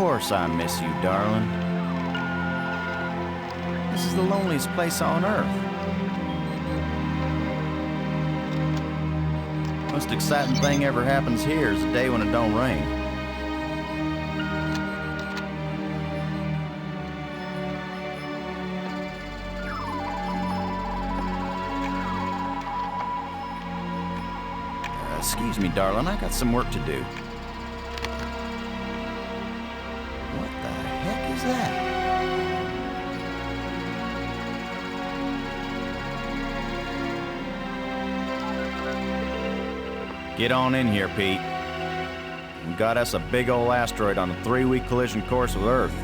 course I miss you, darling. This is the loneliest place on Earth. Most exciting thing ever happens here is the day when it don't rain. Excuse me, darling, I got some work to do. What the heck is that? Get on in here, Pete. We got us a big old asteroid on a 3-week collision course with Earth.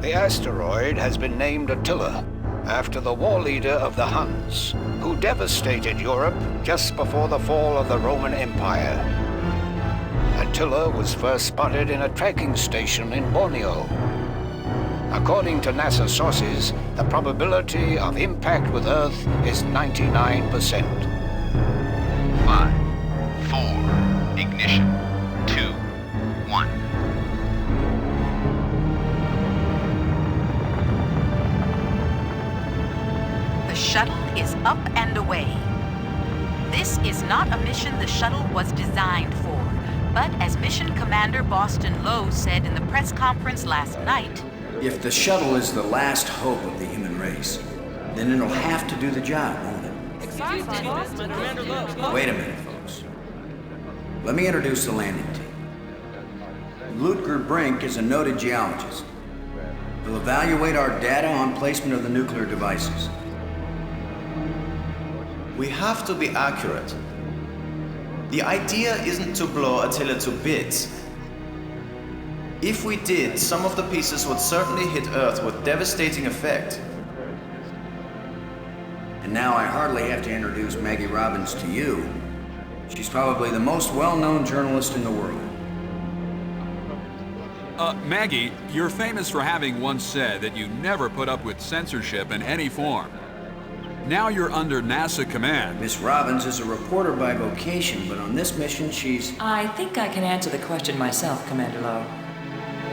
The asteroid has been named Attila, after the war leader of the Huns, who devastated Europe just before the fall of the Roman Empire. Attila was first spotted in a tracking station in Borneo. According to NASA sources, the probability of impact with Earth is 99%. 5, 4, ignition, 2, 1. The shuttle is up and away. This is not a mission the shuttle was designed for, but as Mission Commander Boston Lowe said in the press conference last night, if the shuttle is the last hope of the human race, then it'll have to do the job, won't it? Wait a minute, folks. Let me introduce the landing team. Ludger Brink is a noted geologist. He'll evaluate our data on placement of the nuclear devices. We have to be accurate. The idea isn't to blow Attila to bits. If we did, some of the pieces would certainly hit Earth with devastating effect. And now I hardly have to introduce Maggie Robbins to you. She's probably the most well-known journalist in the world. Maggie, you're famous for having once said that you never put up with censorship in any form. Now you're under NASA command. Miss Robbins is a reporter by vocation, but on this mission she's... I think I can answer the question myself, Commander Lowe.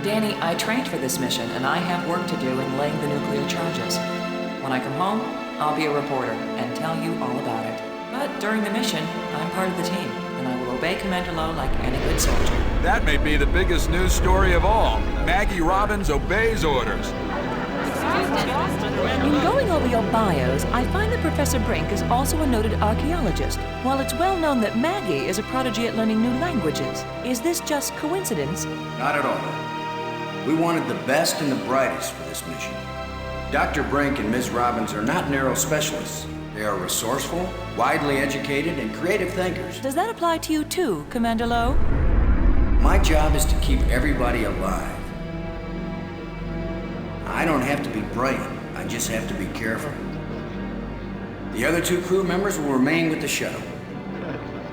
Danny, I trained for this mission, and I have work to do in laying the nuclear charges. When I come home, I'll be a reporter and tell you all about it. But during the mission, I'm part of the team, and I will obey Commander Lowe like any good soldier. That may be the biggest news story of all. Maggie Robbins obeys orders. In going over your bios, I find that Professor Brink is also a noted archaeologist, while it's well known that Maggie is a prodigy at learning new languages. Is this just coincidence? Not at all. We wanted the best and the brightest for this mission. Dr. Brink and Ms. Robbins are not narrow specialists. They are resourceful, widely educated, and creative thinkers. Does that apply to you too, Commander Lowe? My job is to keep everybody alive. I don't have to be bright, I just have to be careful. The other 2 crew members will remain with the shuttle.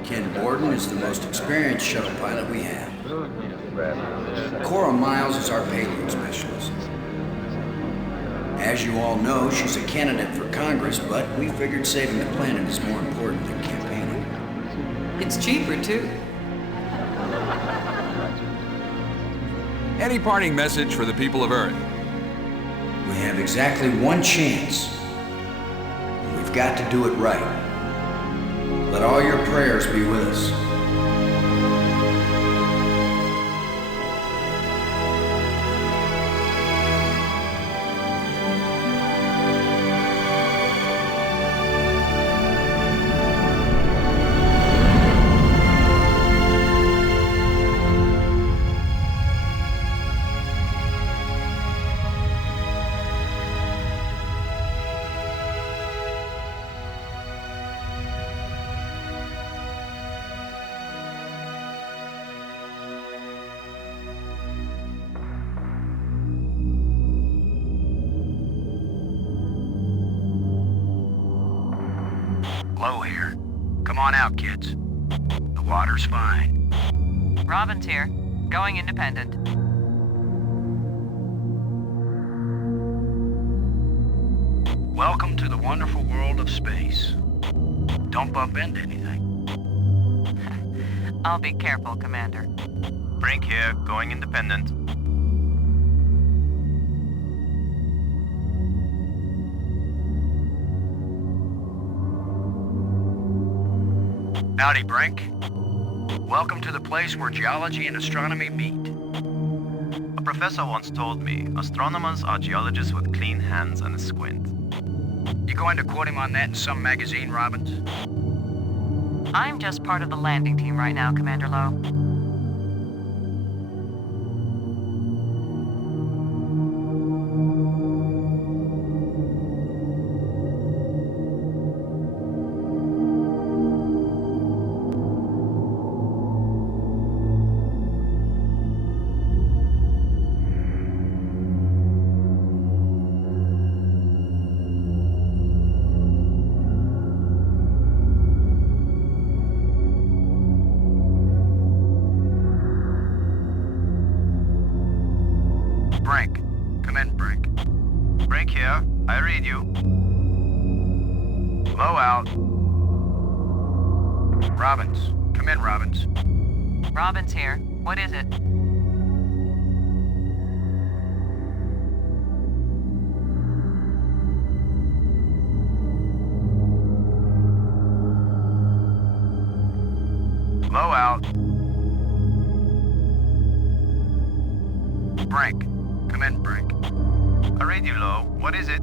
Ken Borden is the most experienced shuttle pilot we have. Cora Miles is our payload specialist. As you all know, she's a candidate for Congress, but we figured saving the planet is more important than campaigning. It's cheaper, too. Any parting message for the people of Earth? We have exactly one chance. And we've got to do it right. Let all your prayers be with us. Low here. Come on out, kids. The water's fine. Robbins here, going independent. Welcome to the wonderful world of space. Don't bump into anything. I'll be careful, Commander. Brink here, going independent. Howdy, Brink. Welcome to the place where geology and astronomy meet. A professor once told me, astronomers are geologists with clean hands and a squint. You going to quote him on that in some magazine, Robbins? I'm just part of the landing team right now, Commander Lowe. Brink. Come in, Brink. Brink here, I read you. Low out. Robbins. Come in, Robbins. Robbins here. What is it? Low out. Brink. Come in, Brink. I read you, Low. What is it?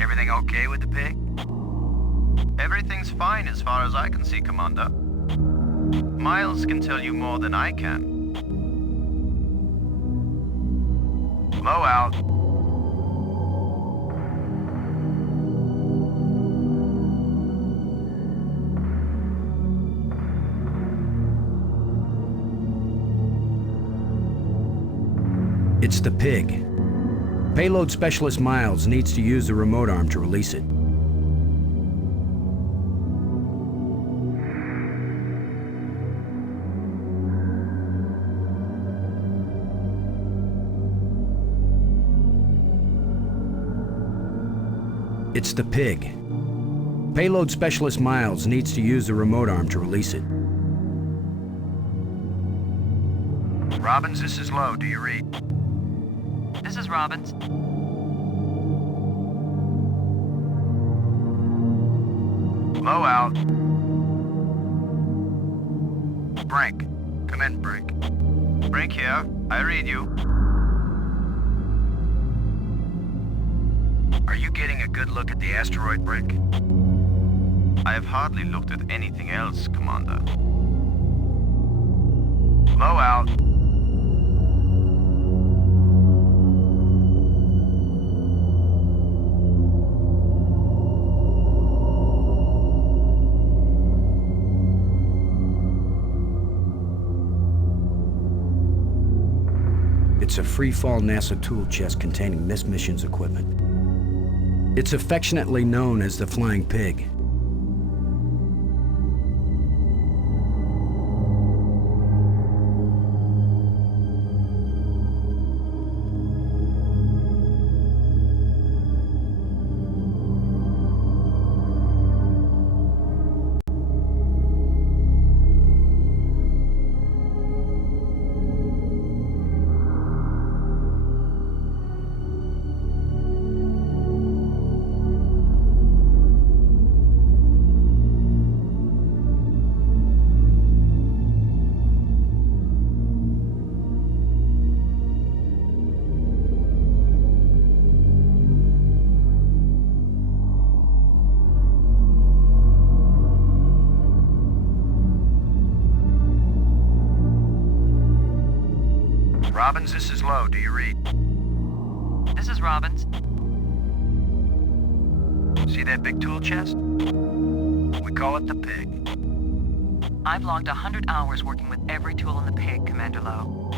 Everything okay with the pig? Everything's fine as far as I can see, Commander. Miles can tell you more than I can. Low out. It's the pig. Payload Specialist Miles needs to use the remote arm to release it. It's the pig. Payload Specialist Miles needs to use the remote arm to release it. Robbins, this is Low. Do you read? This is Robbins. Low out. Brink. Come in, Brink. Brink here. I read you. Are you getting a good look at the asteroid, Brink? I have hardly looked at anything else, Commander. Low out. It's a free-fall NASA tool chest containing this mission's equipment. It's affectionately known as the Flying Pig. Robbins, this is Lowe. Do you read? This is Robbins. See that big tool chest? We call it the Pig. I've logged 100 hours working with every tool in the Pig, Commander Lowe.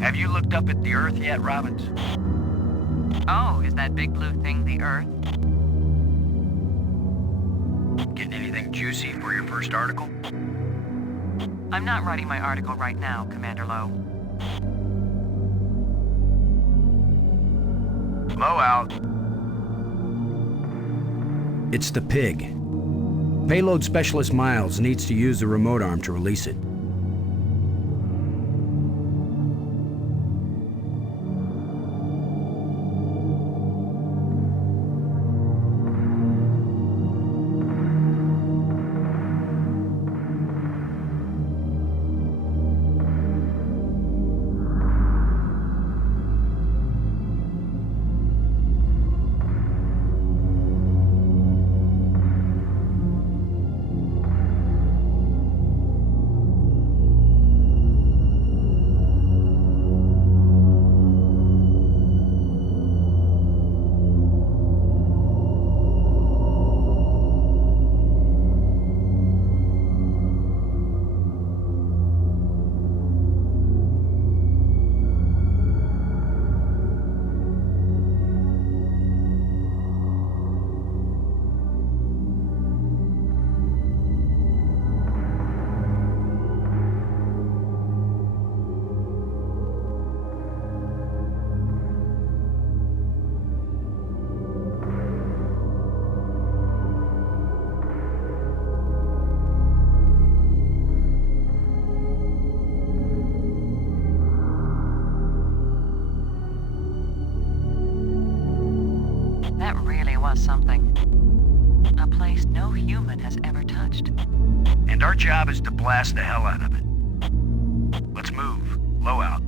Have you looked up at the Earth yet, Robbins? Oh, is that big blue thing the Earth? Getting anything juicy for your first article? I'm not writing my article right now, Commander Lowe. Lowe out. It's the Pig. Payload Specialist Miles needs to use the remote arm to release it. That really was something. A place no human has ever touched. And our job is to blast the hell out of it. Let's move. Lowe out.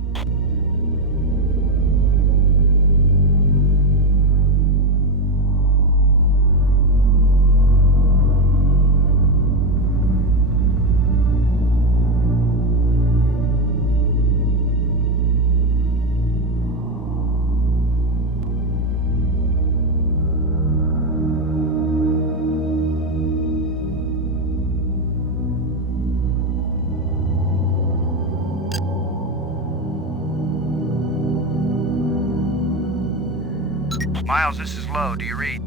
Miles, this is Lowe. Do you read?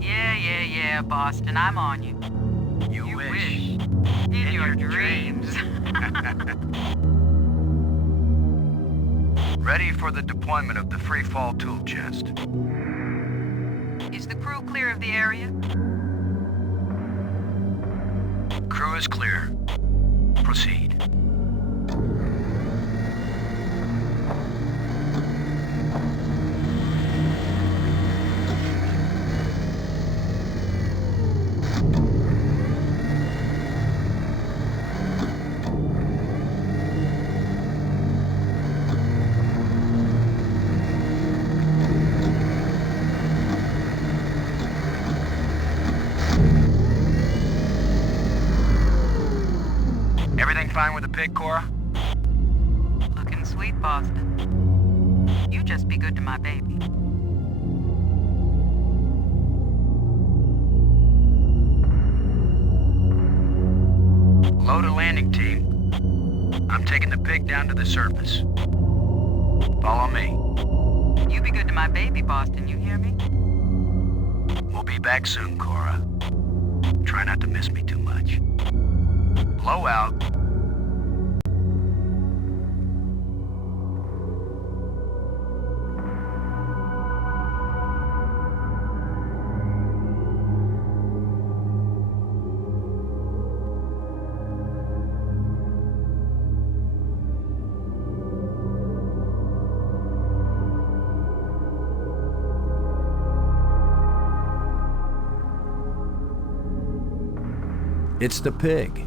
Yeah, Boston. I'm on you. You wish. In your dreams. Ready for the deployment of the free fall tool chest. Is the crew clear of the area? Crew is clear. Proceed. Everything fine with the Pig, Cora? Looking sweet, Boston. You just be good to my baby. Load a landing team. I'm taking the Pig down to the surface. Follow me. You be good to my baby, Boston. You hear me? We'll be back soon, Cora. Try not to miss me too much. Lowe out. It's the Pig.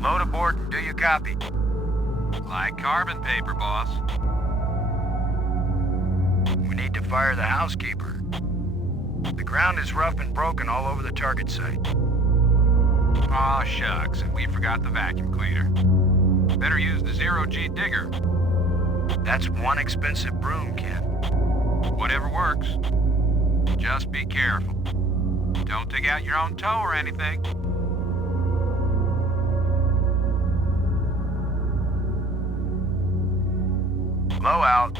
Load aboard and do you copy? Like carbon paper, boss. We need to fire the housekeeper. The ground is rough and broken all over the target site. Aw, shucks, and we forgot the vacuum cleaner. Better use the zero-G digger. That's one expensive broom, Ken. Whatever works. Just be careful. Don't dig out your own toe or anything. Blow out.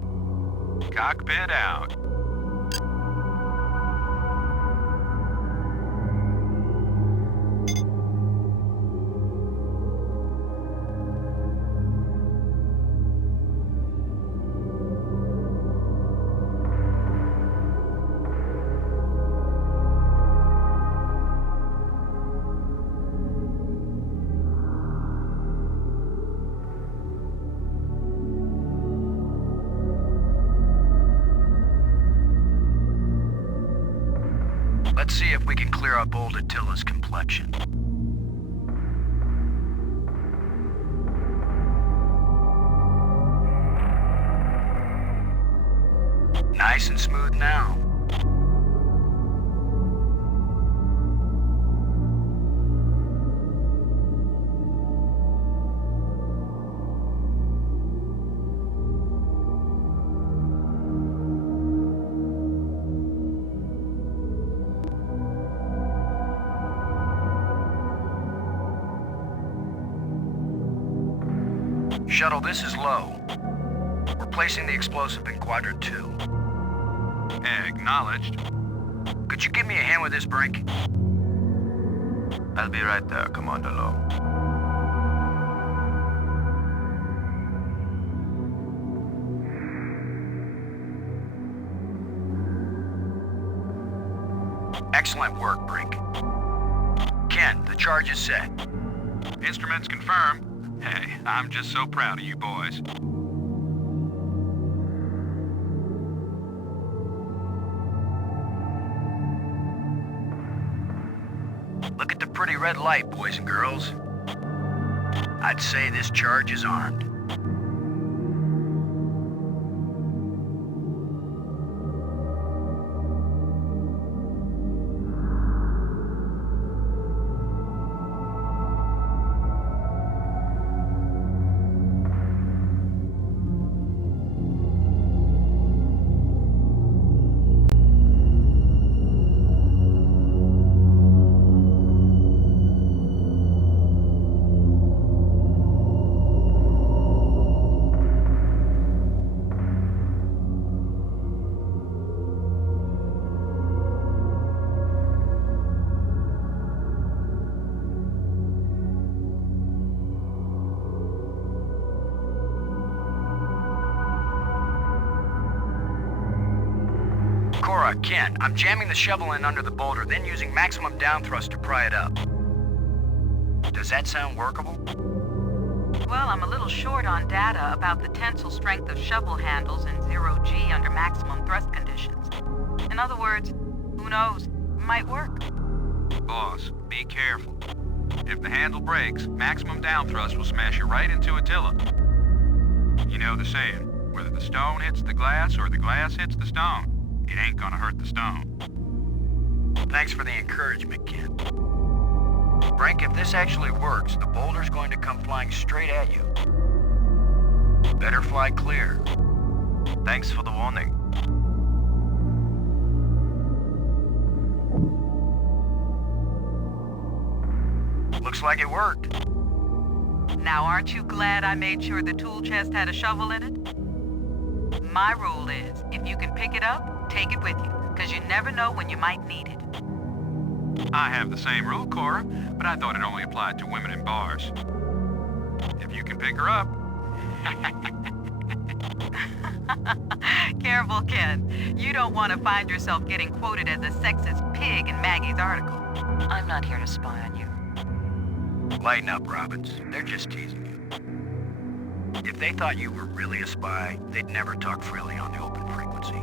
Cockpit out. Let's see if we can clear up old Attila's complexion. Nice and smooth now. Shuttle, this is low. We're placing the explosive in quadrant 2. Acknowledged. Could you give me a hand with this, Brink? I'll be right there, Commander Lowe. Excellent work, Brink. Ken, the charge is set. Instruments confirmed. Hey, I'm just so proud of you boys. Look at the pretty red light, boys and girls. I'd say this charge is armed. Cora, Ken, I'm jamming the shovel in under the boulder, then using maximum down thrust to pry it up. Does that sound workable? Well, I'm a little short on data about the tensile strength of shovel handles in zero-G under maximum thrust conditions. In other words, who knows? Might work. Boss, be careful. If the handle breaks, maximum down thrust will smash you right into Attila. You know the saying, whether the stone hits the glass or the glass hits the stone, it ain't gonna hurt the stone. Thanks for the encouragement, Ken. Brink, if this actually works, the boulder's going to come flying straight at you. Better fly clear. Thanks for the warning. Looks like it worked. Now, aren't you glad I made sure the tool chest had a shovel in it? My rule is, if you can pick it up, take it with you, because you never know when you might need it. I have the same rule, Cora, but I thought it only applied to women in bars. If you can pick her up... Careful, Ken. You don't want to find yourself getting quoted as a sexist pig in Maggie's article. I'm not here to spy on you. Lighten up, Robbins. They're just teasing you. If they thought you were really a spy, they'd never talk freely on the open frequency.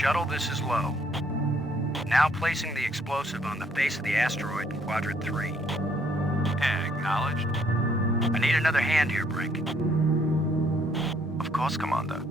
Shuttle, this is Low. Now placing the explosive on the face of the asteroid in Quadrant 3. Acknowledged. I need another hand here, Brink. Of course, Commander.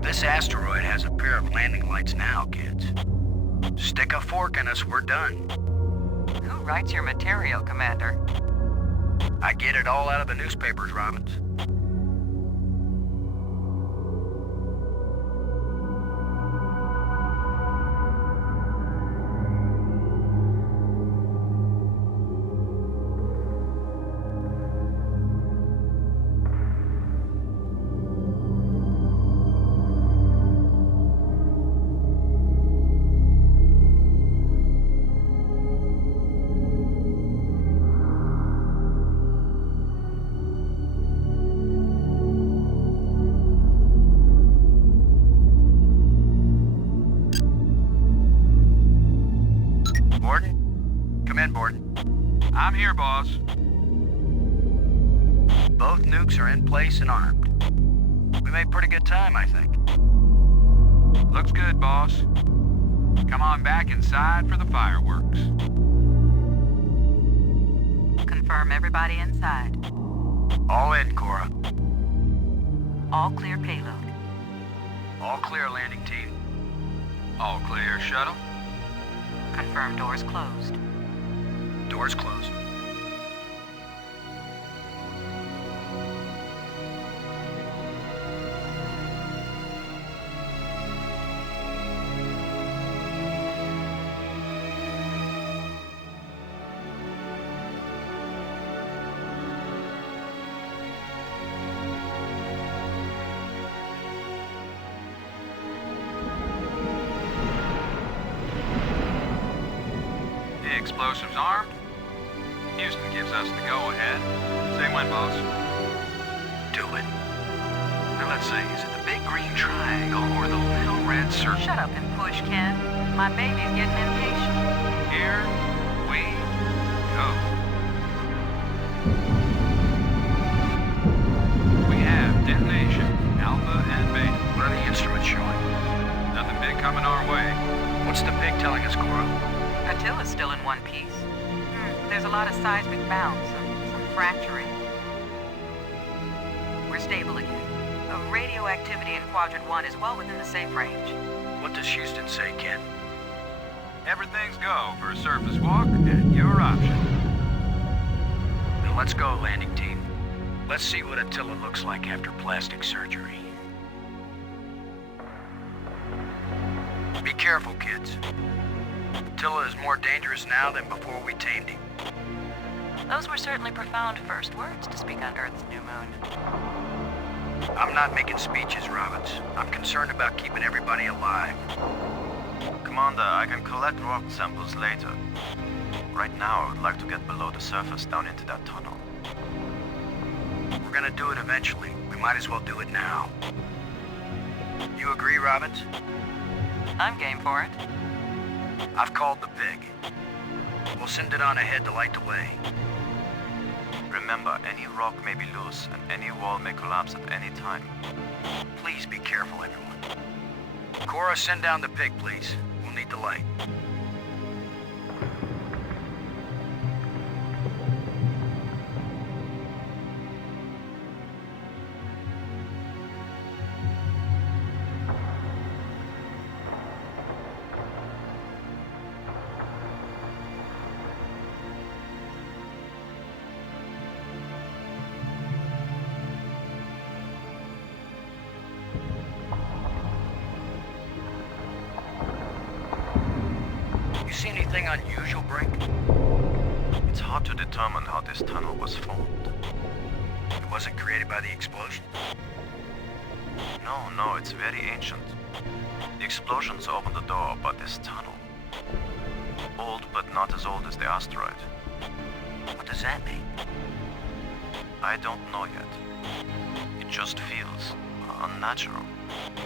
This asteroid has a pair of landing lights now, kids. Stick a fork in us, we're done. Who writes your material, Commander? I get it all out of the newspapers, Robbins. Borden? Come in, Borden. I'm here, boss. Both nukes are in place and armed. We made pretty good time, I think. Looks good, boss. Come on back inside for the fireworks. Confirm everybody inside. All in, Cora. All clear payload. All clear, landing team. All clear, shuttle. Confirm doors closed. Doors closed. Explosives armed. Houston gives us the go-ahead. Say when, boss. Do it. Now let's see, is it the big green triangle or the little red circle? Shut up and push, Ken. My baby's getting impatient. Here we go. We have detonation, Alpha and Beta. What are the instruments showing? Nothing big coming our way. What's the pig telling us, Cora? Attila's still in one piece. There's a lot of seismic bounce, some fracturing. We're stable again. Radioactivity in Quadrant 1 is well within the safe range. What does Houston say, Ken? Everything's go for a surface walk at your option. Then let's go, landing team. Let's see what Attila looks like after plastic surgery. Be careful, kids. Attila is more dangerous now than before we tamed him. Those were certainly profound first words to speak on Earth's new moon. I'm not making speeches, Roberts. I'm concerned about keeping everybody alive. Commander, I can collect rock samples later. Right now, I would like to get below the surface down into that tunnel. We're gonna do it eventually. We might as well do it now. You agree, Robbins? I'm game for it. I've called the pig. We'll send it on ahead to light the way. Remember, any rock may be loose, and any wall may collapse at any time. Please be careful, everyone. Cora, send down the pig, please. We'll need the light. You see anything unusual, Brink? It's hard to determine how this tunnel was formed. It wasn't created by the explosion? No, it's very ancient. The explosions opened the door, but this tunnel... Old, but not as old as the asteroid. What does that mean? I don't know yet. It just feels unnatural.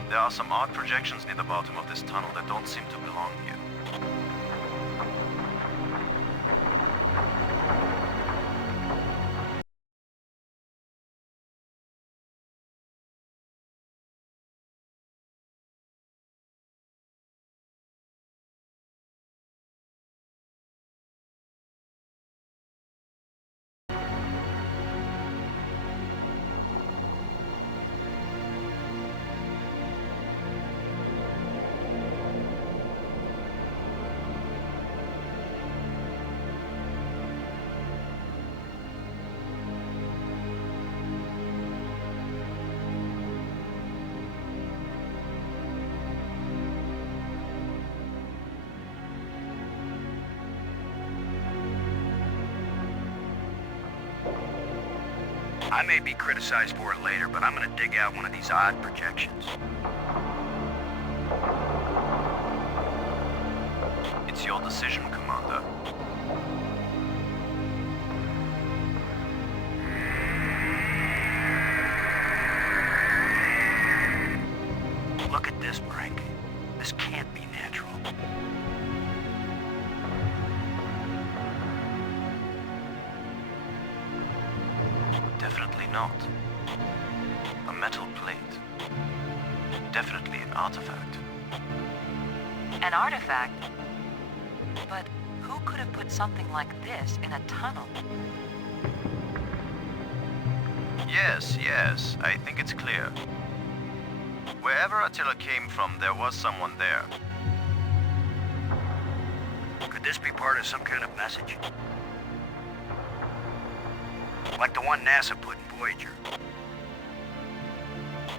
There are some odd projections near the bottom of this tunnel that don't seem to belong here. I may be criticized for it later, but I'm gonna dig out one of these odd projections. It's your decision, Commander. Look at this, Brink. This can't be natural. Definitely not. A metal plate. Definitely an artifact. An artifact? But who could have put something like this in a tunnel? Yes, I think it's clear. Wherever Attila came from, there was someone there. Could this be part of some kind of message? Like the one NASA put in Voyager.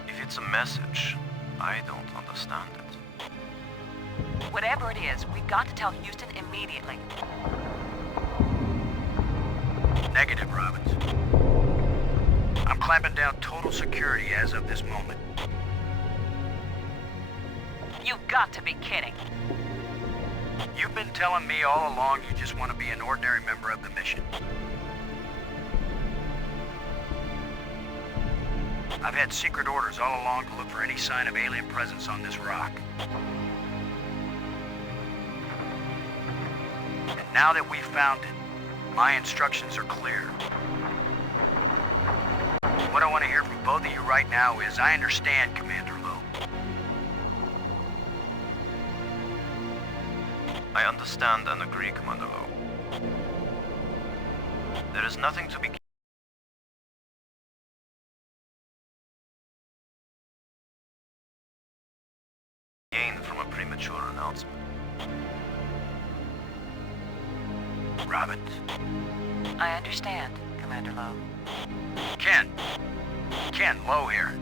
If it's a message, I don't understand it. Whatever it is, we've got to tell Houston immediately. Negative, Robbins. I'm clamping down total security as of this moment. You've got to be kidding. You've been telling me all along you just want to be an ordinary member of the mission. I've had secret orders all along to look for any sign of alien presence on this rock. And now that we've found it, my instructions are clear. What I want to hear from both of you right now is, I understand, Commander Lowe. I understand and agree, Commander Lowe. There is nothing to be gained from a premature announcement. Robbins. I understand, Commander Lowe. Ken, Lowe here.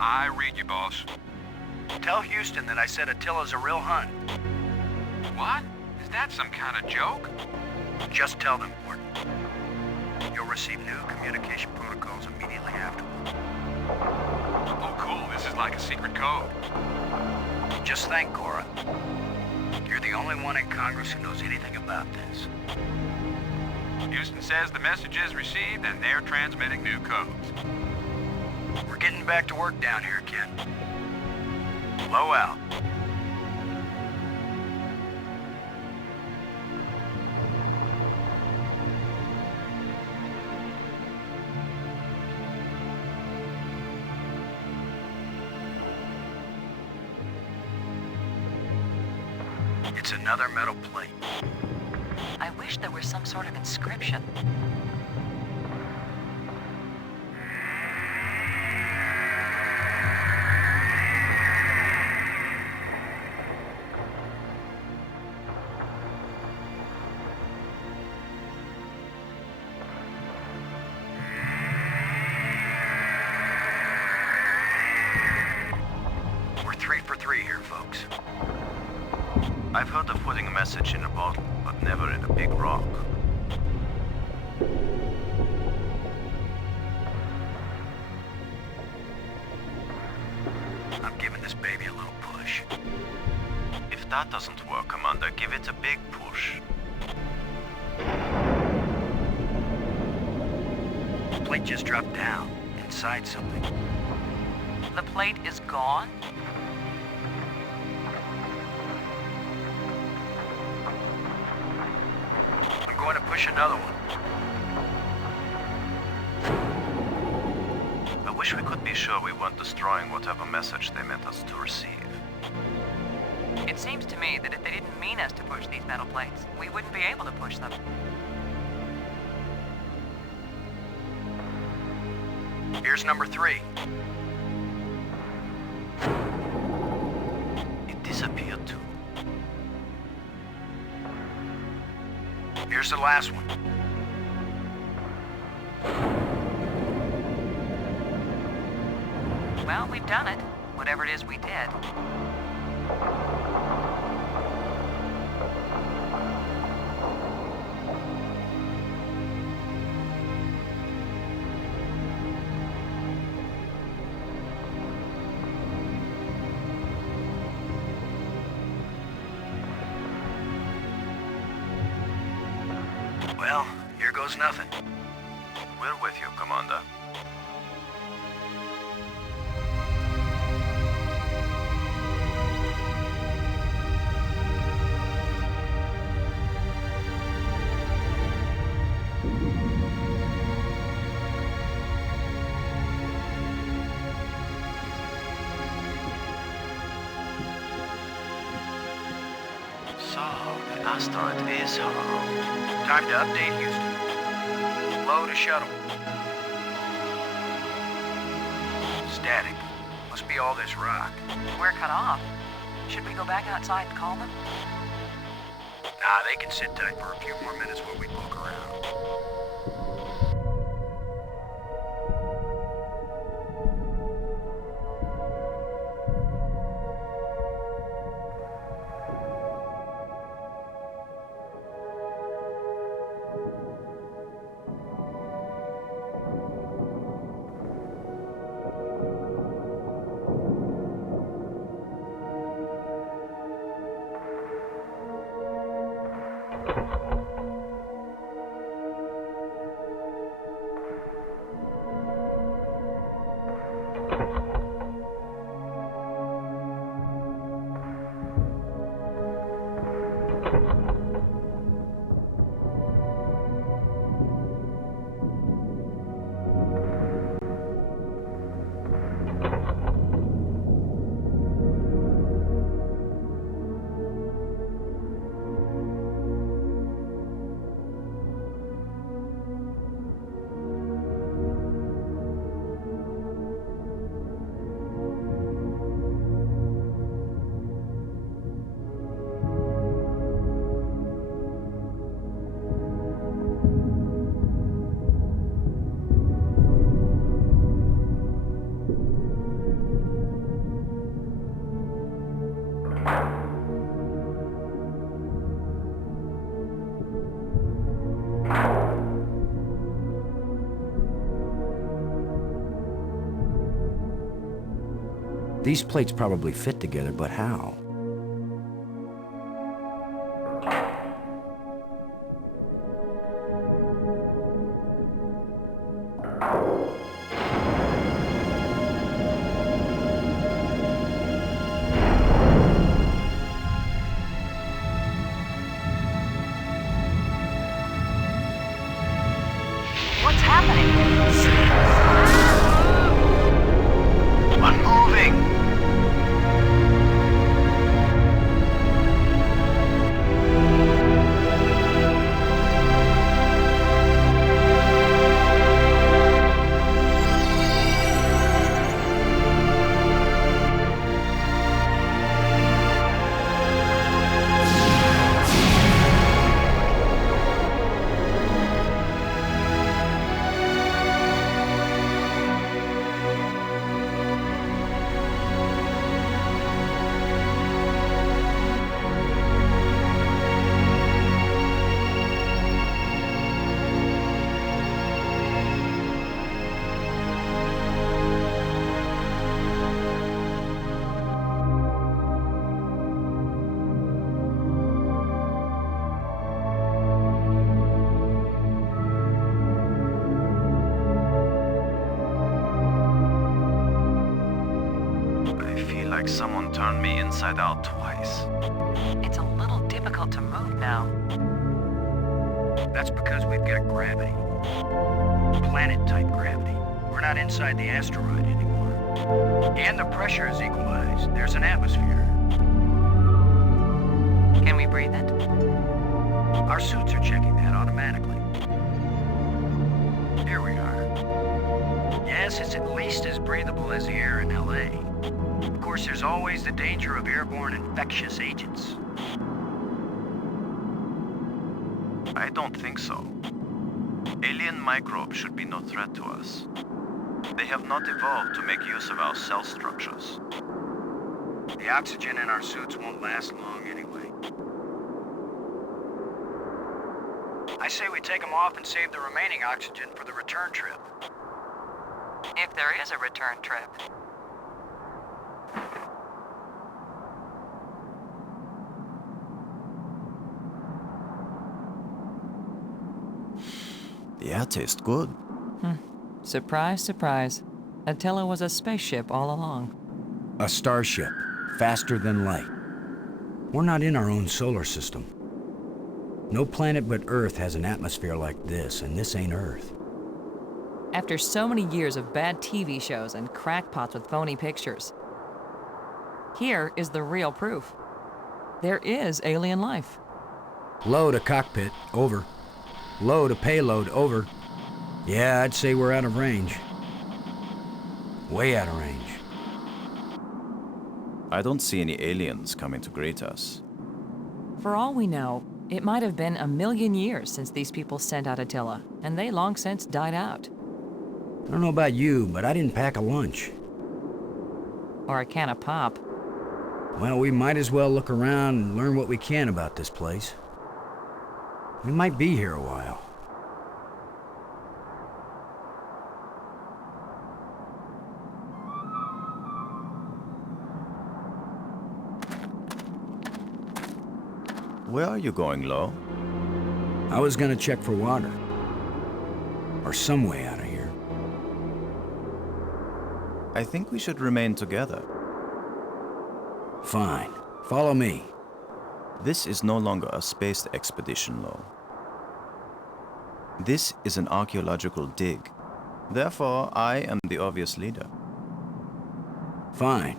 I read you, boss. Tell Houston that I said Attila's a real Hun. What? Is that some kind of joke? Just tell them, Gordon. You'll receive new communication protocols immediately afterwards. Oh, cool. This is like a secret code. Just think, Cora. You're the only one in Congress who knows anything about this. Houston says the message is received and they're transmitting new codes. We're getting back to work down here, Ken. Low out. It's another metal plate. I wish there were some sort of inscription. We're 3 for 3 here, folks. I've heard of putting a message in a bottle, but never in a big rock. I'm giving this baby a little push. If that doesn't work, Commander, give it a big push. The plate just dropped down, inside something. The plate is gone? I'm going to push another one. I wish we could be sure we weren't destroying whatever message they meant us to receive. It seems to me that if they didn't mean us to push these metal plates, we wouldn't be able to push them. Here's number 3. It disappeared too. Here's the last one. Well, we've done it. Whatever it is we did. Well, here goes nothing. We're with you, Commander. So, the asteroid is hollow. Time to update Houston. Load a shuttle. Static. Must be all this rock. We're cut off. Should we go back outside and call them? Nah, they can sit tight for a few more minutes while we poke around. These plates probably fit together, but how? What's happening? Unmoving! like someone turned me inside out twice. It's a little difficult to move now. That's because we've got gravity. Planet-type gravity. We're not inside the asteroid anymore. And the pressure is equalized. There's an atmosphere. Can we breathe it? Our suits are checking that automatically. Here we are. Yes, it's at least as breathable as the air in LA. Of course, there's always the danger of airborne infectious agents. I don't think so. Alien microbes should be no threat to us. They have not evolved to make use of our cell structures. The oxygen in our suits won't last long anyway. I say we take them off and save the remaining oxygen for the return trip. If there is a return trip. The air tastes good. Surprise, surprise. Attila was a spaceship all along. A starship, faster than light. We're not in our own solar system. No planet but Earth has an atmosphere like this, and this ain't Earth. After so many years of bad TV shows and crackpots with phony pictures, here is the real proof. There is alien life. Low to cockpit, over. Low to payload, over. Yeah, I'd say we're out of range. Way out of range. I don't see any aliens coming to greet us. For all we know, it might have been 1,000,000 years since these people sent out Attila, and they long since died out. I don't know about you, but I didn't pack a lunch. Or a can of pop. Well, we might as well look around and learn what we can about this place. We might be here a while. Where are you going, Lo? I was gonna check for water. Or some way out of here. I think we should remain together. Fine. Follow me. This is no longer a space expedition, Lo. This is an archaeological dig. Therefore, I am the obvious leader. Fine.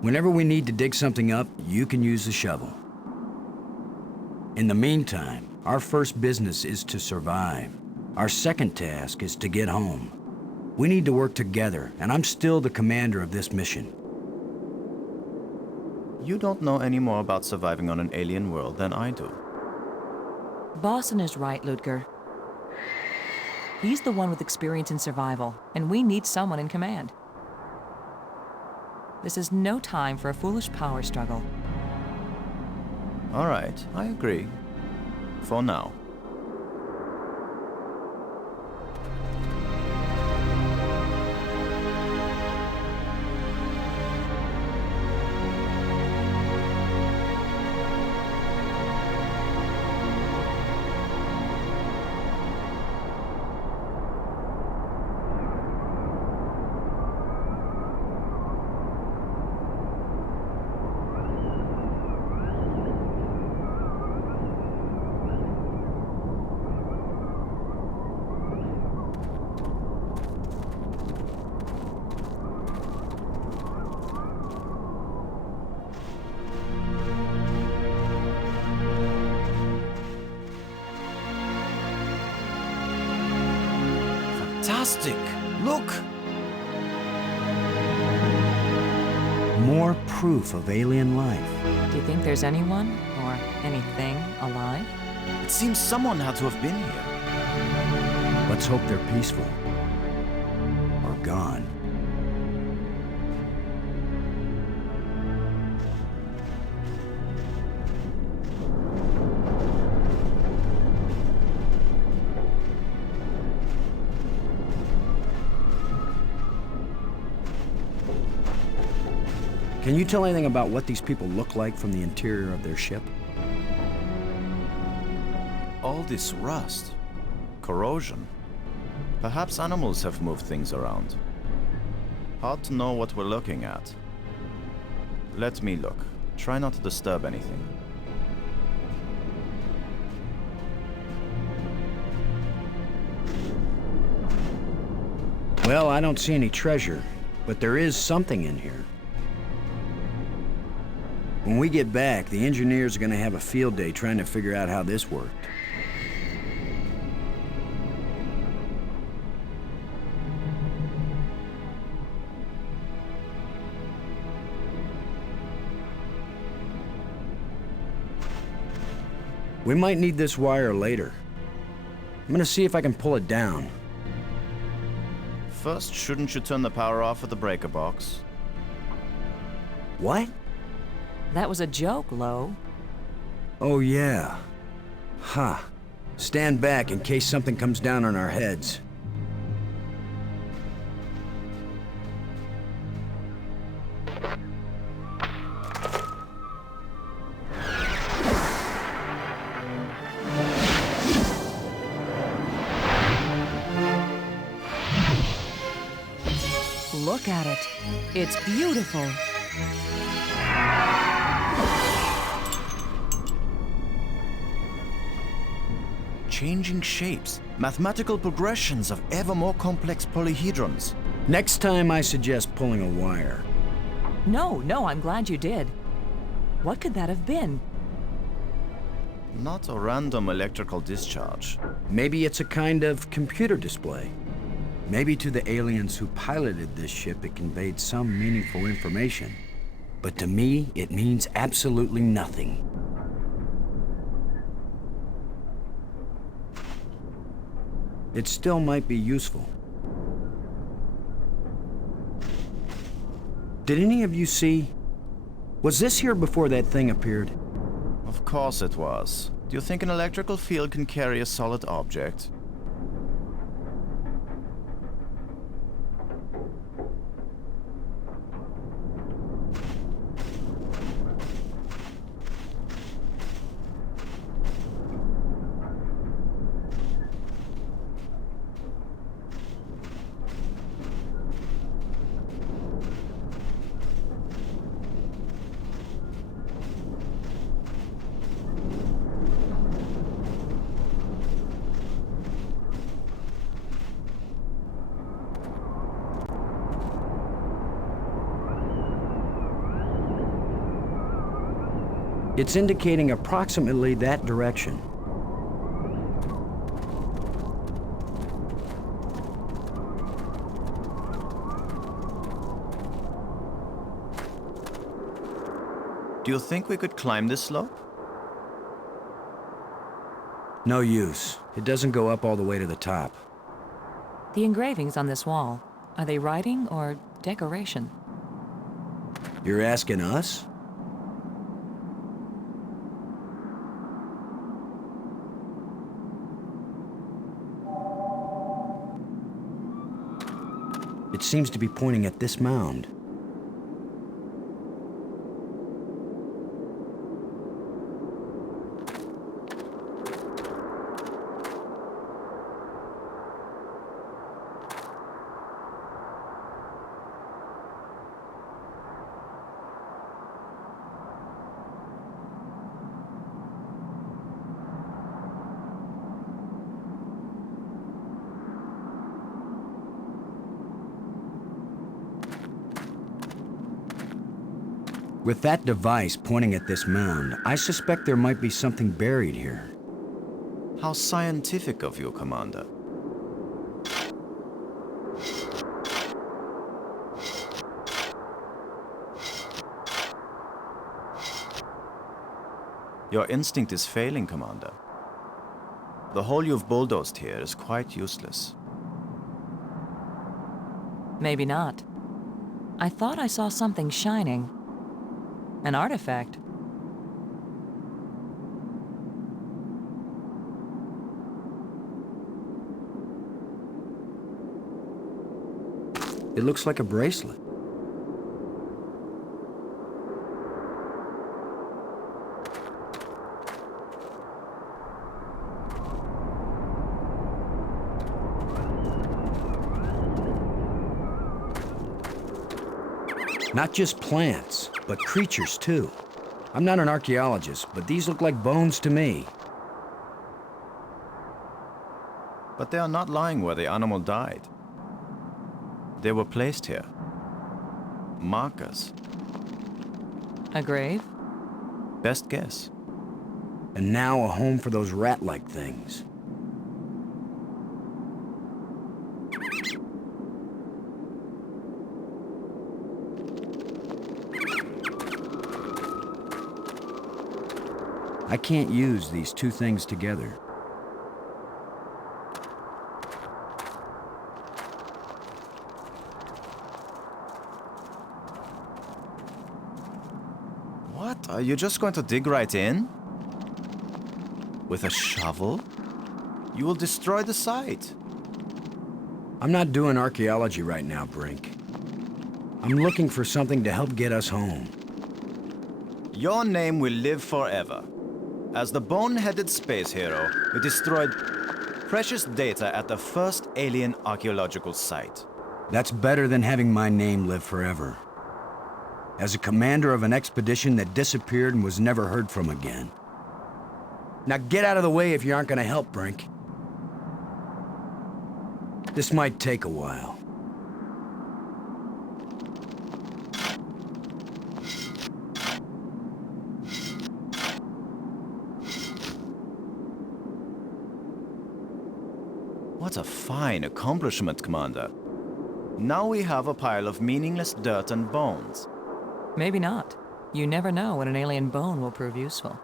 Whenever we need to dig something up, you can use the shovel. In the meantime, our first business is to survive. Our second task is to get home. We need to work together, and I'm still the commander of this mission. You don't know any more about surviving on an alien world than I do. Boston is right, Ludger. He's the one with experience in survival, and we need someone in command. This is no time for a foolish power struggle. All right, I agree. For now. Fantastic! Look! More proof of alien life. Do you think there's anyone or anything alive? It seems someone had to have been here. Let's hope they're peaceful. Or gone. Can you tell anything about what these people look like from the interior of their ship? All this rust. Corrosion. Perhaps animals have moved things around. Hard to know what we're looking at. let me look. Try not to disturb anything. Well, I don't see any treasure, but there is something in here. When we get back, the engineers are gonna have a field day trying to figure out how this worked. We might need this wire later. I'm gonna see if I can pull it down. First, shouldn't you turn the power off at the breaker box? What? That was a joke, Lo. Oh, yeah. Ha. Huh. Stand back in case something comes down on our heads. Look at it. It's beautiful. Changing shapes, mathematical progressions of ever more complex polyhedrons. Next time I suggest pulling a wire. No, I'm glad you did. What could that have been? Not a random electrical discharge. Maybe it's a kind of computer display. Maybe to the aliens who piloted this ship it conveyed some meaningful information. But to me, it means absolutely nothing. It still might be useful. Did any of you see? Was this here before that thing appeared? Of course it was. Do you think an electrical field can carry a solid object? It's indicating approximately that direction. Do you think we could climb this slope? No use. It doesn't go up all the way to the top. The engravings on this wall, are they writing or decoration? You're asking us? It seems to be pointing at this mound. With that device pointing at this mound, I suspect there might be something buried here. How scientific of you, Commander. Your instinct is failing, Commander. The hole you've bulldozed here is quite useless. Maybe not. I thought I saw something shining. An artifact. It looks like a bracelet. Not just plants, but creatures too. I'm not an archaeologist, but these look like bones to me. But they are not lying where the animal died. They were placed here. Markers. A grave? Best guess. And now a home for those rat-like things. I can't use these two things together. What? Are you just going to dig right in? With a shovel? You will destroy the site. I'm not doing archaeology right now, Brink. I'm looking for something to help get us home. Your name will live forever. As the bone-headed space hero who destroyed precious data at the first alien archaeological site. That's better than having my name live forever. As a commander of an expedition that disappeared and was never heard from again. Now get out of the way if you aren't gonna help, Brink. This might take a while. What a fine accomplishment, Commander. Now we have a pile of meaningless dirt and bones. Maybe not. You never know when an alien bone will prove useful.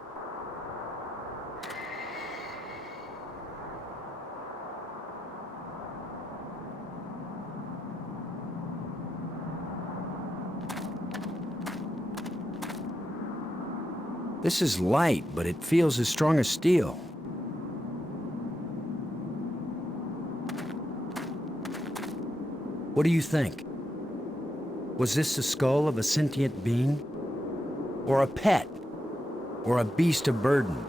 This is light, but it feels as strong as steel. What do you think? Was this the skull of a sentient being? Or a pet? Or a beast of burden?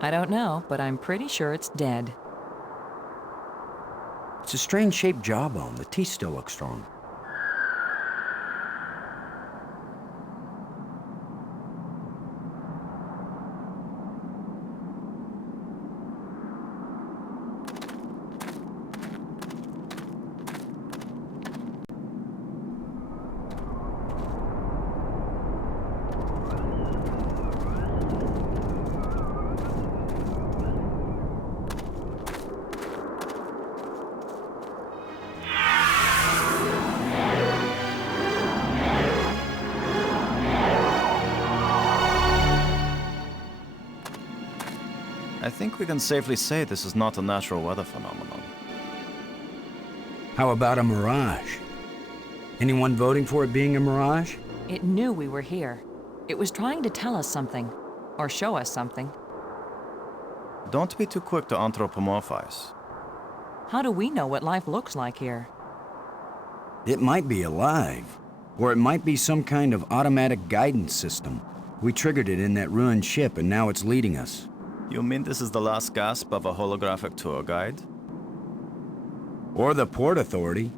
I don't know, but I'm pretty sure it's dead. It's a strange-shaped jawbone. The teeth still look strong. I think we can safely say this is not a natural weather phenomenon. How about a mirage? Anyone voting for it being a mirage? It knew we were here. It was trying to tell us something. Or show us something. Don't be too quick to anthropomorphize. How do we know what life looks like here? It might be alive. Or it might be some kind of automatic guidance system. We triggered it in that ruined ship and now it's leading us. You mean this is the last gasp of a holographic tour guide? Or the Port Authority.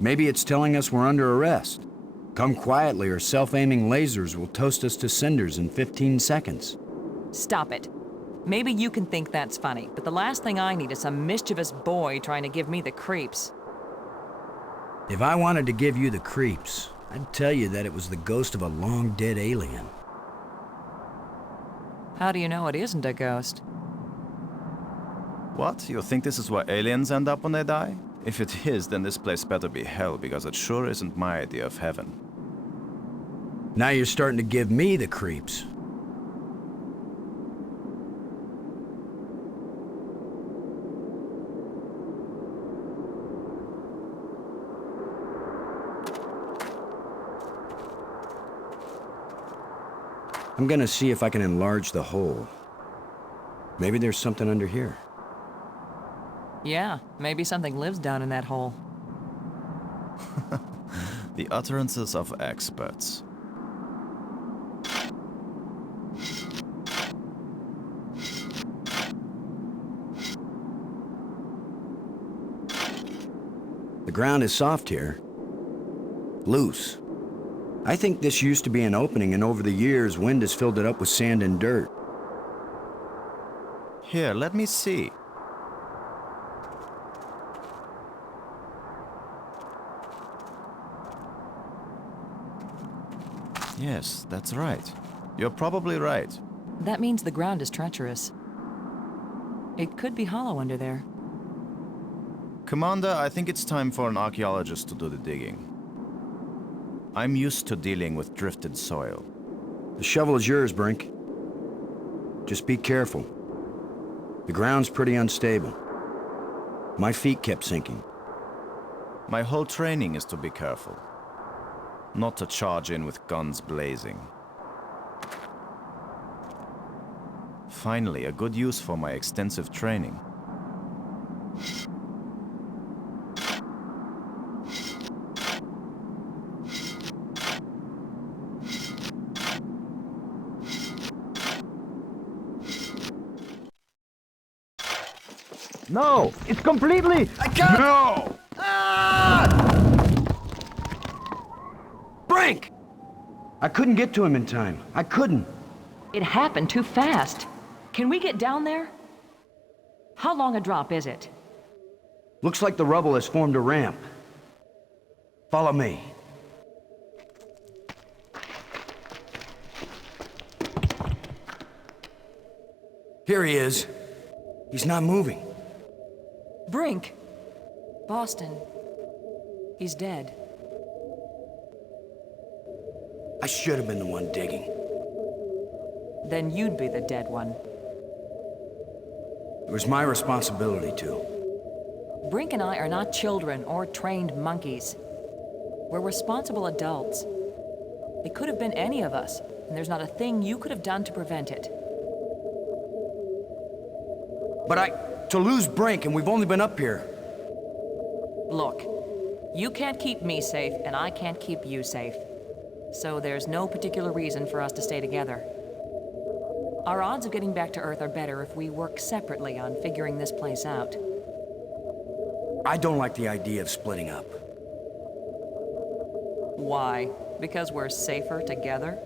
Maybe it's telling us we're under arrest. Come quietly or self-aiming lasers will toast us to cinders in 15 seconds. Stop it. Maybe you can think that's funny, but the last thing I need is some mischievous boy trying to give me the creeps. If I wanted to give you the creeps, I'd tell you that it was the ghost of a long-dead alien. How do you know it isn't a ghost? What? You think this is where aliens end up when they die? If it is, then this place better be hell, because it sure isn't my idea of heaven. Now you're starting to give me the creeps. I'm gonna see if I can enlarge the hole. Maybe there's something under here. Yeah, maybe something lives down in that hole. The utterances of experts. The ground is soft here. Loose. I think this used to be an opening, and over the years, wind has filled it up with sand and dirt. Here, let me see. Yes, that's right. You're probably right. That means the ground is treacherous. It could be hollow under there. Commander, I think it's time for an archaeologist to do the digging. I'm used to dealing with drifted soil. The shovel is yours, Brink. Just be careful. The ground's pretty unstable. My feet kept sinking. My whole training is to be careful. Not to charge in with guns blazing. Finally, a good use for my extensive training. No! It's completely... I can't... No! Brink! I couldn't get to him in time. I couldn't. It happened too fast. Can we get down there? How long a drop is it? Looks like the rubble has formed a ramp. Follow me. Here he is. He's not moving. Brink! Boston. He's dead. I should have been the one digging. Then you'd be the dead one. It was my responsibility to. Brink and I are not children or trained monkeys. We're responsible adults. It could have been any of us, and there's not a thing you could have done to prevent it. But to lose Brink, and we've only been up here. Look, you can't keep me safe, and I can't keep you safe. So there's no particular reason for us to stay together. Our odds of getting back to Earth are better if we work separately on figuring this place out. I don't like the idea of splitting up. Why? Because we're safer together?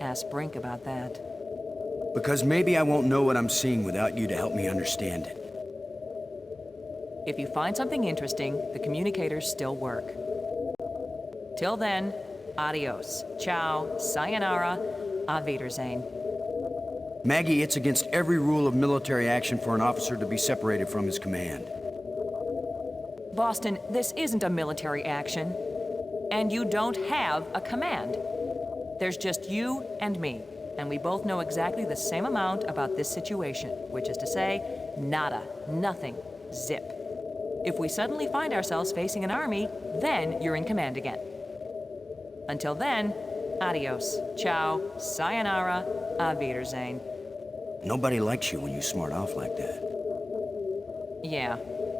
Ask Brink about that. Because maybe I won't know what I'm seeing without you to help me understand it. If you find something interesting, the communicators still work. Till then, adios, ciao, sayonara, auf Wiedersehen. Maggie, it's against every rule of military action for an officer to be separated from his command. Boston, this isn't a military action. And you don't have a command. There's just you and me. And we both know exactly the same amount about this situation, which is to say, nada, nothing, zip. If we suddenly find ourselves facing an army, then you're in command again. Until then, adios, ciao, sayonara, auf Wiedersehen. Nobody likes you when you smart off like that. Yeah,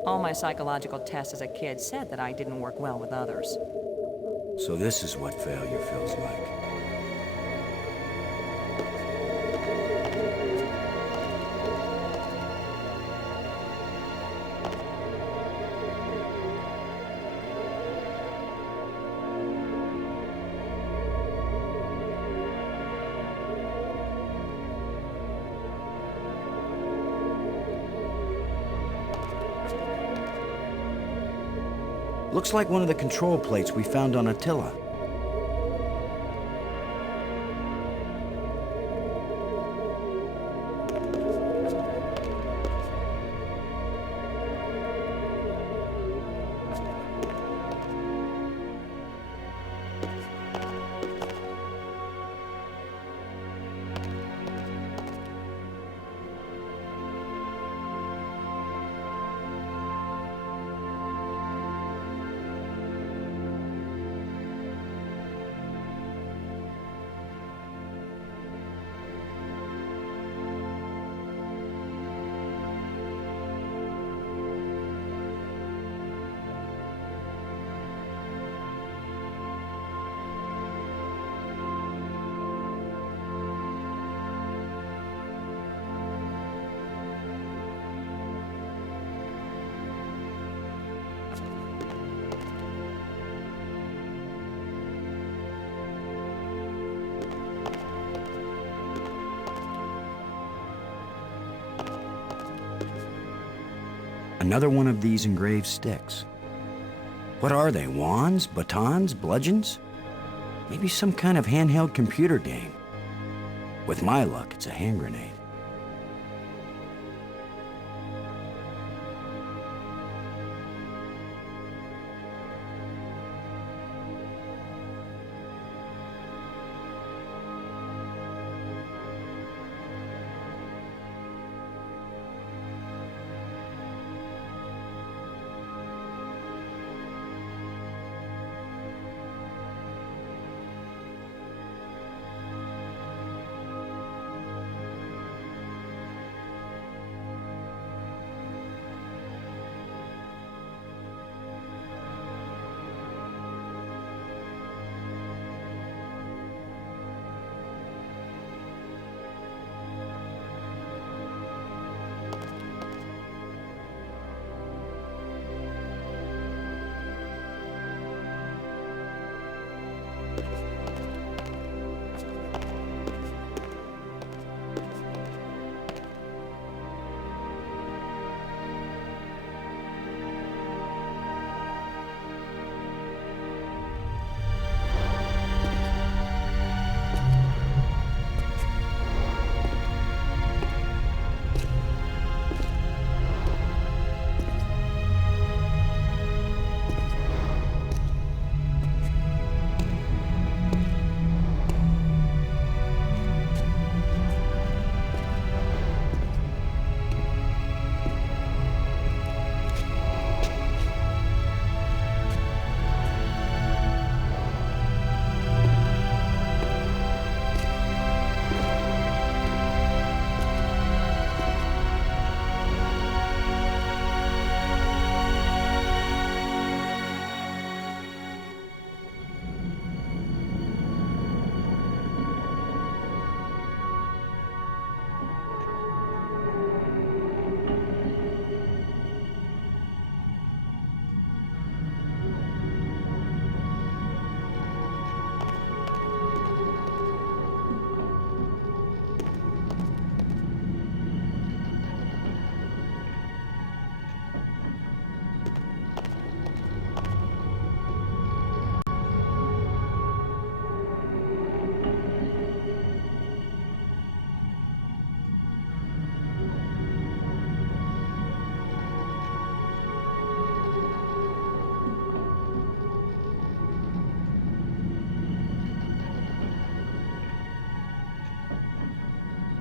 all my psychological tests as a kid said that I didn't work well with others. So this is what failure feels like. Looks like one of the control plates we found on Attila. Another one of these engraved sticks. What are they, wands, batons, bludgeons? Maybe some kind of handheld computer game. With my luck, it's a hand grenade.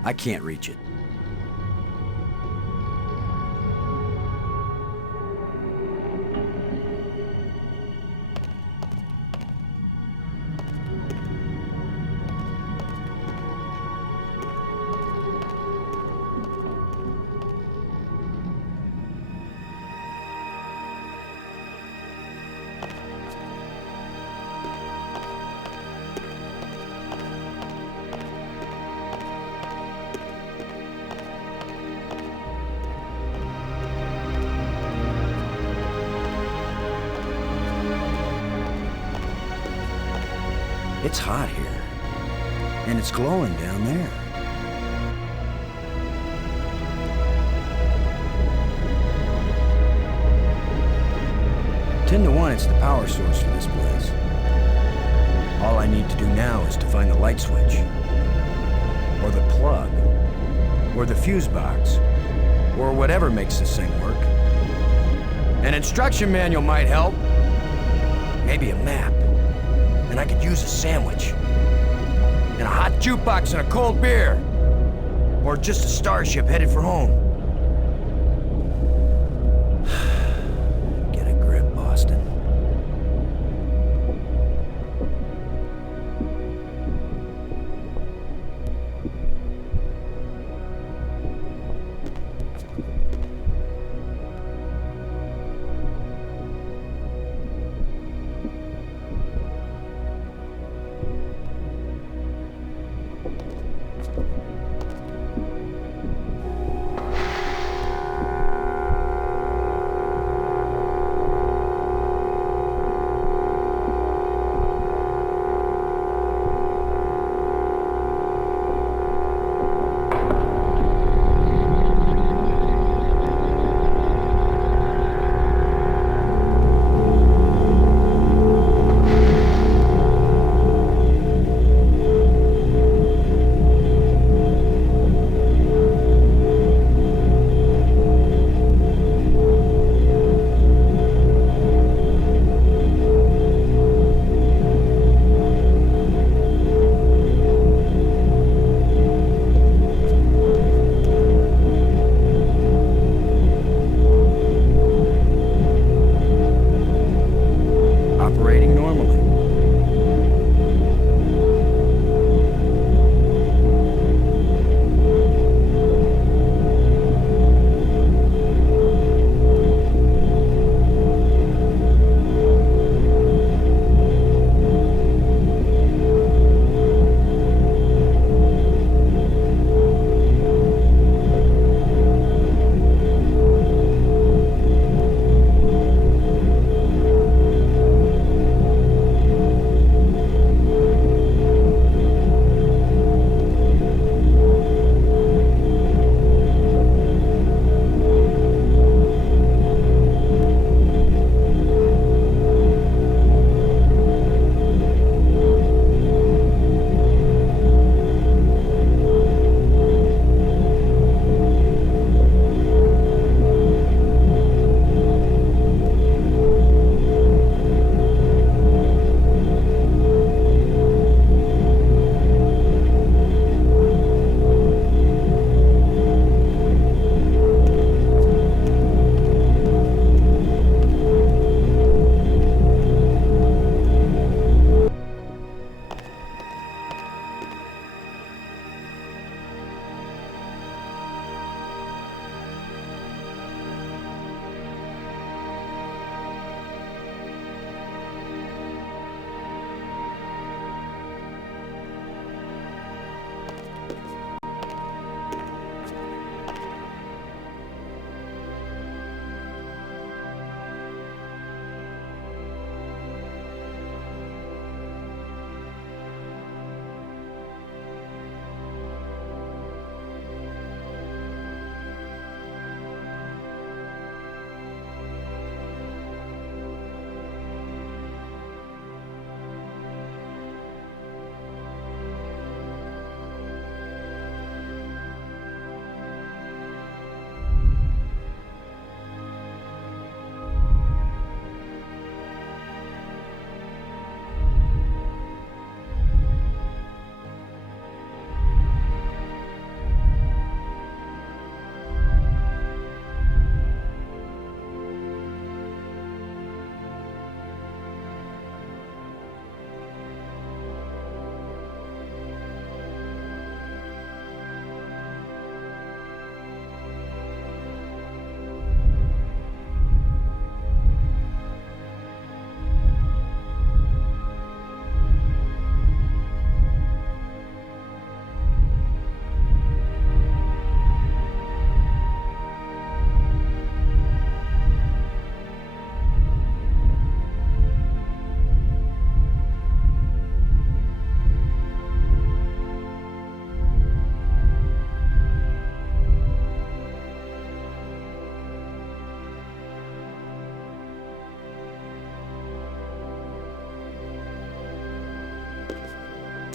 I can't reach it. It's hot here, and it's glowing down there. Ten to 1, it's the power source for this place. All I need to do now is to find the light switch, or the plug, or the fuse box, or whatever makes this thing work. An instruction manual might help. Maybe a map. And I could use a sandwich. And a hot jukebox and a cold beer. Or just a starship headed for home. Get a grip, Boston.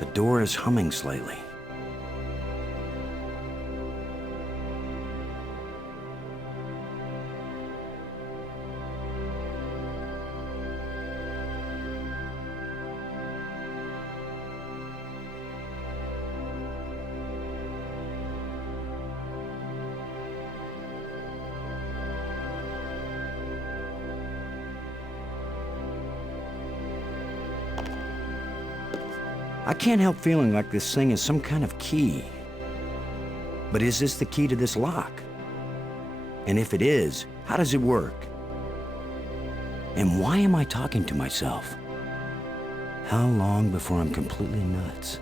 The door is humming slightly. I can't help feeling like this thing is some kind of key. But is this the key to this lock? And if it is, how does it work? And why am I talking to myself? How long before I'm completely nuts?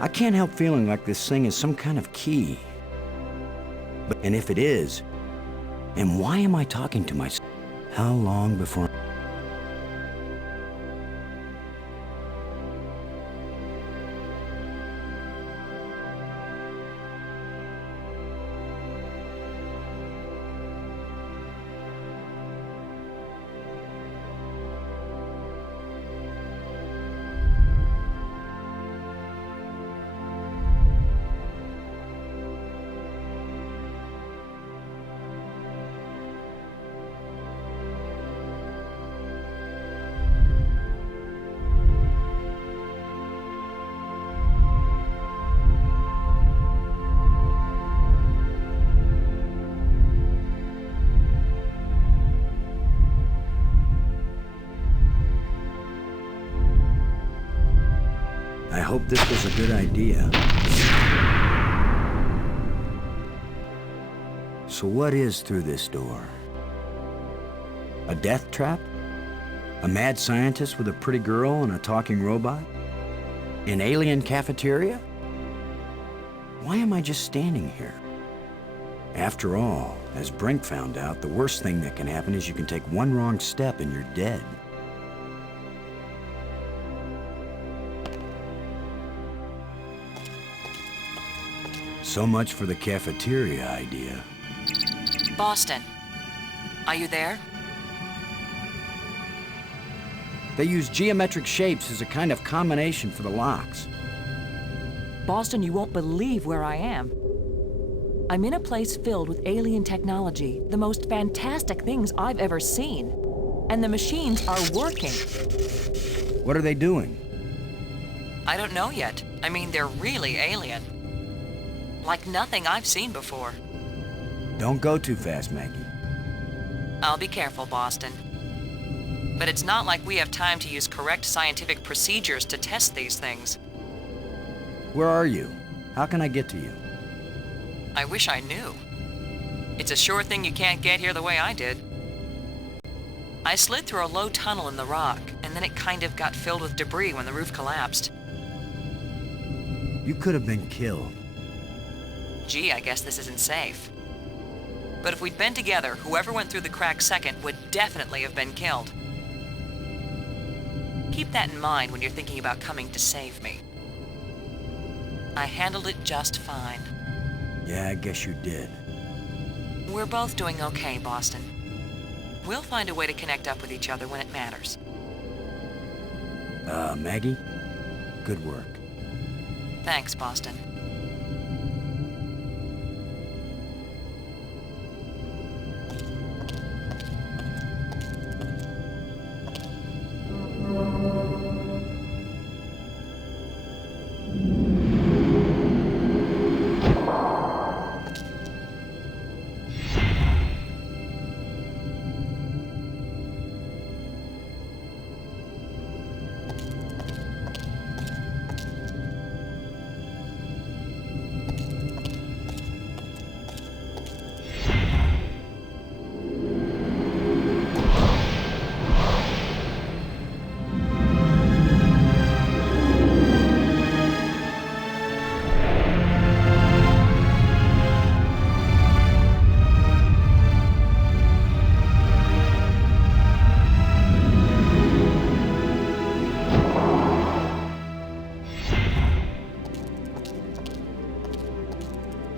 I can't help feeling like this thing is some kind of key. And if it is, and why am I talking to myself? How long before... I hope this was a good idea. So what is through this door? A death trap? A mad scientist with a pretty girl and a talking robot? An alien cafeteria? Why am I just standing here? After all, as Brink found out, the worst thing that can happen is you can take one wrong step and you're dead. So much for the cafeteria idea. Boston, are you there? They use geometric shapes as a kind of combination for the locks. Boston, you won't believe where I am. I'm in a place filled with alien technology, the most fantastic things I've ever seen. And the machines are working. What are they doing? I don't know yet. I mean, they're really alien. Like nothing I've seen before. Don't go too fast, Maggie. I'll be careful, Boston. But it's not like we have time to use correct scientific procedures to test these things. Where are you? How can I get to you? I wish I knew. It's a sure thing you can't get here the way I did. I slid through a low tunnel in the rock, and then it kind of got filled with debris when the roof collapsed. You could have been killed. Gee, I guess this isn't safe. But if we'd been together, whoever went through the crack second would definitely have been killed. Keep that in mind when you're thinking about coming to save me. I handled it just fine. Yeah, I guess you did. We're both doing okay, Boston. We'll find a way to connect up with each other when it matters. Maggie? Good work. Thanks, Boston.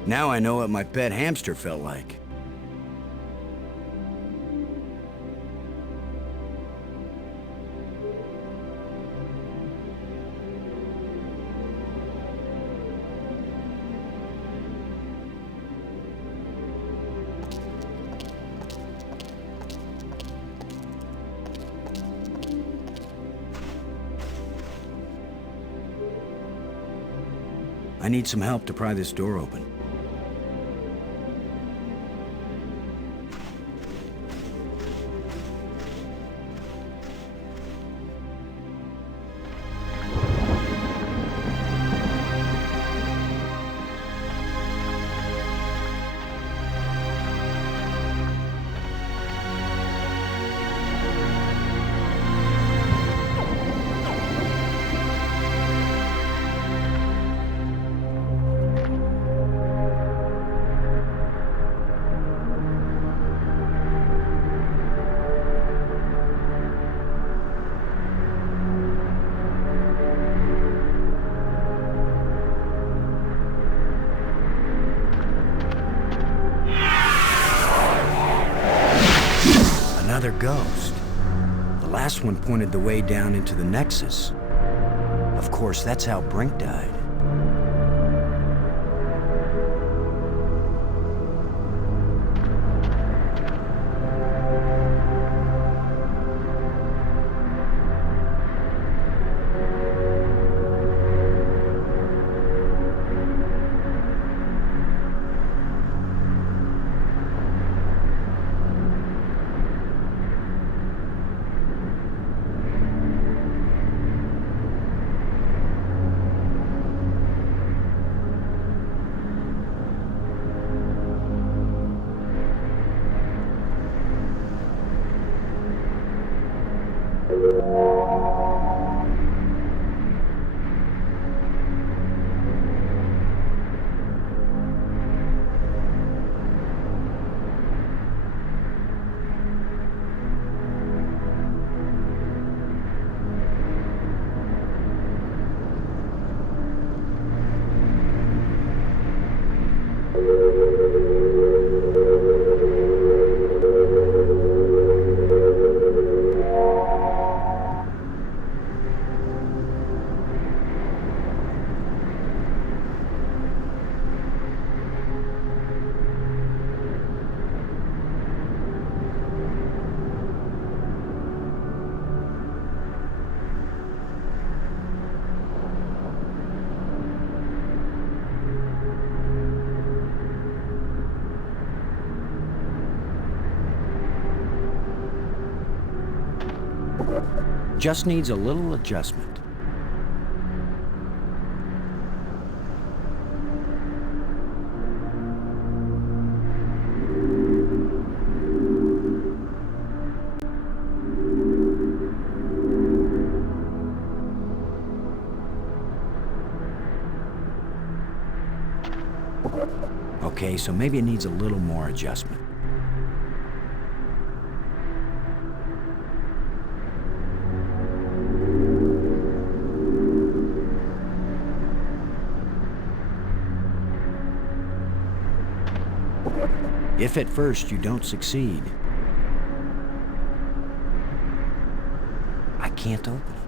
Now I know what my pet hamster felt like. I need some help to pry this door open. Another ghost. The last one pointed the way down into the Nexus. Of course, that's how Brink died. Just needs a little adjustment. Okay, so maybe it needs a little more adjustment. If at first you don't succeed, I can't open it.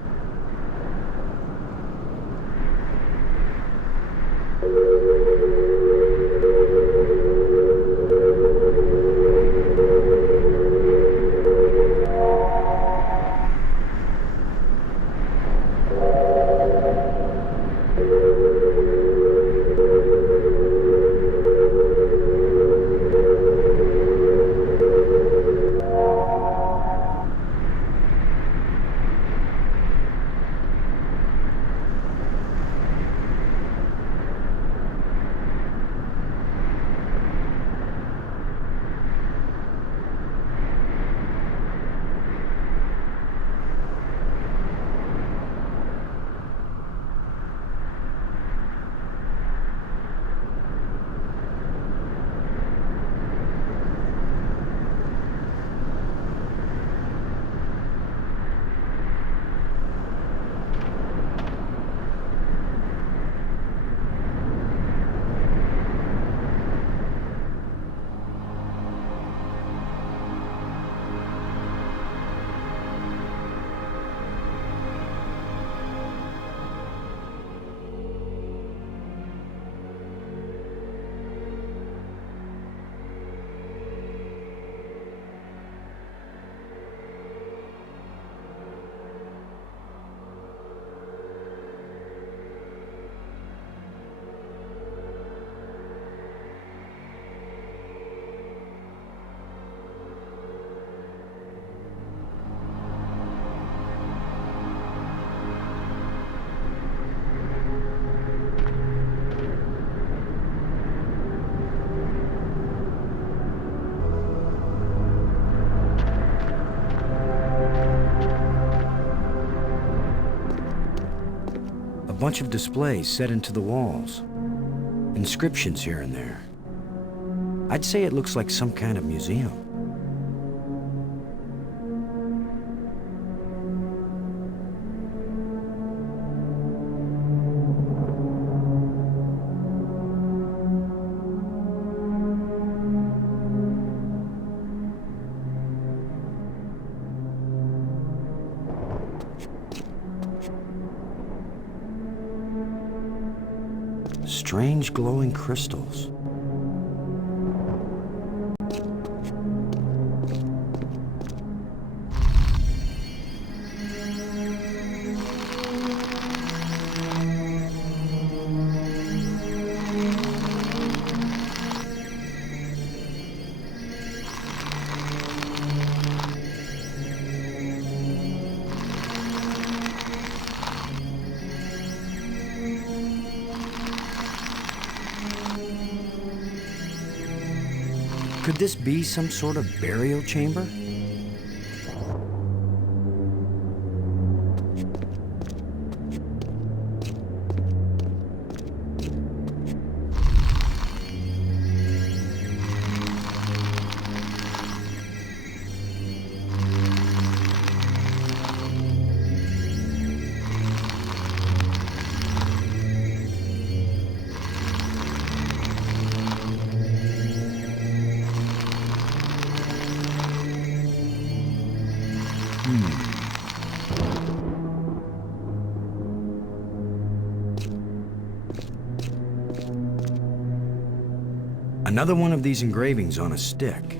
bunch of displays set into the walls. Inscriptions here and there. I'd say it looks like some kind of museum. Strange glowing crystals. Could this be some sort of burial chamber? Another one of these engravings on a stick.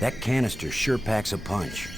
That canister sure packs a punch.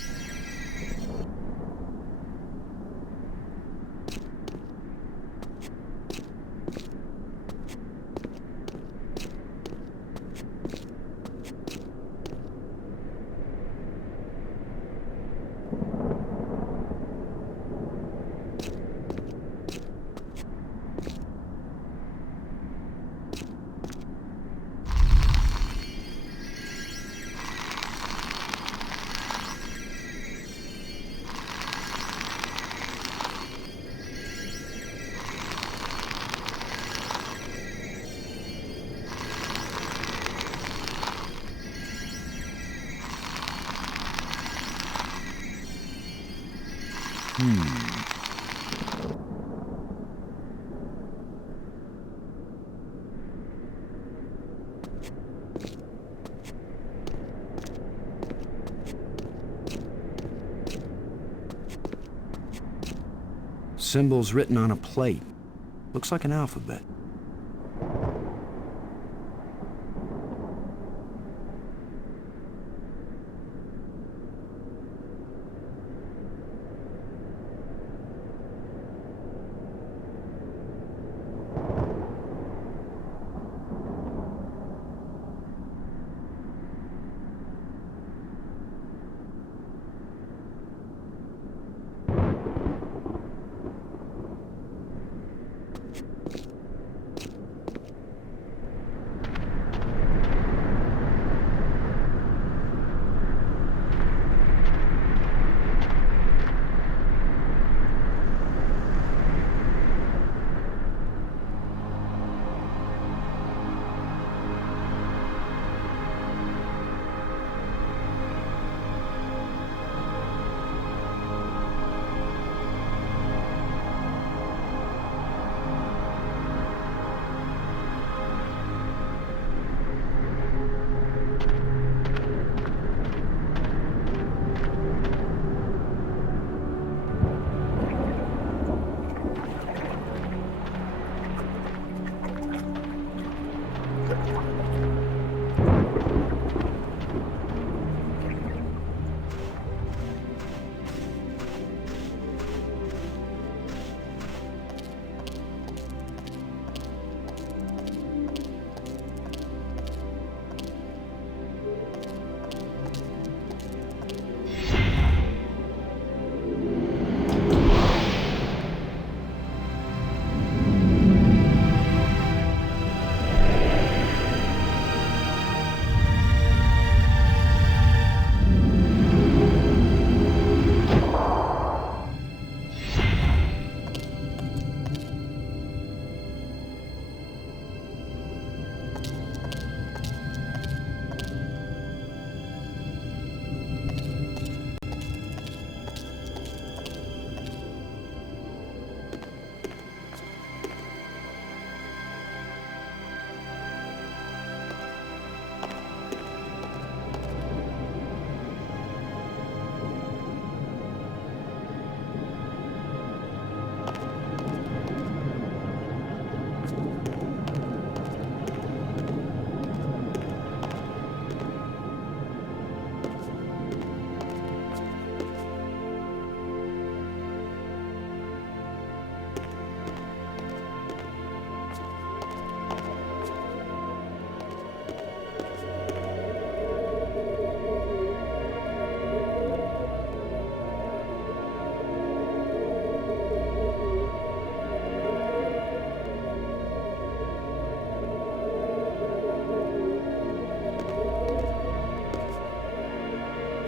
Symbols written on a plate. Looks like an alphabet.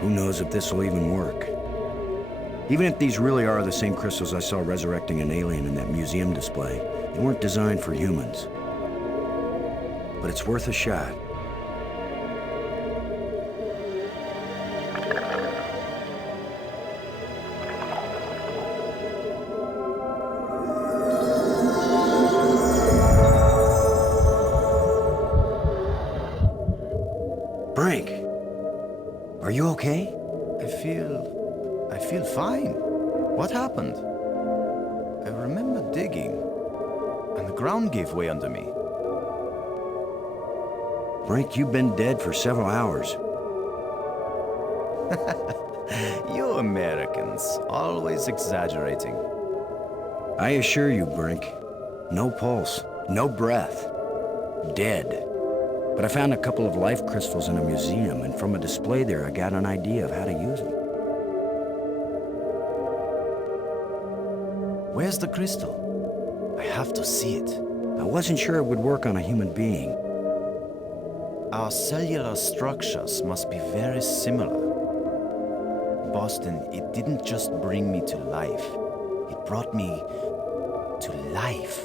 Who knows if this will even work? Even if these really are the same crystals I saw resurrecting an alien in that museum display, they weren't designed for humans. But it's worth a shot. Frank, are you okay? I feel fine. What happened? I remember digging, and the ground gave way under me. Frank, you've been dead for several hours. You Americans, always exaggerating. I assure you, Brink, no pulse, no breath, dead. But I found a couple of life crystals in a museum, and from a display there, I got an idea of how to use them. Where's the crystal? I have to see it. I wasn't sure it would work on a human being. Our cellular structures must be very similar. Boston, it didn't just bring me to life. It brought me to life.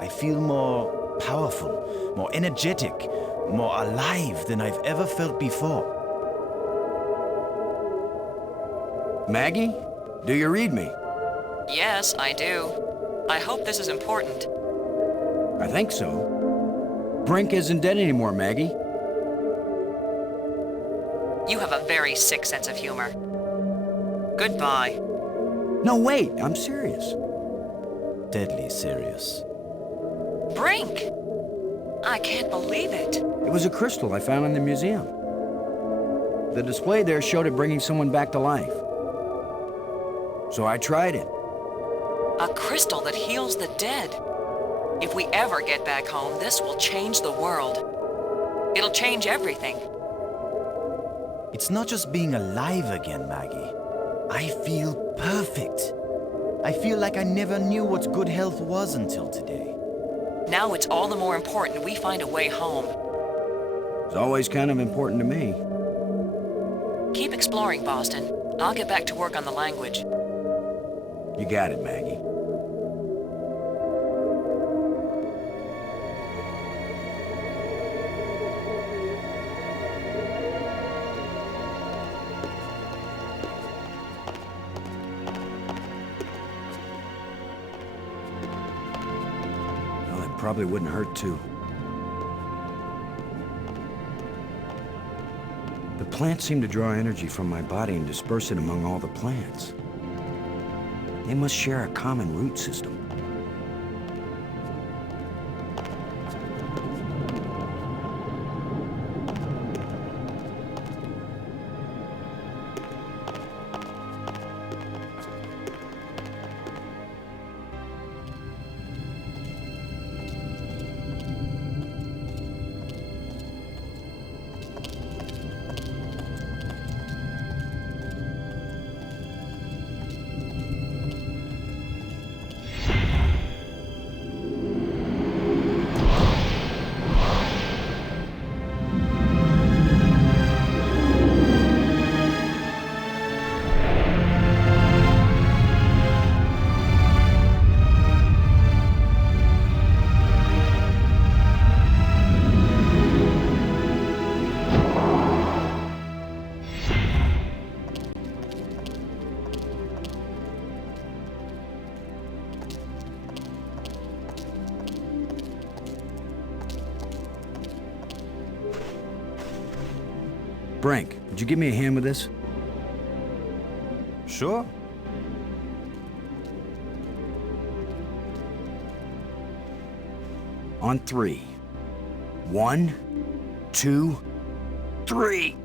I feel more powerful, more energetic, more alive than I've ever felt before. Maggie, do you read me? Yes, I do. I hope this is important. I think so. Brink isn't dead anymore, Maggie. You have a very sick sense of humor. Goodbye. No, wait, I'm serious. Deadly serious. Brink! I can't believe it. It was a crystal I found in the museum. The display there showed it bringing someone back to life. So I tried it. A crystal that heals the dead. If we ever get back home, this will change the world. It'll change everything. It's not just being alive again, Maggie. I feel perfect. I feel like I never knew what good health was until today. Now it's all the more important we find a way home. It's always kind of important to me. Keep exploring, Boston. I'll get back to work on the language. You got it, Maggie. Well, it probably wouldn't hurt to. The plants seem to draw energy from my body and disperse it among all the plants. They must share a common root system. Brink, would you give me a hand with this? Sure. On 3. 1, 2, 3.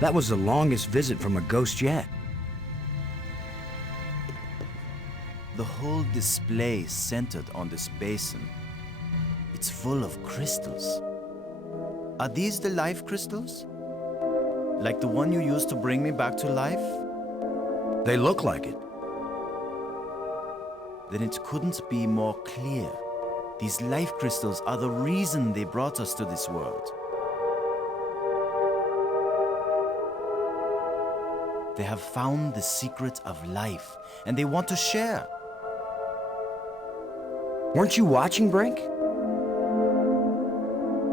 That was the longest visit from a ghost yet. The whole display centered on this basin. It's full of crystals. Are these the life crystals? Like the one you used to bring me back to life? They look like it. Then it couldn't be more clear. These life crystals are the reason they brought us to this world. They have found the secret of life, and they want to share. Weren't you watching, Brink?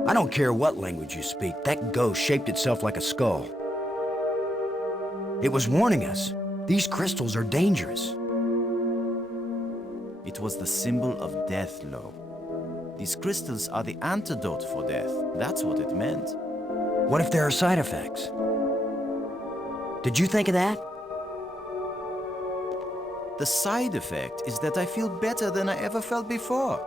I don't care what language you speak, that ghost shaped itself like a skull. It was warning us. These crystals are dangerous. It was the symbol of death, Lo. These crystals are the antidote for death. That's what it meant. What if there are side effects? Did you think of that? The side effect is that I feel better than I ever felt before.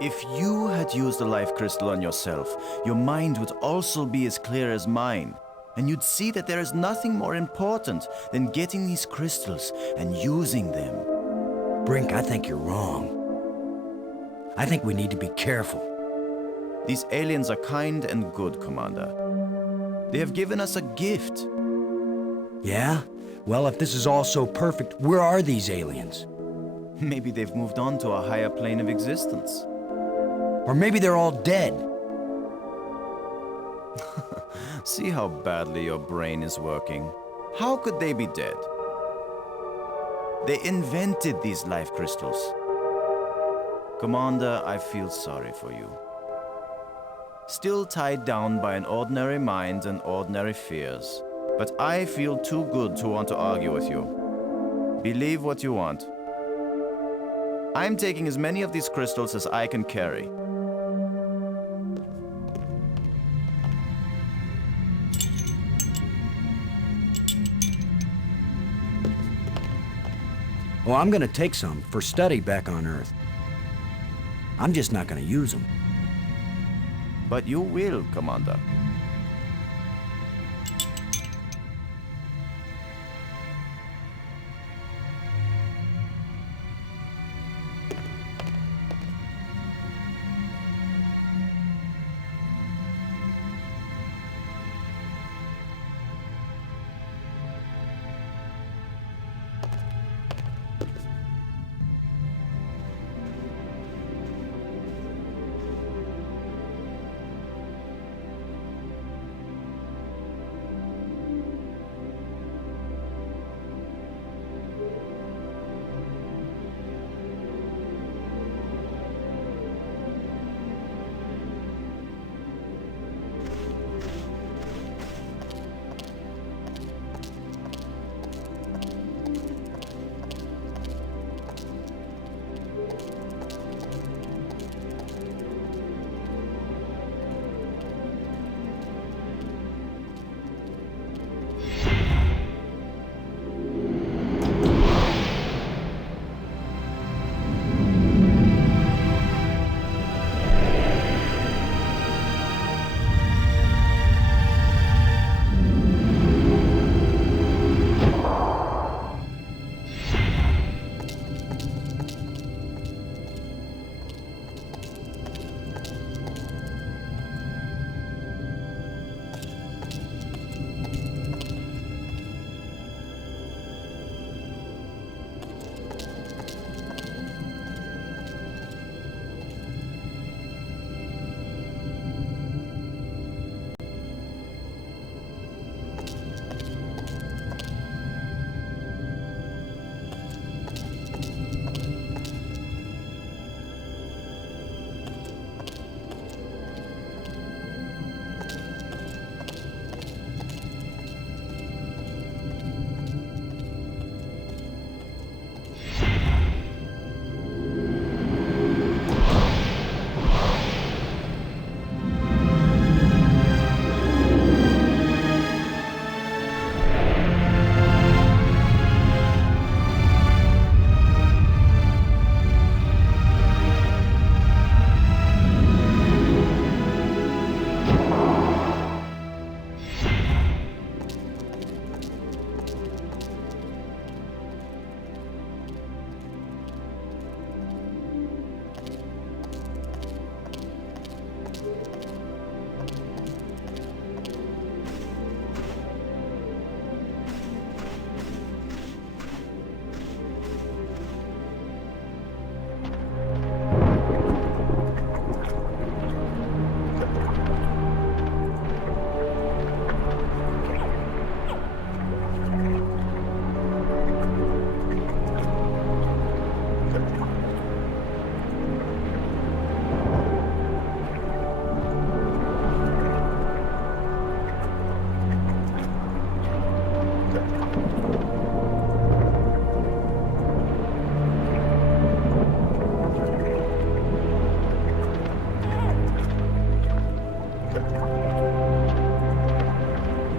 If you had used a life crystal on yourself, your mind would also be as clear as mine. And you'd see that there is nothing more important than getting these crystals and using them. Brink, I think you're wrong. I think we need to be careful. These aliens are kind and good, Commander. They have given us a gift. Yeah? Well, if this is all so perfect, where are these aliens? Maybe they've moved on to a higher plane of existence. Or maybe they're all dead. See how badly your brain is working. How could they be dead? They invented these life crystals. Commander, I feel sorry for you. Still tied down by an ordinary mind and ordinary fears. But I feel too good to want to argue with you. Believe what you want. I'm taking as many of these crystals as I can carry. Well, I'm gonna take some for study back on Earth. I'm just not gonna use them. But you will, Commander.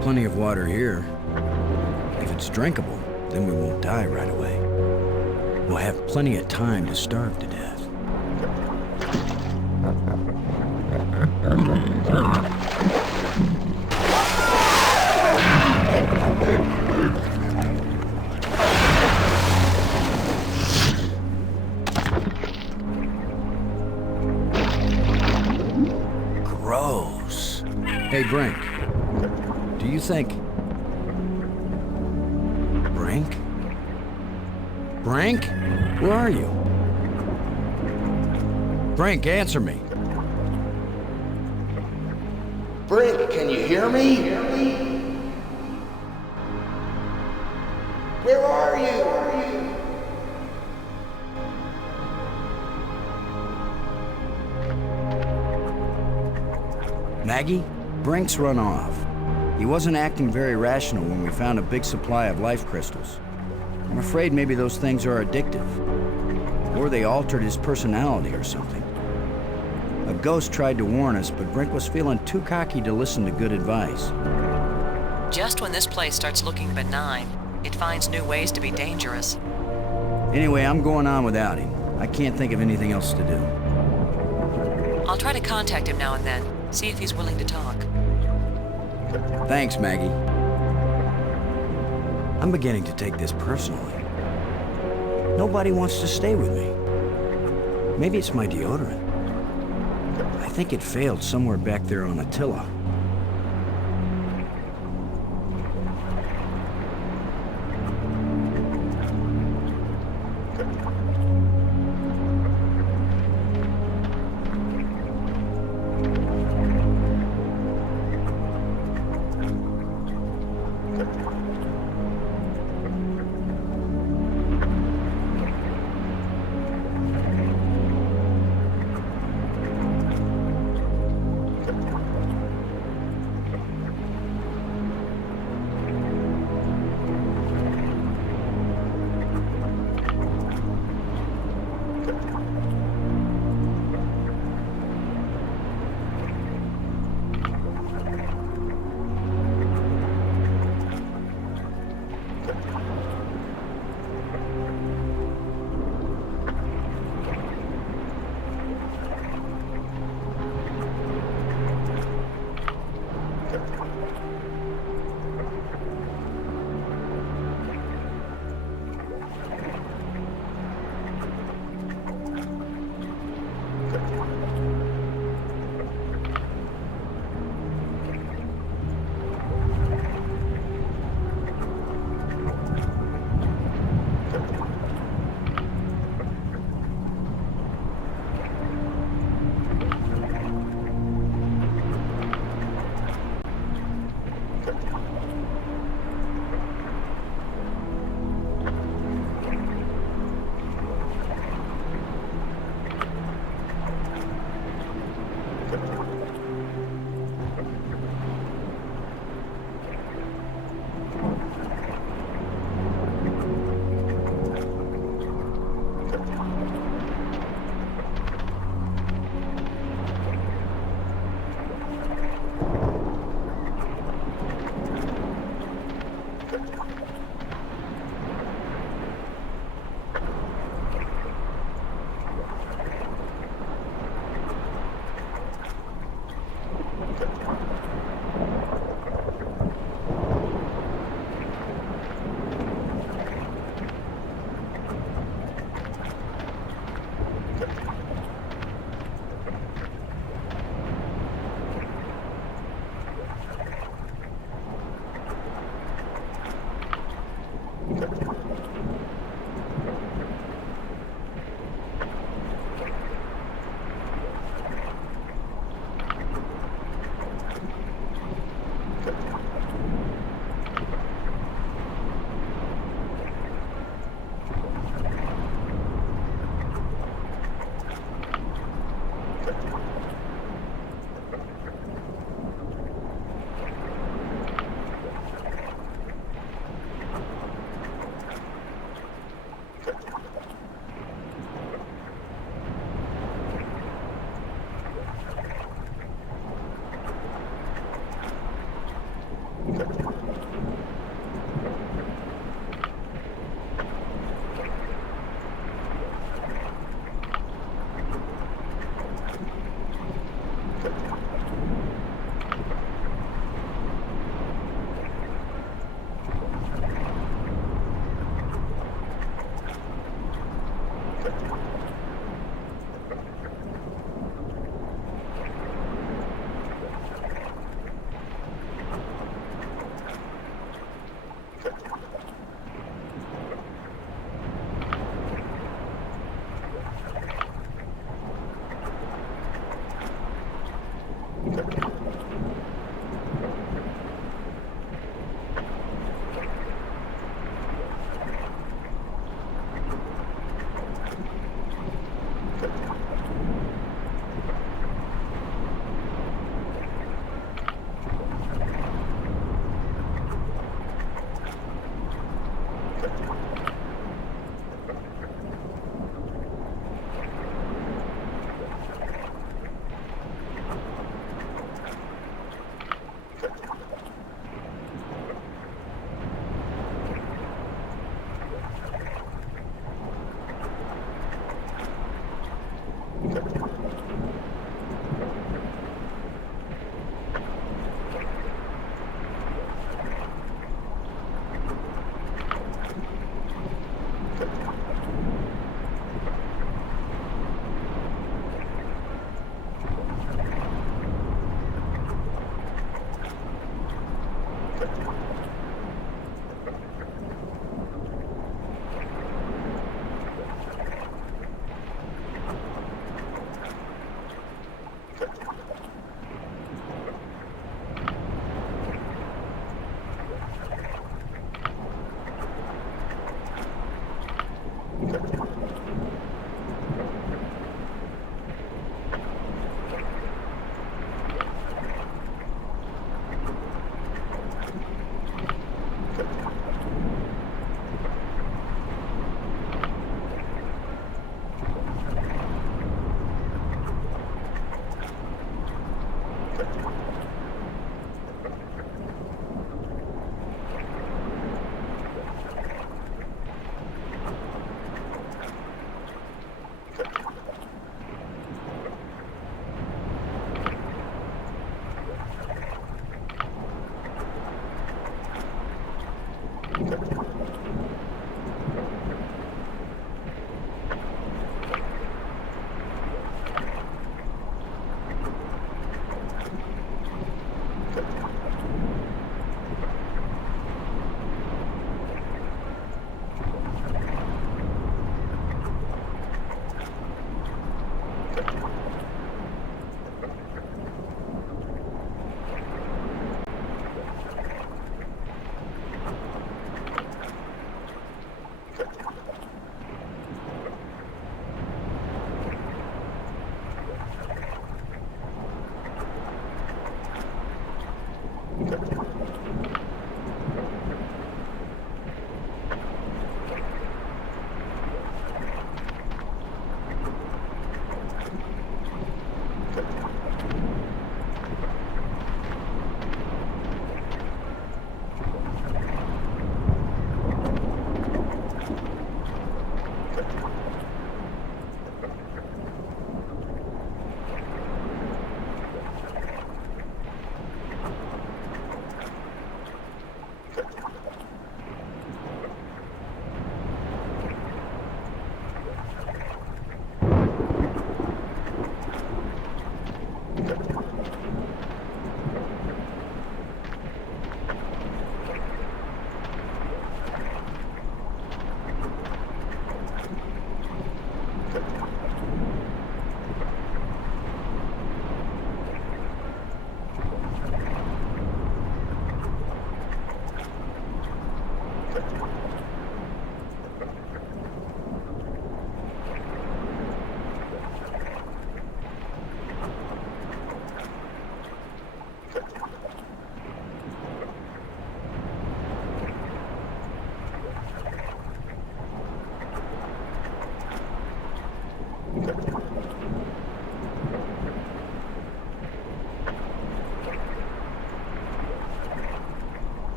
Plenty of water here. If it's drinkable, then we won't die right away. We'll have plenty of time to starve to death. Gross. Hey, Brink. Do you think... Brink? Brink? Where are you? Brink, answer me. Brink, can you hear me? Where are you? Maggie? Brink's run off. He wasn't acting very rational when we found a big supply of life crystals. I'm afraid maybe those things are addictive. Or they altered his personality or something. A ghost tried to warn us, but Brink was feeling too cocky to listen to good advice. Just when this place starts looking benign, it finds new ways to be dangerous. Anyway, I'm going on without him. I can't think of anything else to do. I'll try to contact him now and then, see if he's willing to talk. Thanks, Maggie. I'm beginning to take this personally. Nobody wants to stay with me. Maybe it's my deodorant. I think it failed somewhere back there on Attila.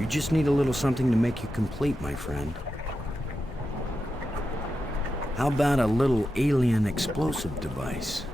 You just need a little something to make you complete, my friend. How about a little alien explosive device?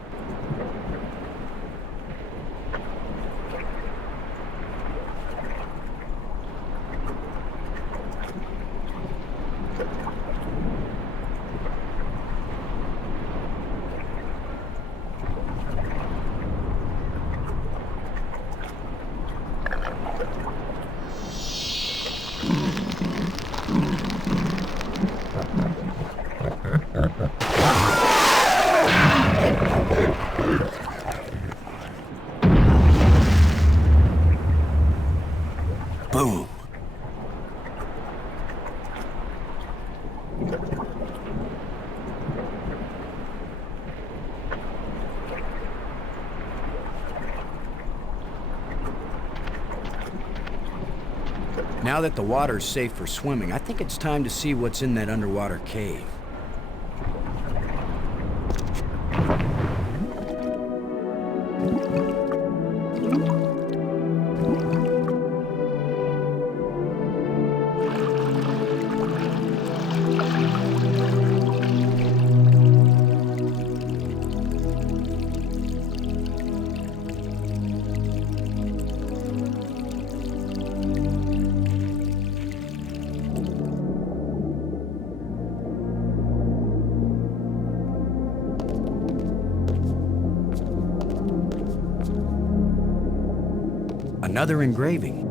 Now that the water's safe for swimming, I think it's time to see what's in that underwater cave. Another engraving.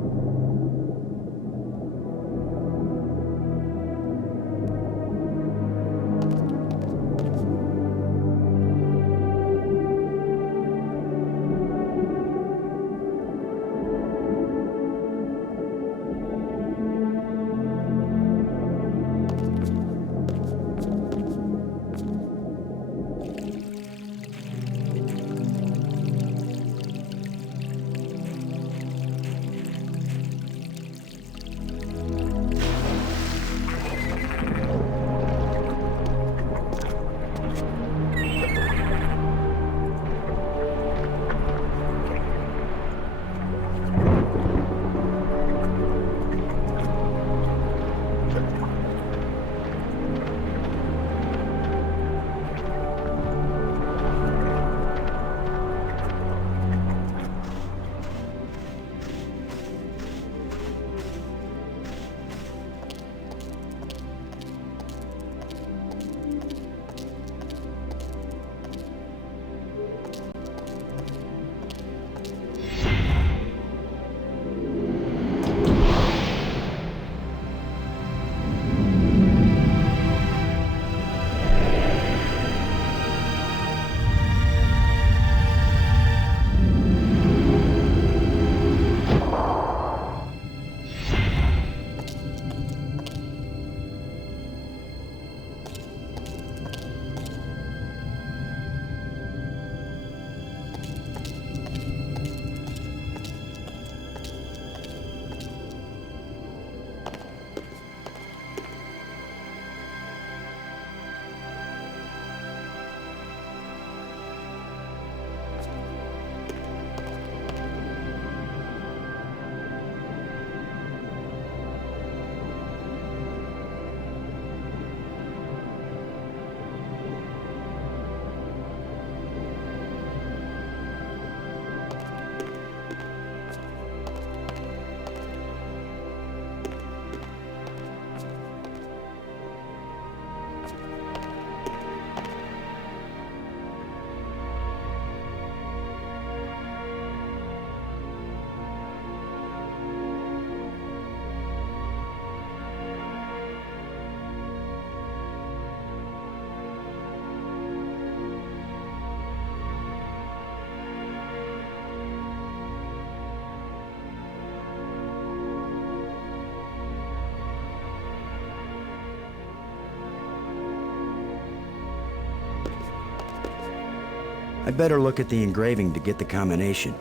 I'd better look at the engraving to get the combination.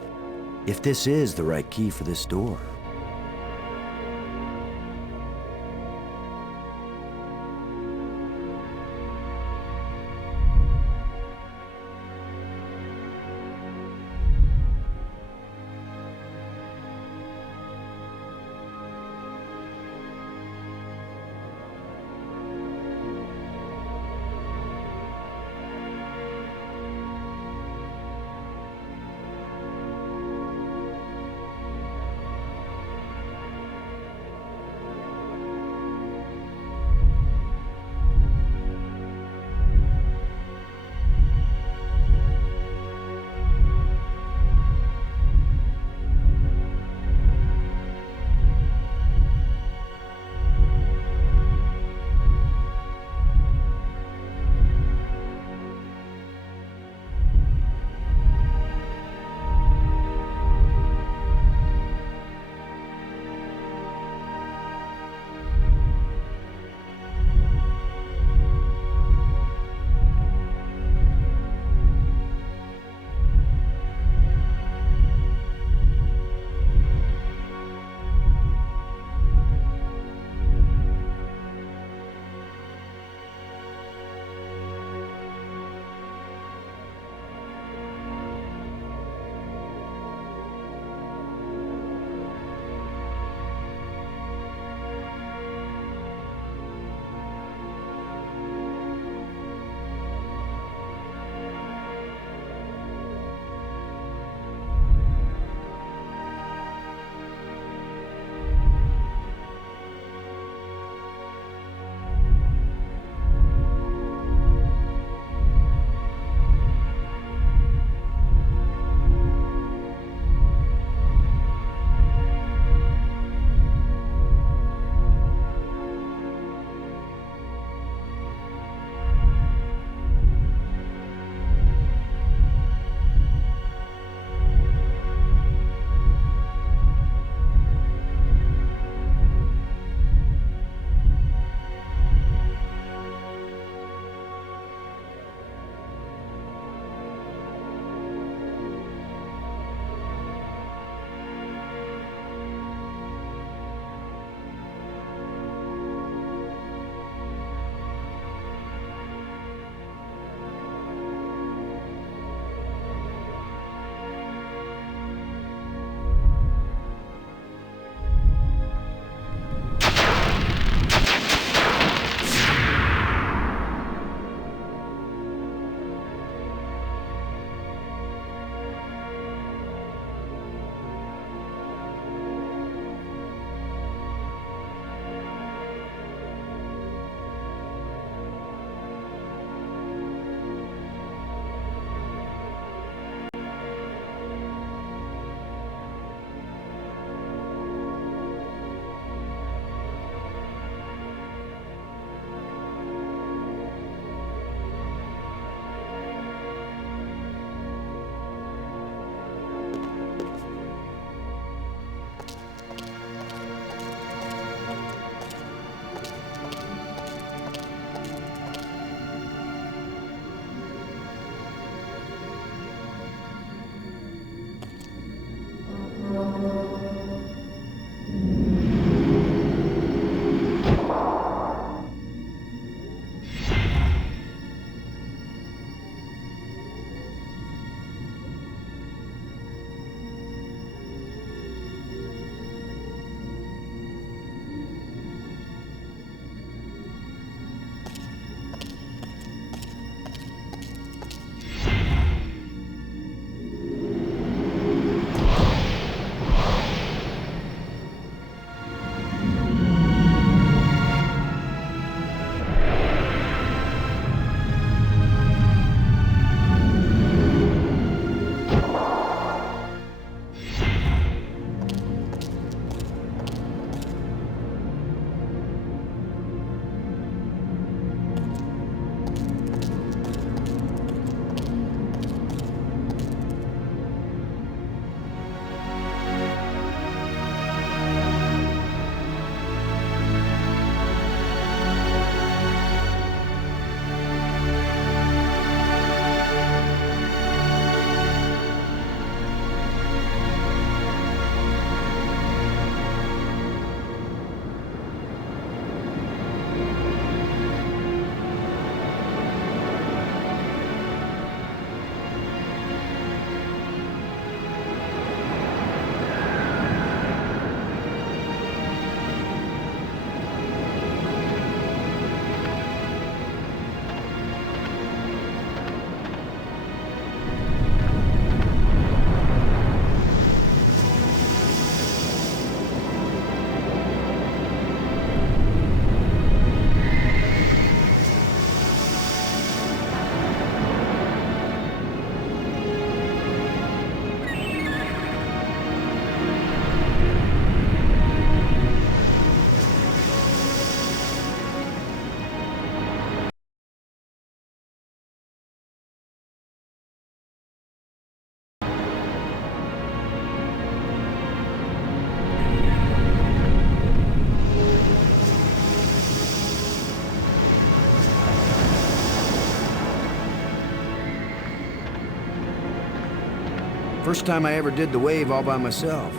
If this is the right key for this door. First time I ever did the wave all by myself.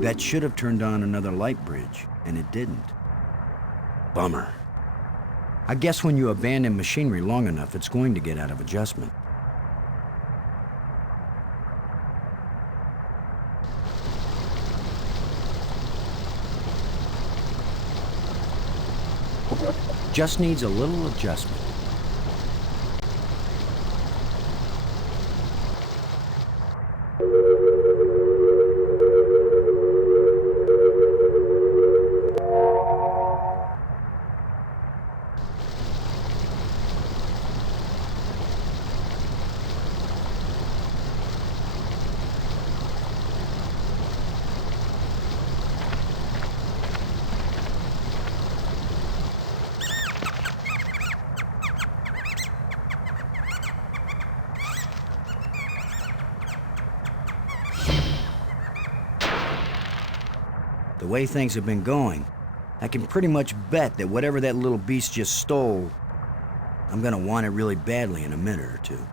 That should have turned on another light bridge, and it didn't. Bummer. I guess when you abandon machinery long enough, it's going to get out of adjustment. Just needs a little adjustment. The way things have been going, I can pretty much bet that whatever that little beast just stole, I'm gonna want it really badly in a minute or two.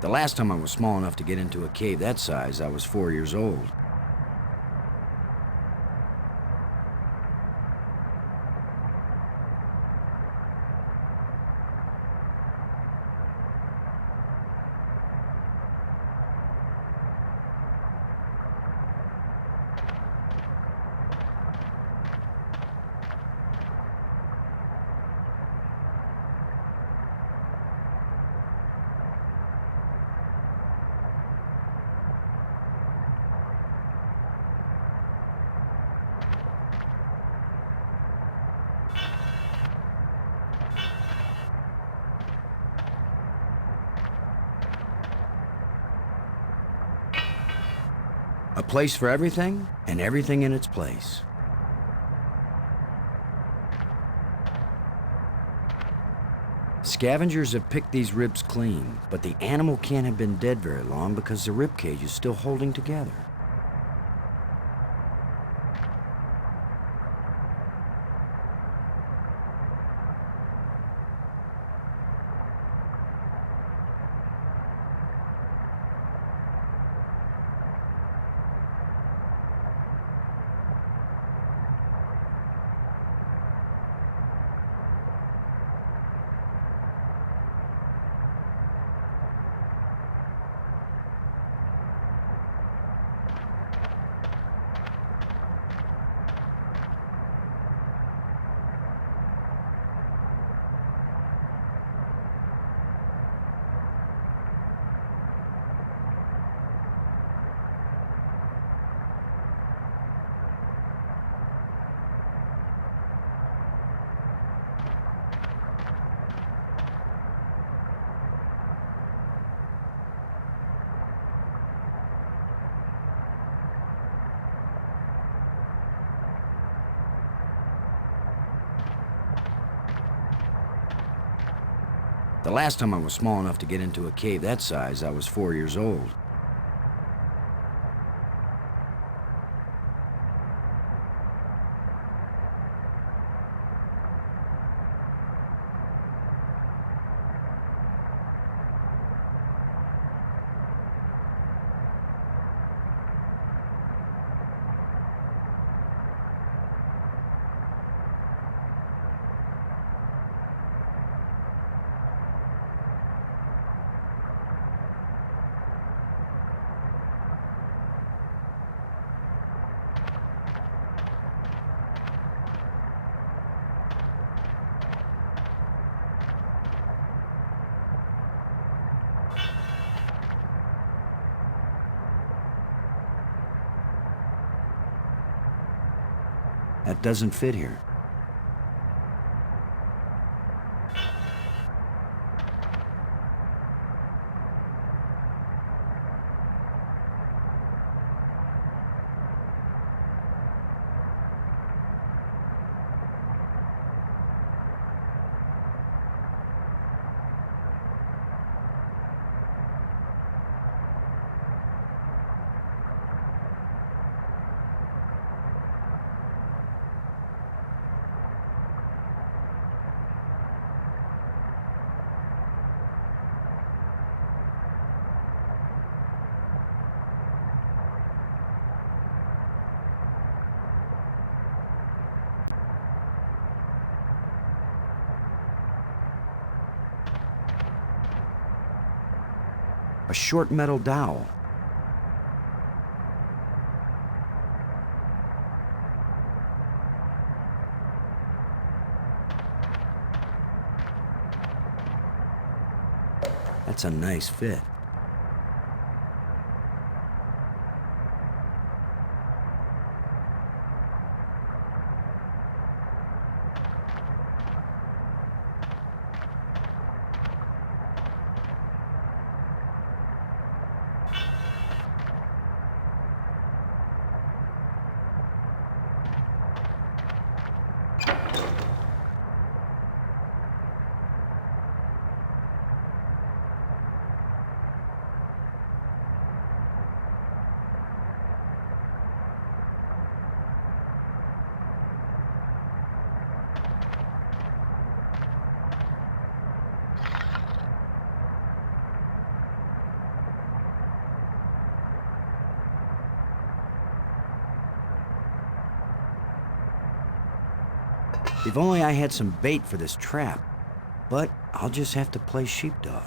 The last time I was small enough to get into a cave that size, I was 4 years old. A place for everything, and everything in its place. Scavengers have picked these ribs clean, but the animal can't have been dead very long because the rib cage is still holding together. The last time I was small enough to get into a cave that size, I was 4 years old. That doesn't fit here. A short metal dowel. That's a nice fit. If only I had some bait for this trap, but I'll just have to play sheepdog.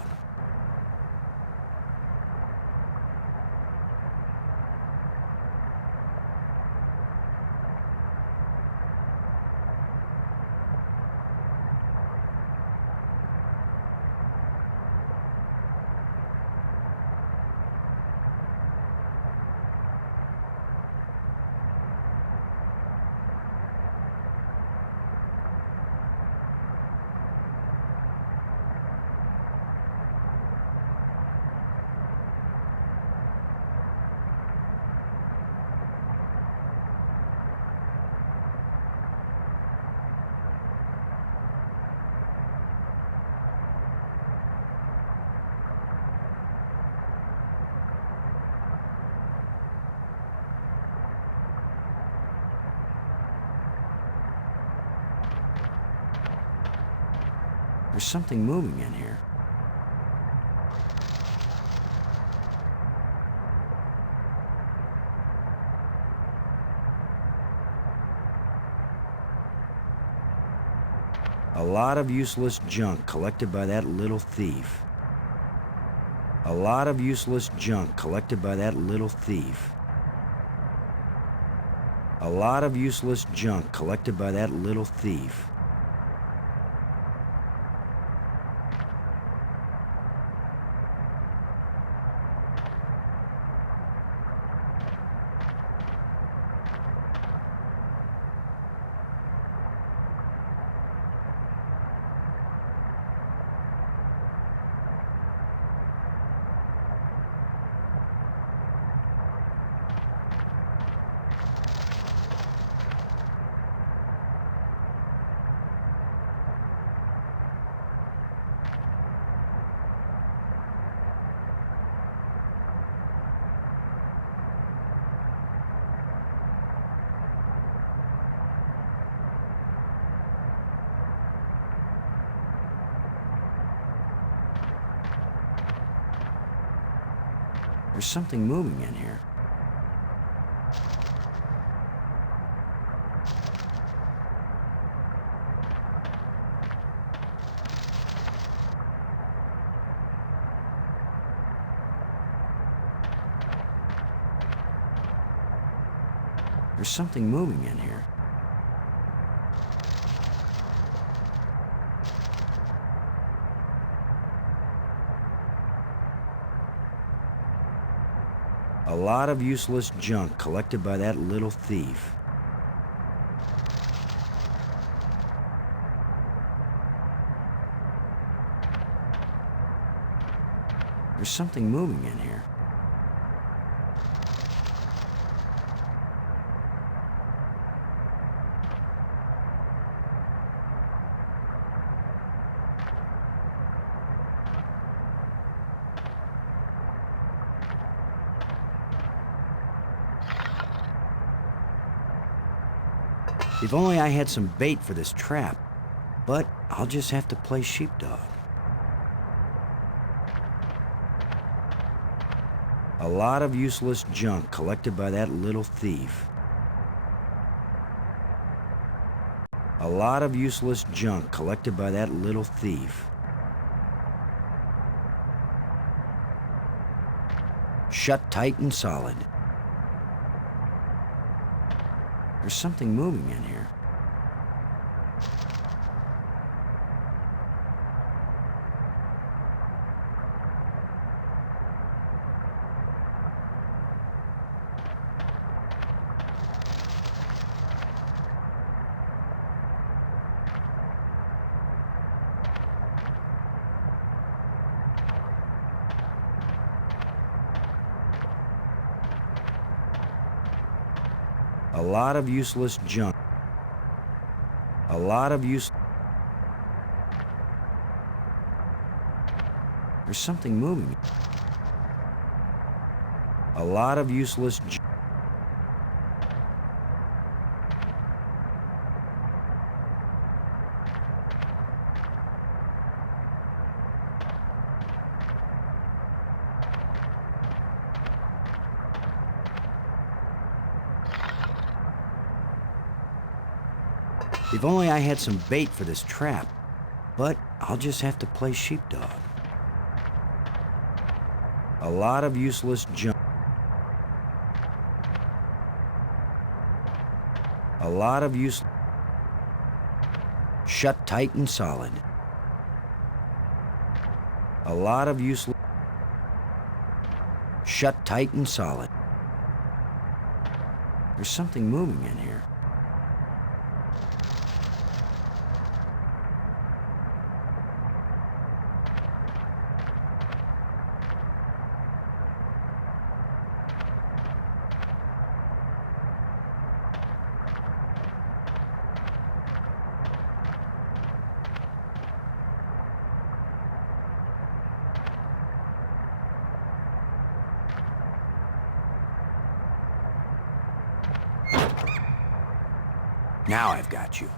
There's something moving in here. A lot of useless junk collected by that little thief. A lot of useless junk collected by that little thief. A lot of useless junk collected by that little thief. There's something moving in here. There's something moving in here. A lot of useless junk collected by that little thief. There's something moving in here. If only I had some bait for this trap, but I'll just have to play sheepdog. A lot of useless junk collected by that little thief. A lot of useless junk collected by that little thief. Shut tight and solid. There's something moving in here. A lot of useless junk. A lot of use. There's something moving. A lot of useless junk. If only I had some bait for this trap, but I'll just have to play sheepdog. A lot of useless junk. A lot of use. Shut tight and solid. A lot of useless. Shut tight and solid. There's something moving in here. Now I've got you.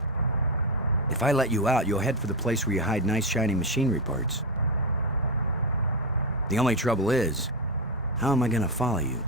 If I let you out, you'll head for the place where you hide nice shiny machinery parts. The only trouble is, how am I gonna follow you?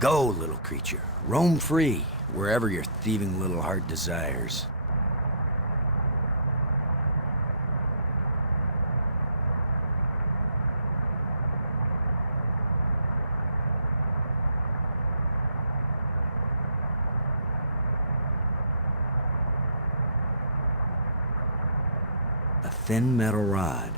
Go, little creature. Roam free, wherever your thieving little heart desires. A thin metal rod.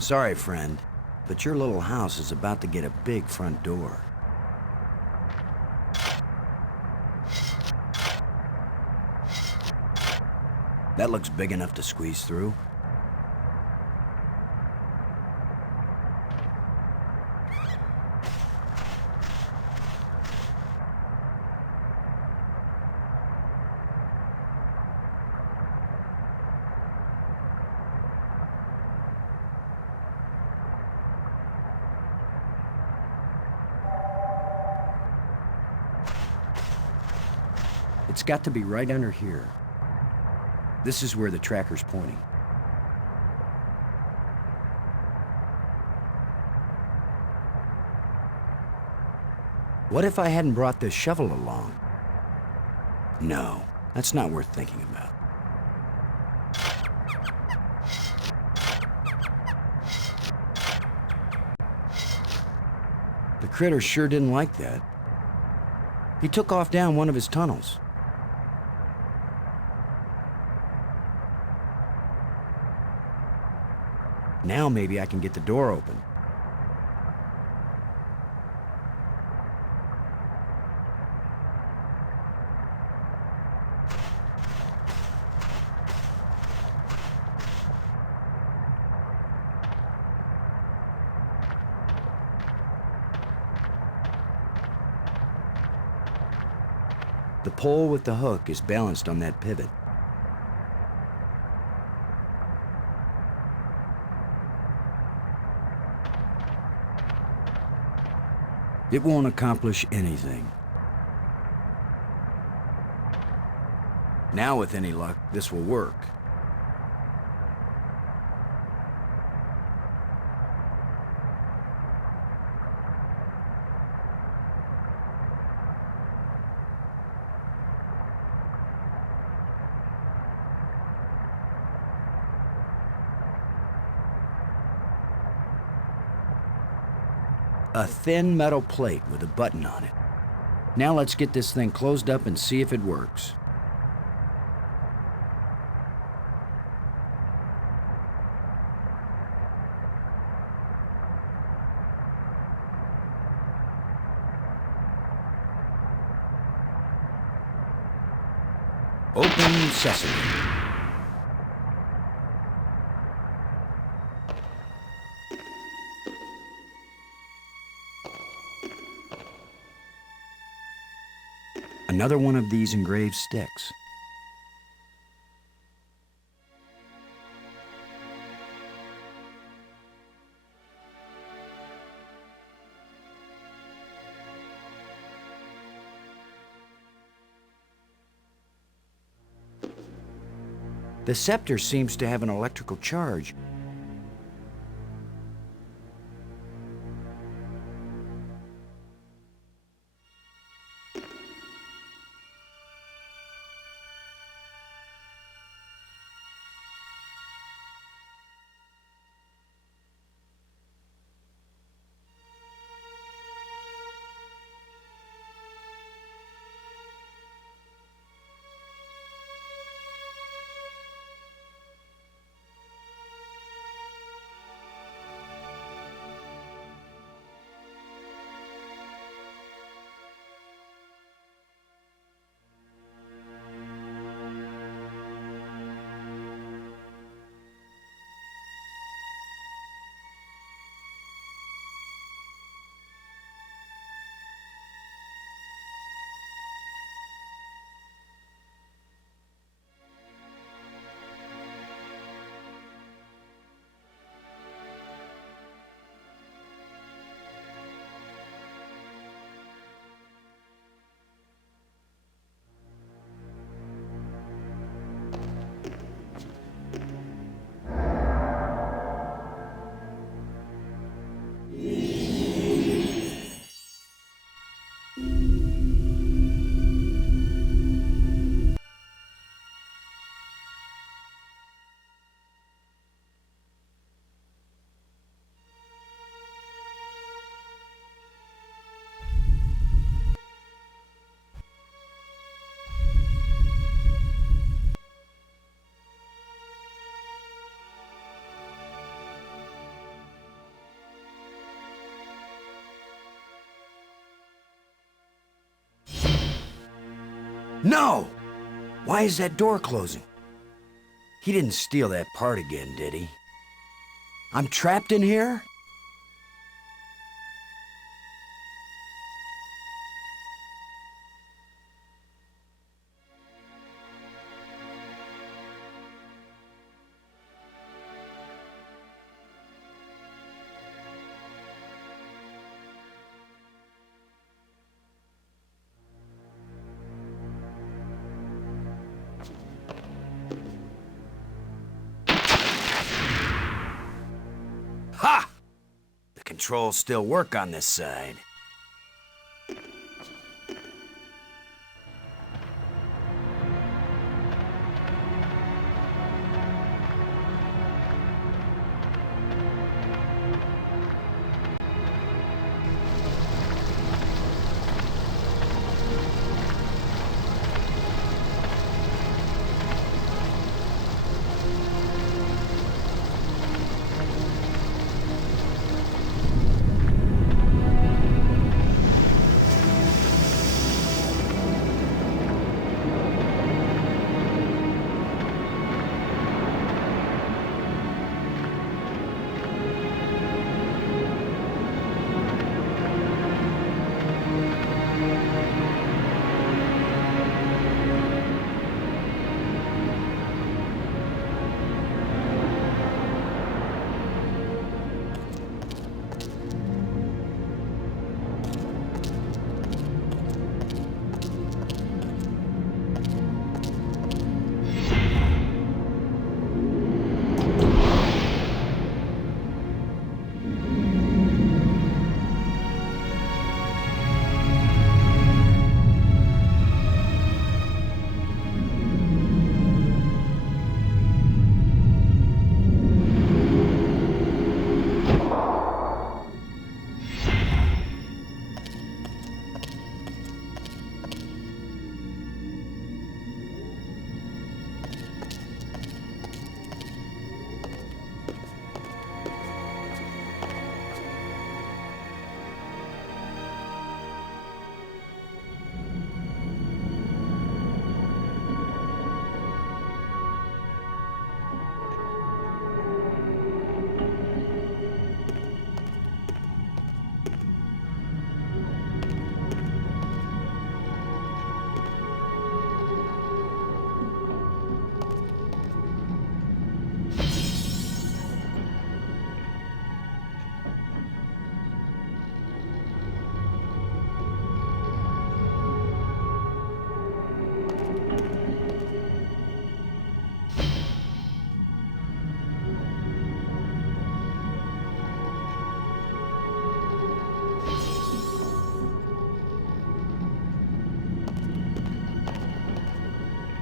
Sorry, friend, but your little house is about to get a big front door. That looks big enough to squeeze through. It's got to be right under here. This is where the tracker's pointing. What if I hadn't brought this shovel along? No, that's not worth thinking about. The critter sure didn't like that. He took off down one of his tunnels. Now maybe I can get the door open. The pole with the hook is balanced on that pivot. It won't accomplish anything. Now, with any luck, this will work. A thin metal plate with a button on it. Now let's get this thing closed up and see if it works. Open sesame. Another one of these engraved sticks. The scepter seems to have an electrical charge. No! Why is that door closing? He didn't steal that part again, did he? I'm trapped in here? Ha! The controls still work on this side.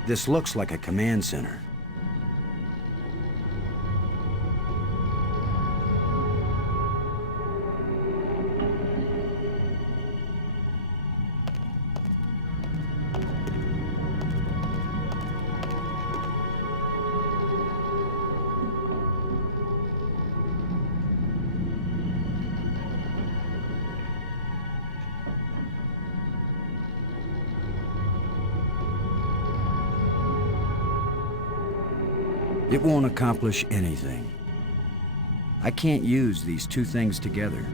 This looks like a command center. It won't accomplish anything. I can't use these two things together.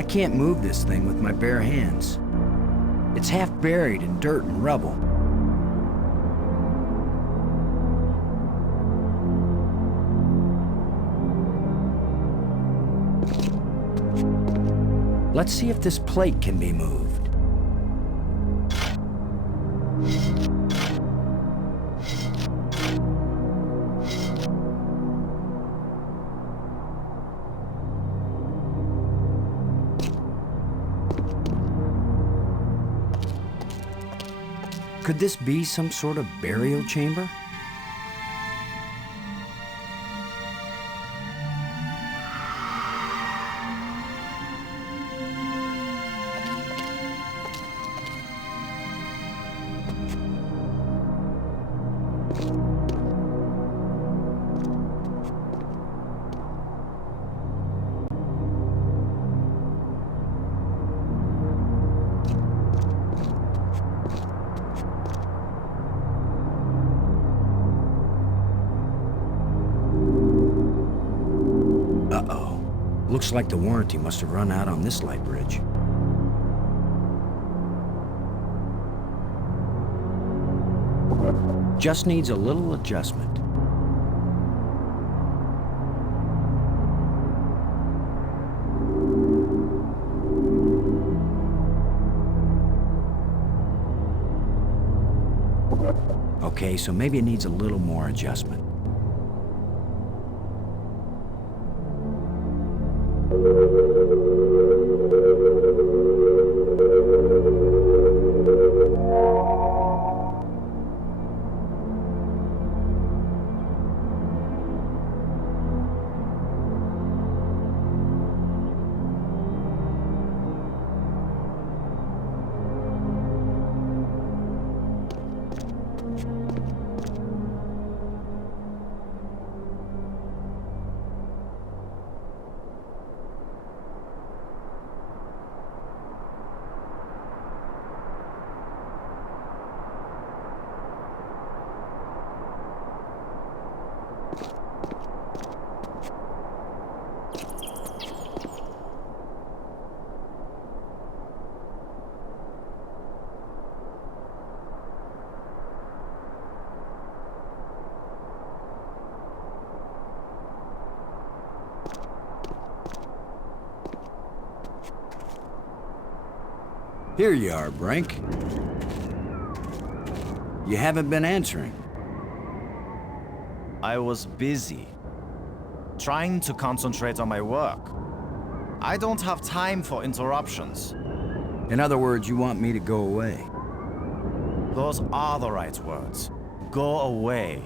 I can't move this thing with my bare hands. It's half buried in dirt and rubble. Let's see if this plate can be moved. Could this be some sort of burial chamber? Looks like the warranty must have run out on this light bridge. Just needs a little adjustment. Okay, so maybe it needs a little more adjustment. Here you are, Brink. You haven't been answering. I was busy, trying to concentrate on my work. I don't have time for interruptions. In other words, you want me to go away. Those are the right words. Go away.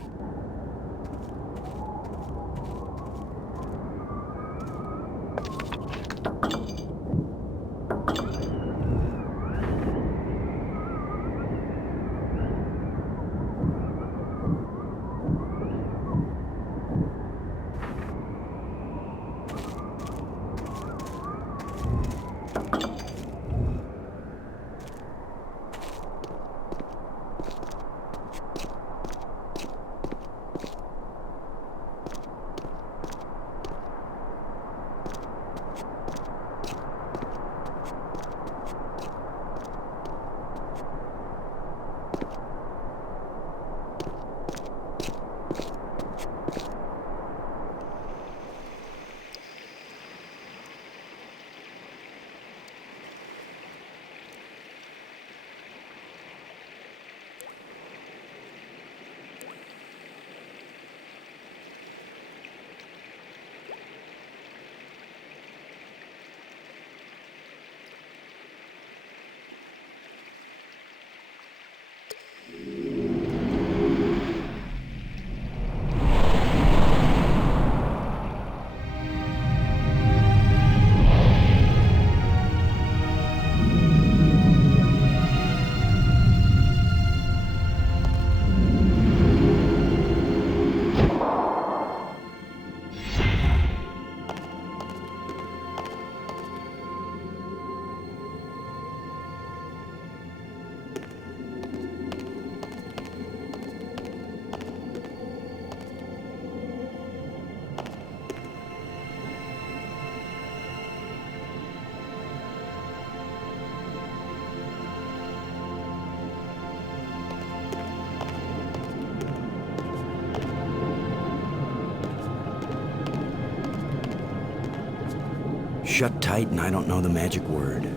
Shut tight and I don't know the magic word.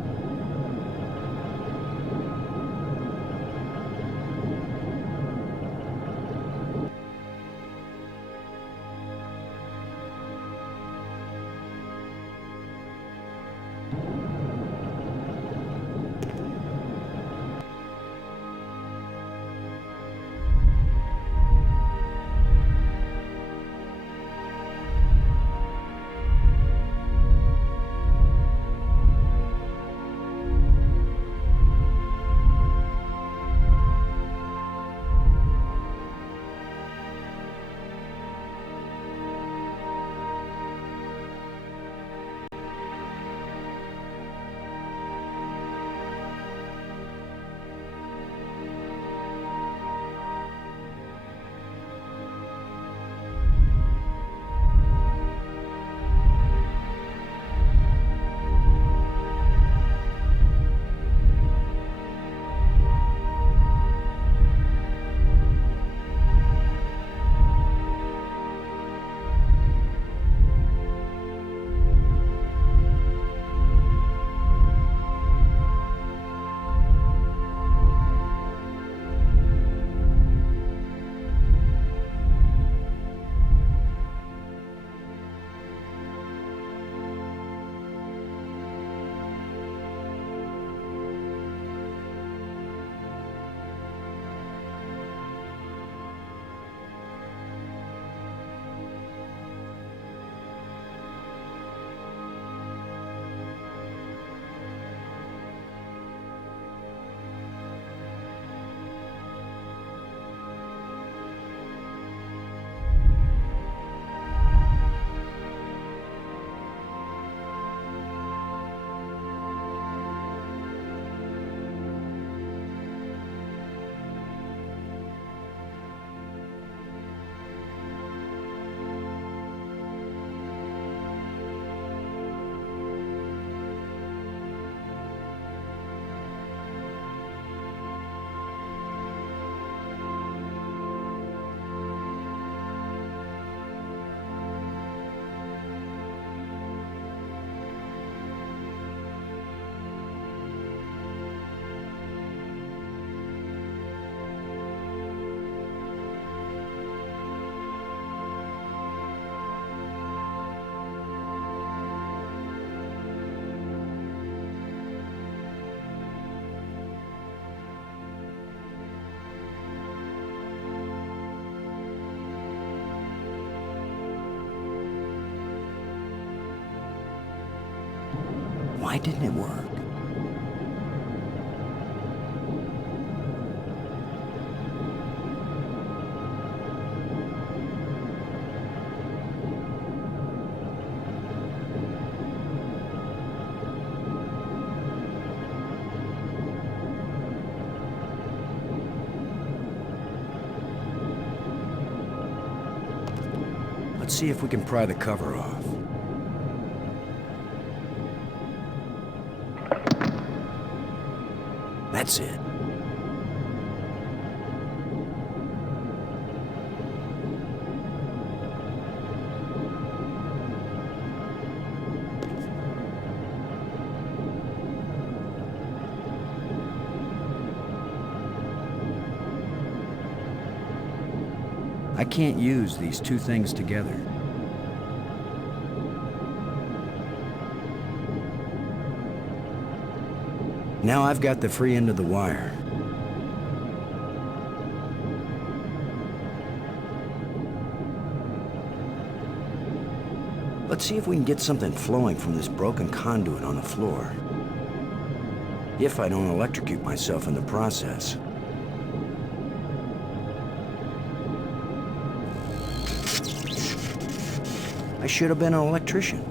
Why didn't it work? Let's see if we can pry the cover off. That's it. I can't use these two things together. Now I've got the free end of the wire. Let's see if we can get something flowing from this broken conduit on the floor. If I don't electrocute myself in the process. I should have been an electrician.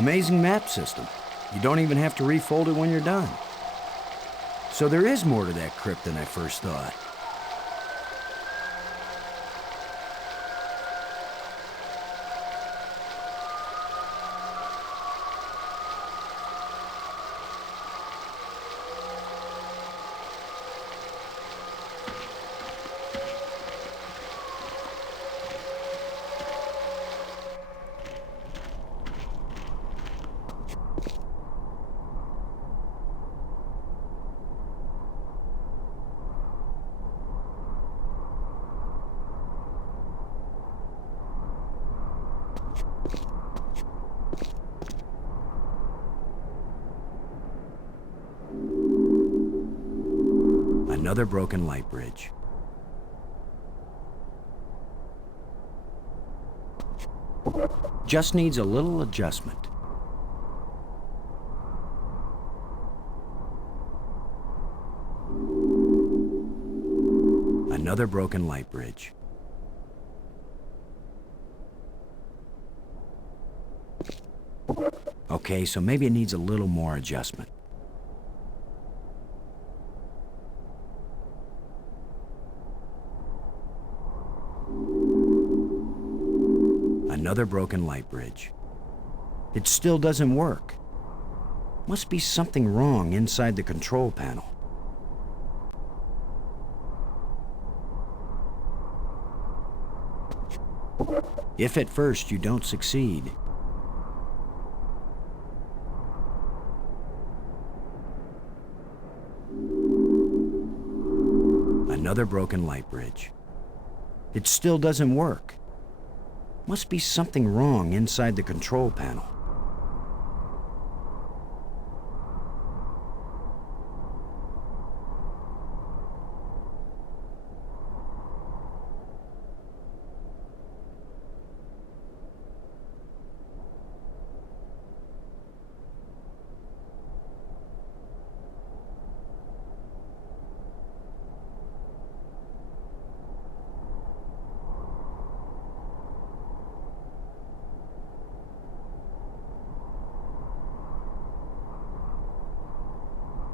Amazing map system. You don't even have to refold it when you're done. So there is more to that crypt than I first thought. Another broken light bridge. Just needs a little adjustment. Another broken light bridge. Okay, so maybe it needs a little more adjustment. Another broken light bridge. It still doesn't work. Must be something wrong inside the control panel. If at first you don't succeed, another broken light bridge. It still doesn't work. Must be something wrong inside the control panel.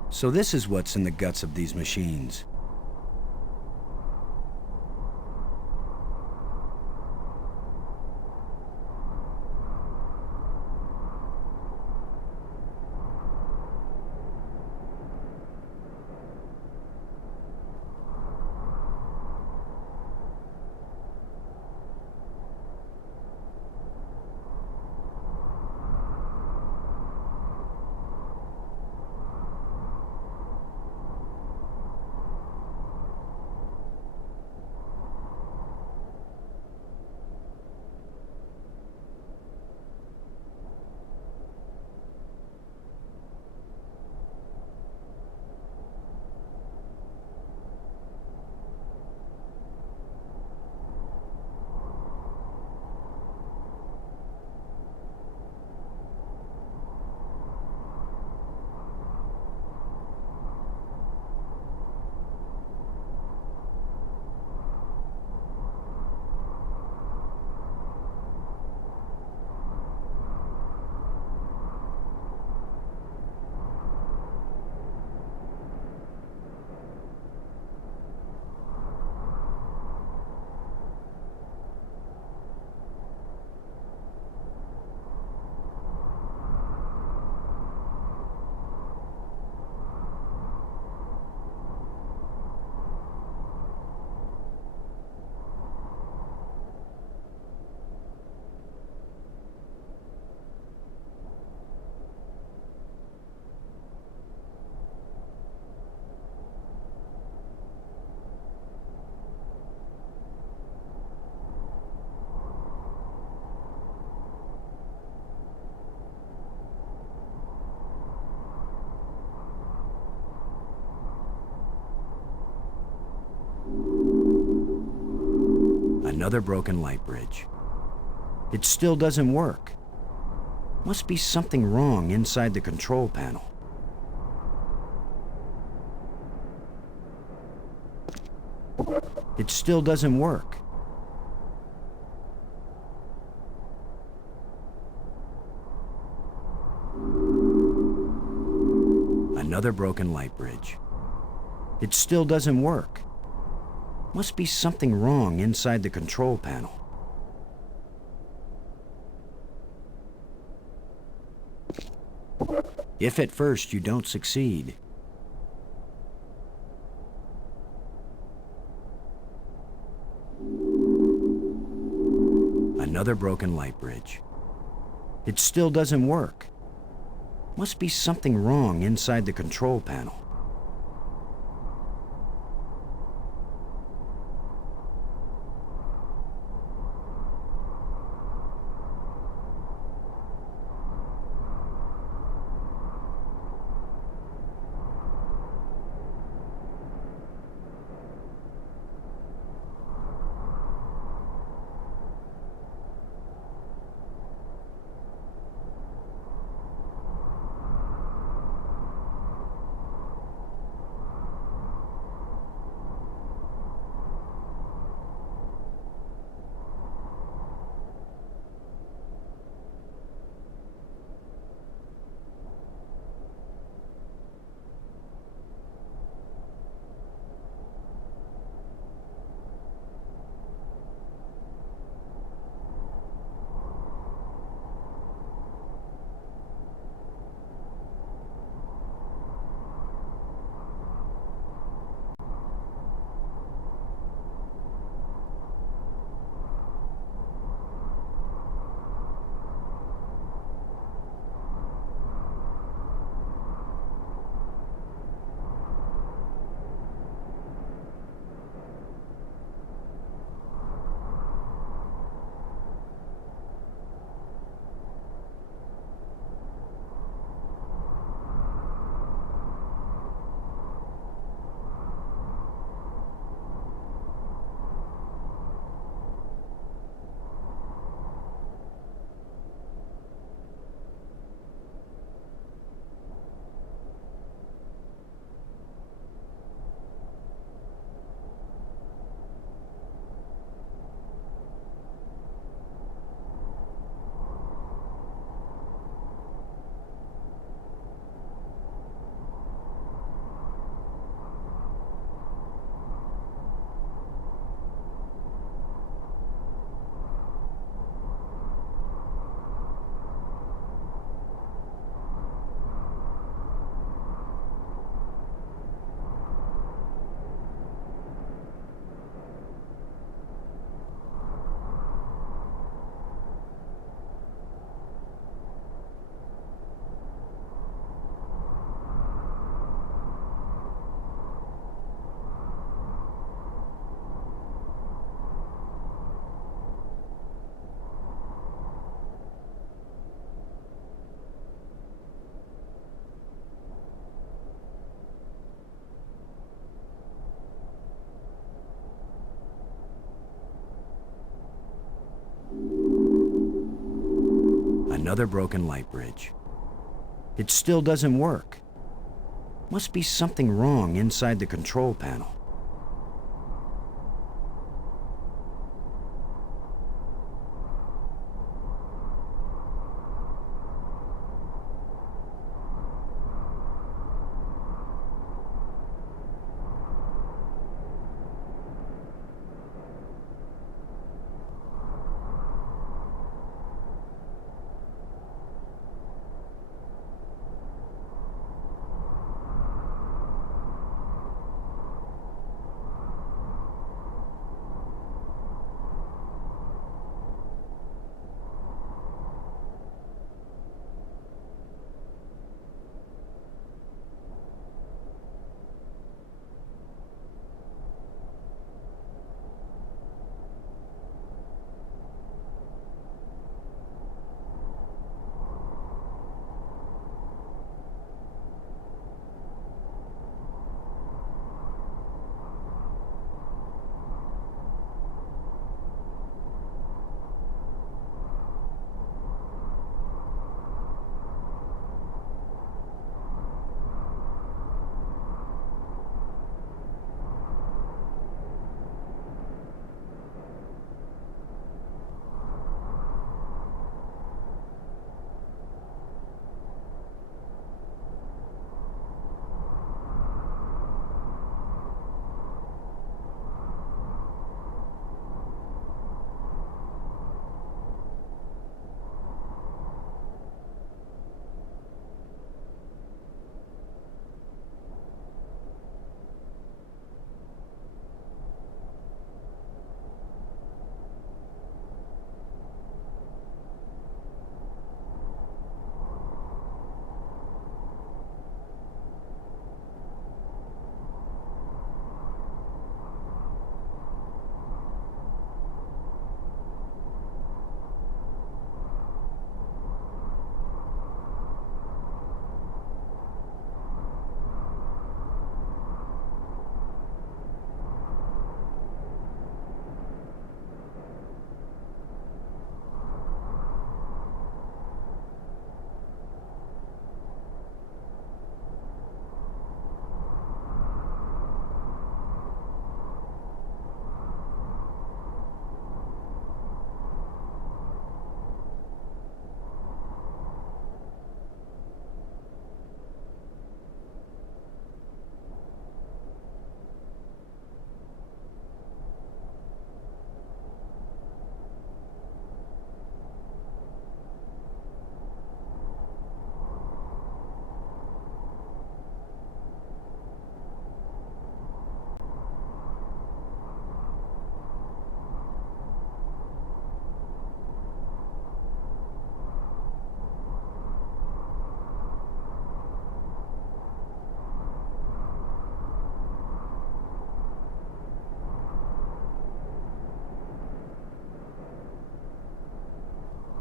So this is what's in the guts of these machines. Another broken light bridge. It still doesn't work. Must be something wrong inside the control panel. It still doesn't work. Another broken light bridge. It still doesn't work. Must be something wrong inside the control panel. If at first you don't succeed, another broken light bridge. It still doesn't work. Must be something wrong inside the control panel. Another broken light bridge. It still doesn't work. Must be something wrong inside the control panel.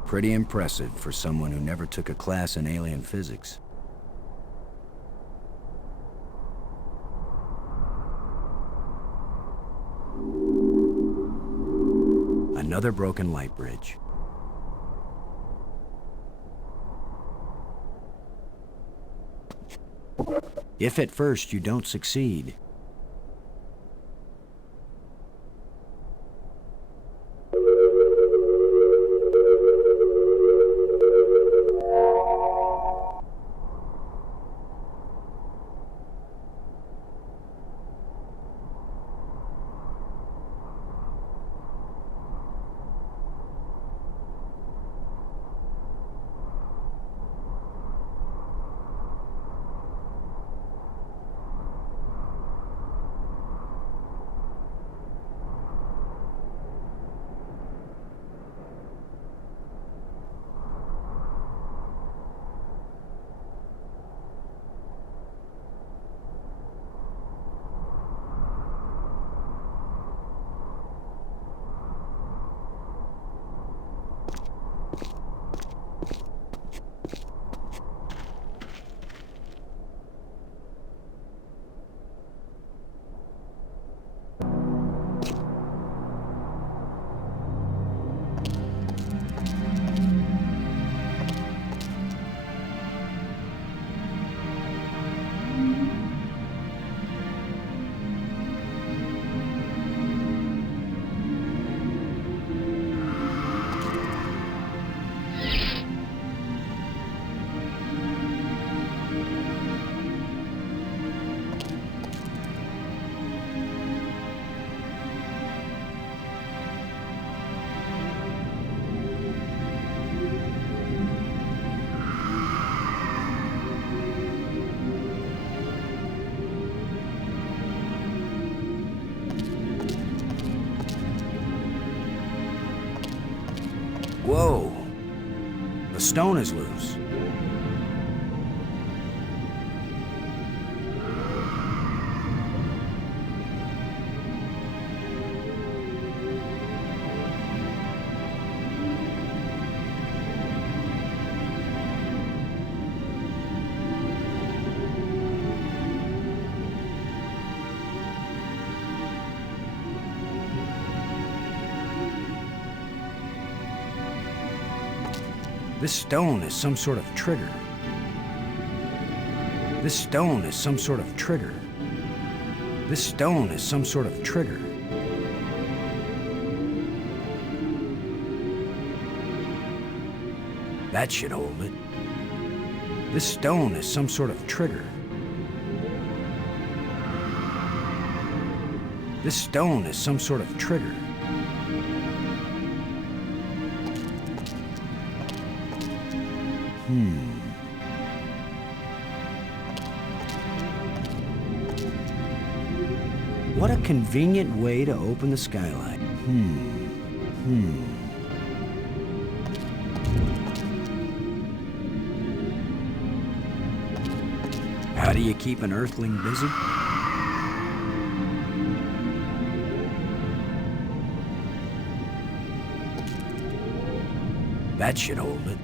Pretty impressive for someone who never took a class in alien physics. Another broken light bridge. If at first you don't succeed, whoa! The stone is loose. This stone is some sort of trigger. This stone is some sort of trigger. This stone is some sort of trigger. That should hold it. This stone is some sort of trigger. This stone is some sort of trigger. What a convenient way to open the skylight. How do you keep an Earthling busy? That should hold it.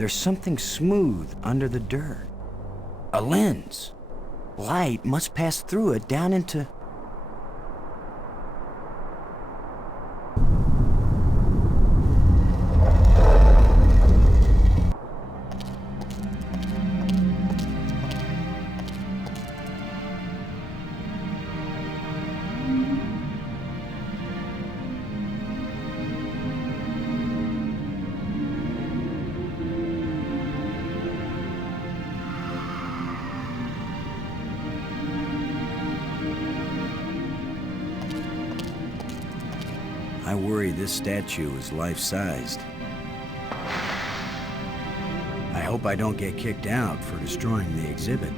There's something smooth under the dirt. A lens. Light must pass through it down into... I worry this statue is life-sized. I hope I don't get kicked out for destroying the exhibit.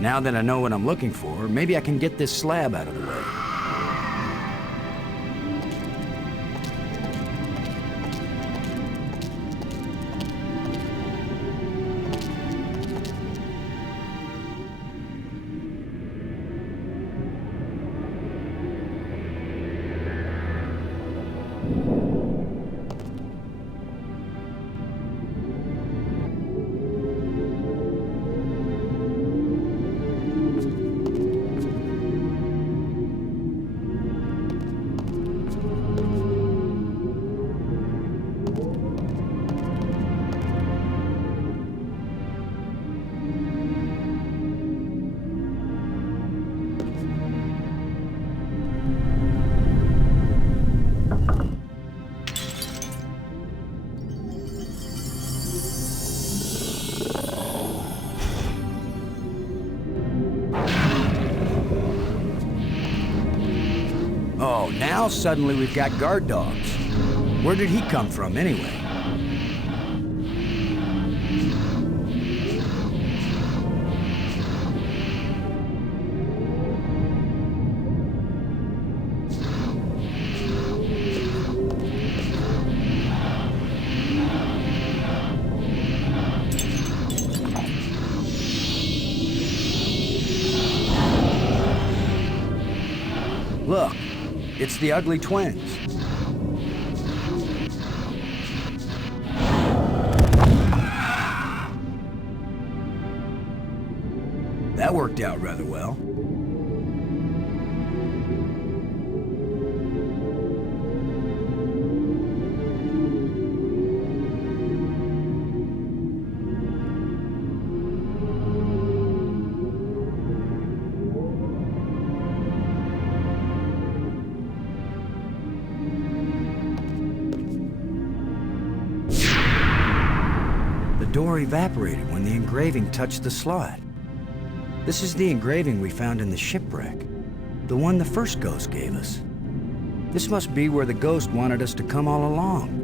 Now that I know what I'm looking for, maybe I can get this slab out of the way. Oh, now suddenly we've got guard dogs. Where did he come from, anyway? Look, it's the ugly twins. That worked out rather well. The door evaporated when the engraving touched the slot. This is the engraving we found in the shipwreck, the one the first ghost gave us. This must be where the ghost wanted us to come all along.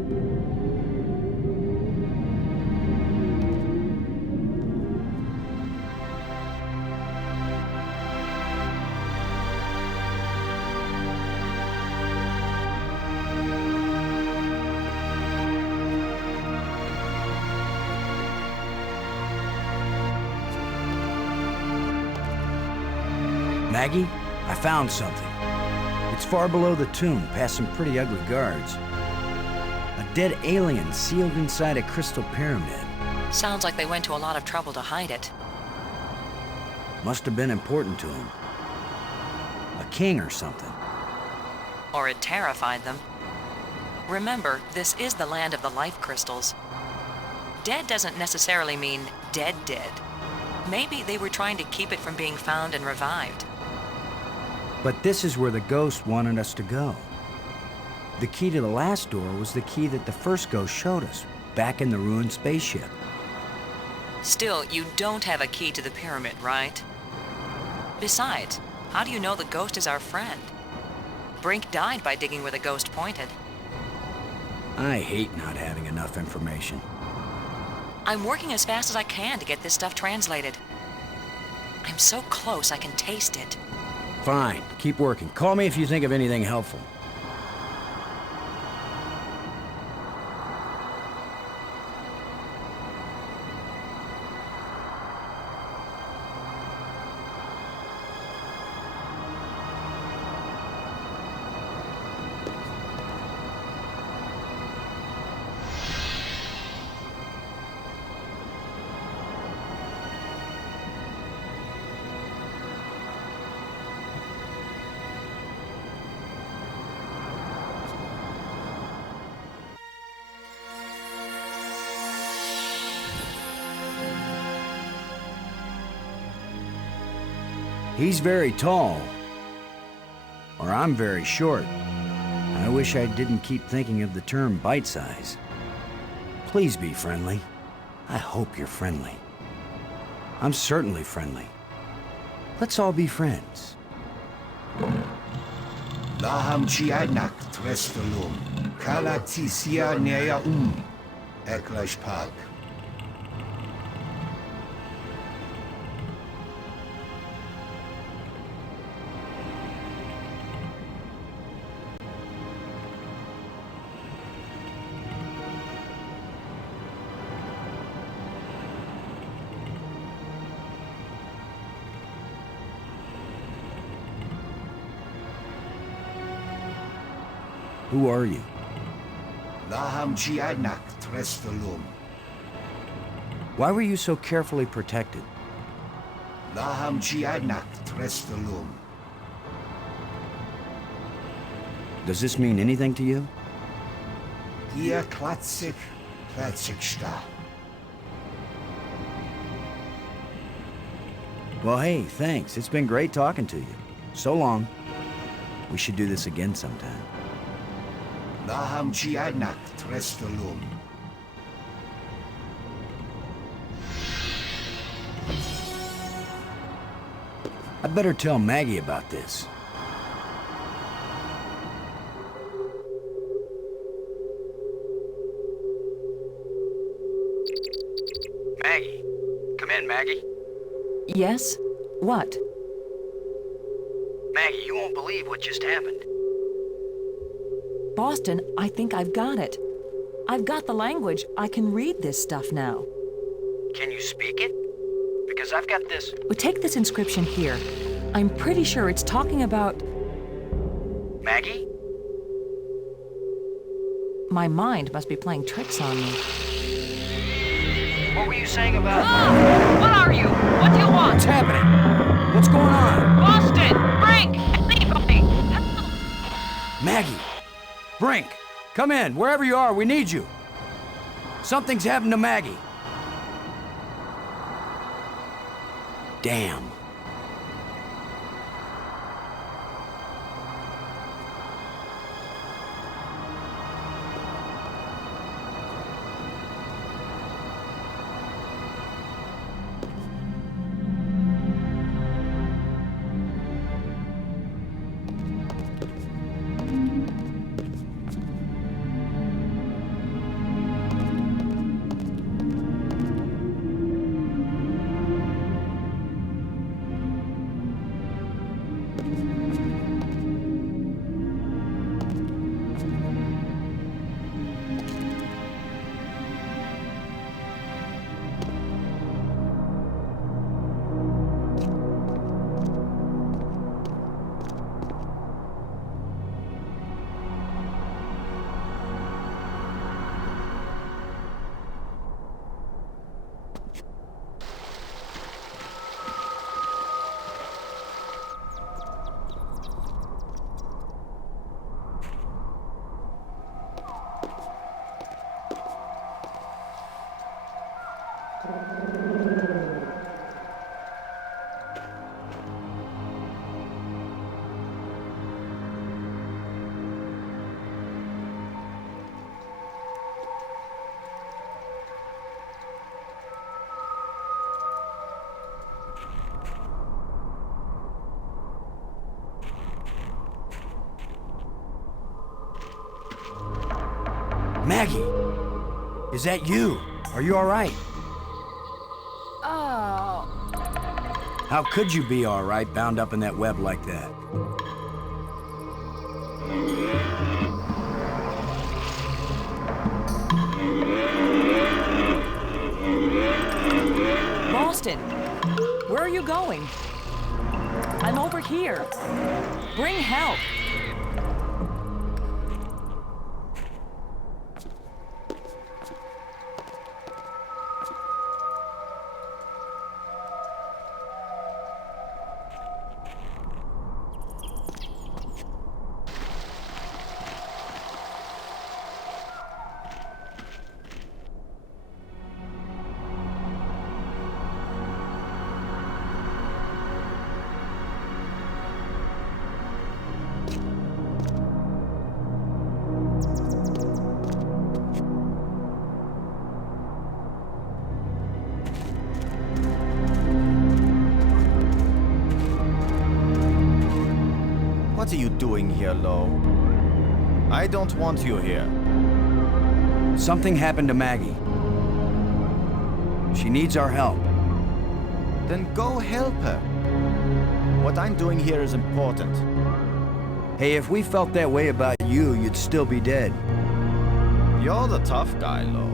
Maggie, I found something. It's far below the tomb, past some pretty ugly guards. A dead alien sealed inside a crystal pyramid. Sounds like they went to a lot of trouble to hide it. Must have been important to him. A king or something. Or it terrified them. Remember, this is the land of the life crystals. Dead doesn't necessarily mean dead. Maybe they were trying to keep it from being found and revived. But this is where the ghost wanted us to go. The key to the last door was the key that the first ghost showed us, back in the ruined spaceship. Still, you don't have a key to the pyramid, right? Besides, how do you know the ghost is our friend? Brink died by digging where the ghost pointed. I hate not having enough information. I'm working as fast as I can to get this stuff translated. I'm so close I can taste it. Fine. Keep working. Call me if you think of anything helpful. He's very tall. Or I'm very short. I wish I didn't keep thinking of the term bite size. Please be friendly. I hope you're friendly. I'm certainly friendly. Let's all be friends. Laham Chianak Trestelum, Kalatisia Nea Eklash Park. Who are you? Laham Chianak Trestelum. Why were you so carefully protected? Laham Chianak Trestelum. Does this mean anything to you? Hier Klatsik, Klatsiksta. Well, hey, thanks. It's been great talking to you. So long. We should do this again sometime. Laham Chianak Trestelum. I better tell Maggie about this. Maggie. Come in, Maggie. Yes? What? Maggie, you won't believe what just happened. Boston, I think I've got it. I've got the language. I can read this stuff now. Can you speak it? Because I've got this. Well, take this inscription here. I'm pretty sure it's talking about... Maggie? My mind must be playing tricks on me. What were you saying about... What are you? What do you want? What's happening? What's going on? Boston! Brink! Anybody! Maggie! Brink! Come in, wherever you are, we need you. Something's happened to Maggie. Damn. Maggie! Is that you? Are you all right? Oh. How could you be all right bound up in that web like that? Boston, where are you going? I'm over here. Bring help. What are you doing here, Lo? I don't want you here. Something happened to Maggie. She needs our help. Then go help her. What I'm doing here is important. Hey, if we felt that way about you, you'd still be dead. You're the tough guy, Lo.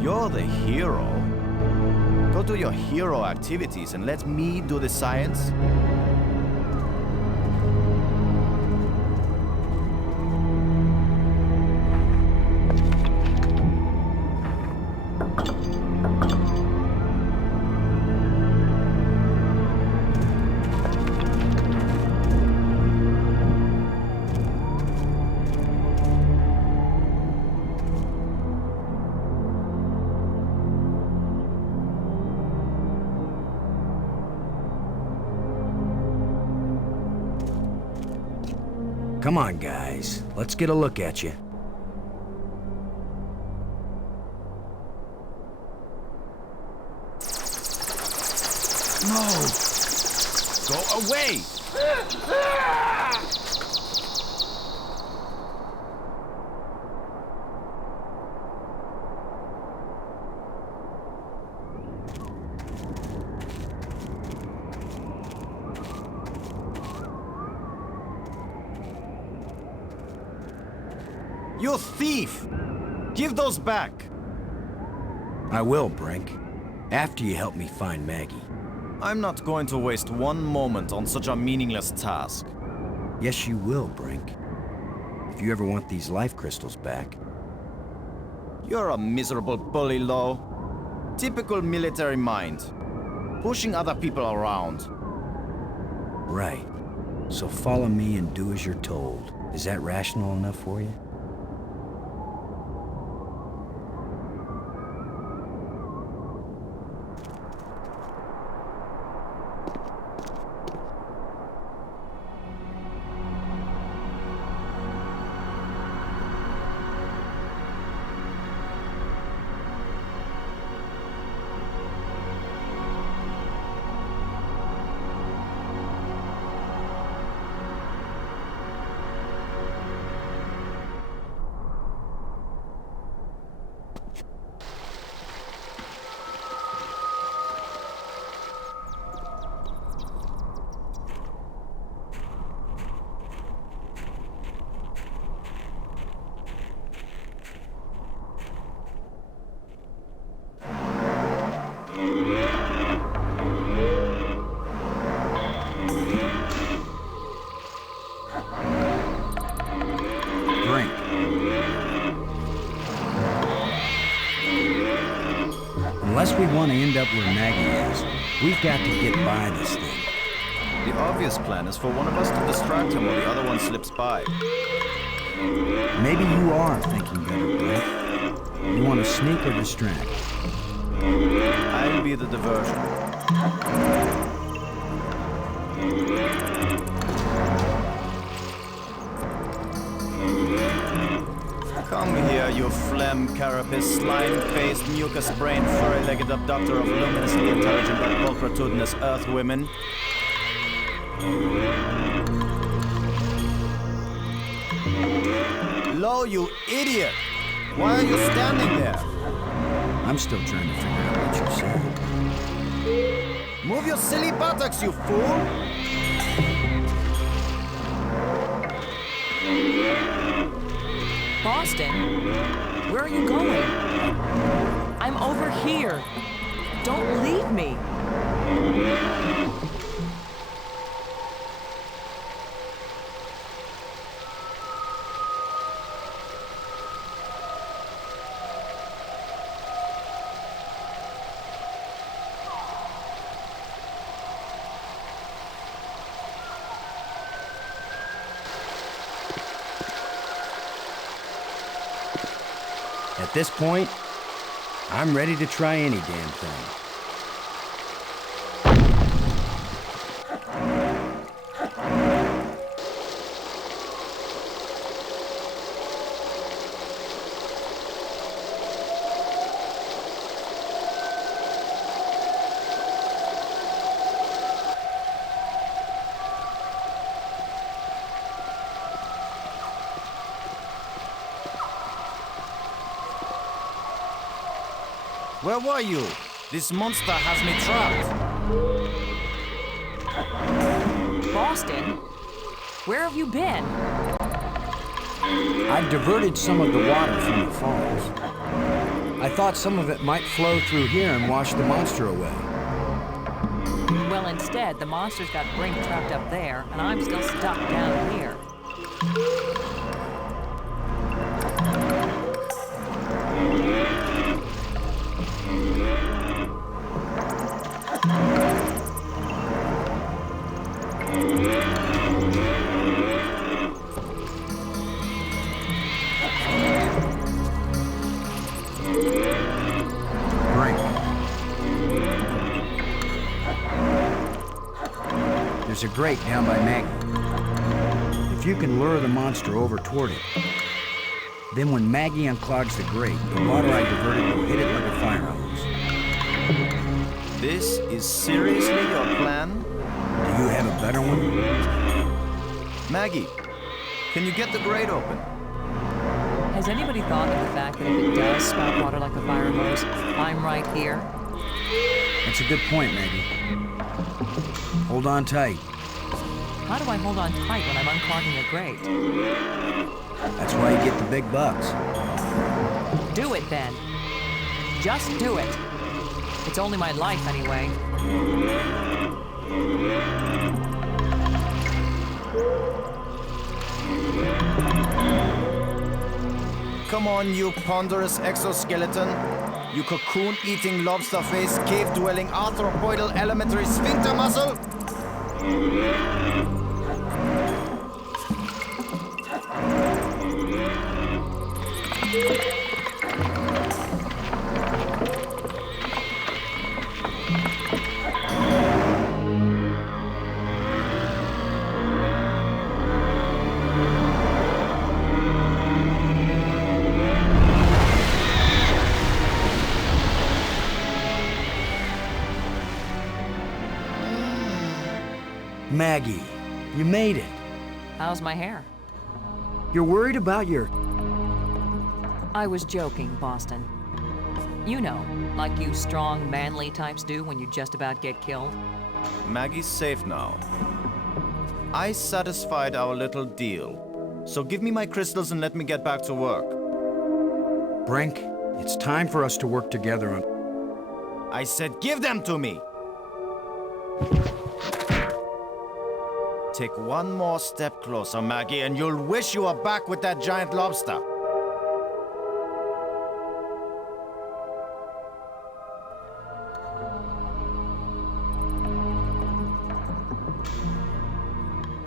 You're the hero. Go do your hero activities and let me do the science. Come on, guys. Let's get a look at you. No! Go away! You thief! Give those back! I will, Brink. After you help me find Maggie. I'm not going to waste one moment on such a meaningless task. Yes, you will, Brink. If you ever want these life crystals back. You're a miserable bully, Lo. Typical military mind. Pushing other people around. Right. So follow me and do as you're told. Is that rational enough for you? Unless we want to end up where Maggie is, we've got to get by this thing. The obvious plan is for one of us to distract him while the other one slips by. Maybe you are thinking better, Brink. You want to sneak or distract? I'll be the diversion. Come here, you phlegm carapace, slime-faced, mucus-brained, furry-legged abductor of luminously intelligent but pulchritudinous earth women. Lo, you idiot! Why are you standing there? I'm still trying to figure out what you said. Move your silly buttocks, you fool! Boston, where are you going? I'm over here. Don't leave me. At this point, I'm ready to try any damn thing. Where were you? This monster has me trapped. Boston, where have you been? I diverted some of the water from the falls. I thought some of it might flow through here and wash the monster away. Well, instead, the monster's got Brink trapped up there, and I'm still stuck down here. There's a grate down by Maggie. If you can lure the monster over toward it, then when Maggie unclogs the grate, the water I diverted will hit it like a fire hose. This is seriously your plan? Do you have a better one? Maggie, can you get the grate open? Has anybody thought of the fact that if it does spout water like a fire hose, I'm right here? That's a good point, Maggie. Hold on tight. How do I hold on tight when I'm unclogging a grate? That's why you get the big bucks. Do it then. Just do it. It's only my life anyway. Come on, you ponderous exoskeleton. You cocoon-eating lobster face, cave-dwelling arthropoidal elementary sphincter muscle. Maggie, you made it. How's my hair? You're worried about your... I was joking, Boston. You know, like you strong, manly types do when you just about get killed. Maggie's safe now. I satisfied our little deal. So give me my crystals and let me get back to work. Brink, it's time for us to work together on... I said give them to me! Take one more step closer, Maggie, and you'll wish you were back with that giant lobster.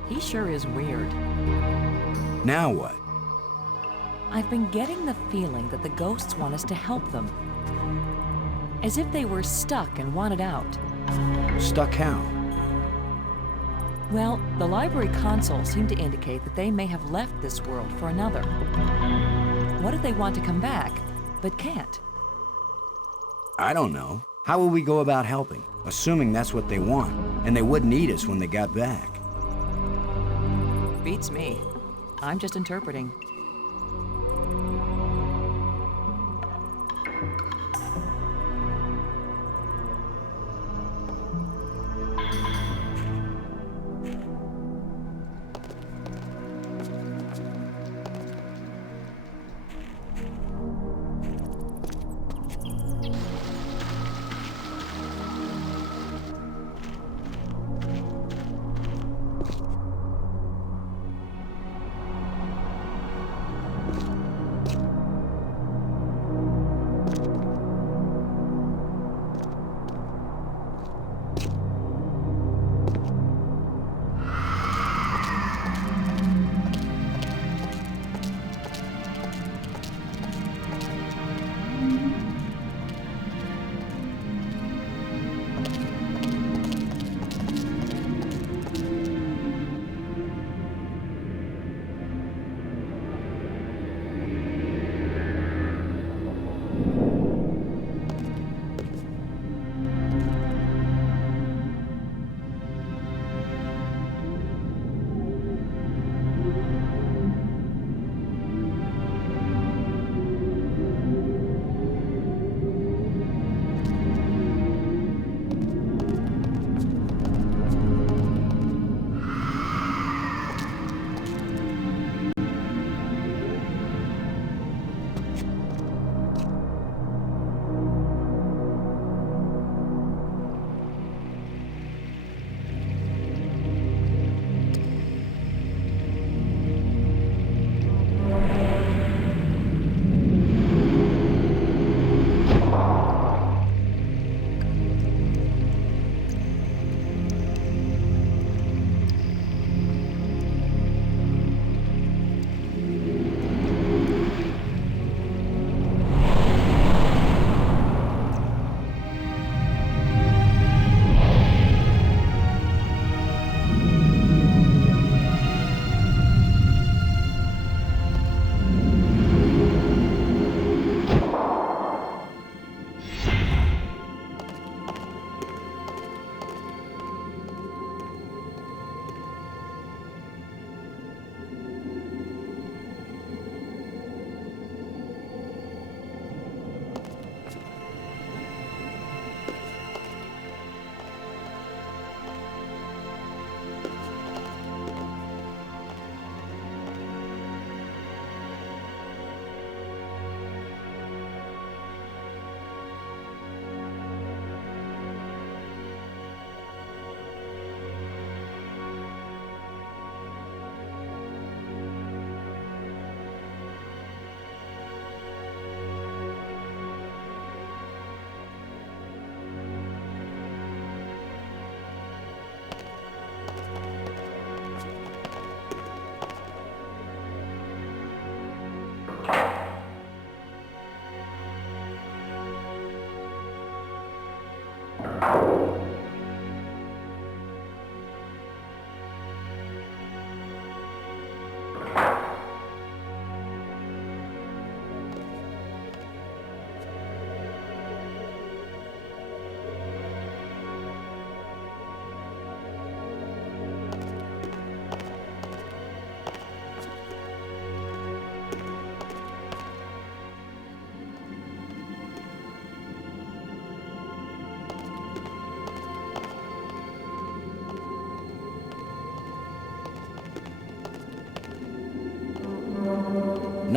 He sure is weird. Now what? I've been getting the feeling that the ghosts want us to help them. As if they were stuck and wanted out. Stuck how? Well, the library console seemed to indicate that they may have left this world for another. What if they want to come back, but can't? I don't know. How will we go about helping, assuming that's what they want, and they wouldn't eat us when they got back? Beats me. I'm just interpreting.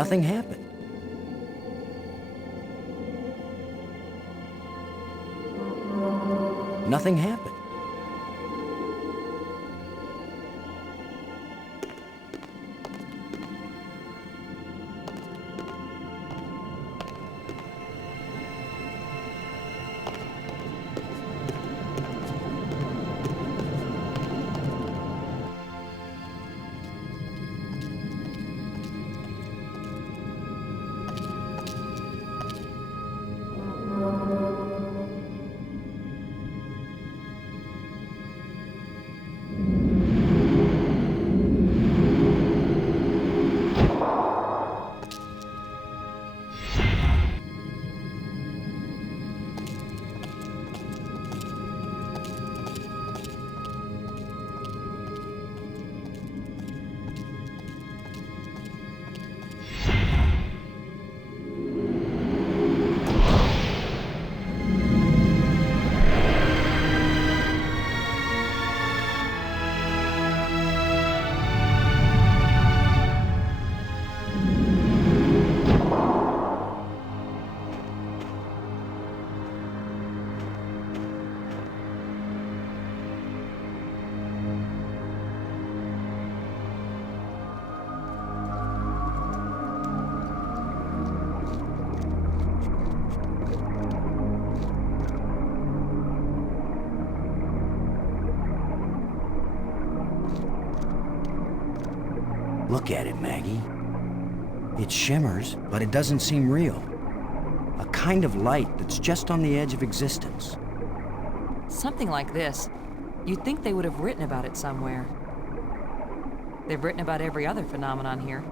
Nothing happened. Nothing happened. Look at it, Maggie. It shimmers, but it doesn't seem real. A kind of light that's just on the edge of existence. Something like this. You'd think they would have written about it somewhere. They've written about every other phenomenon here.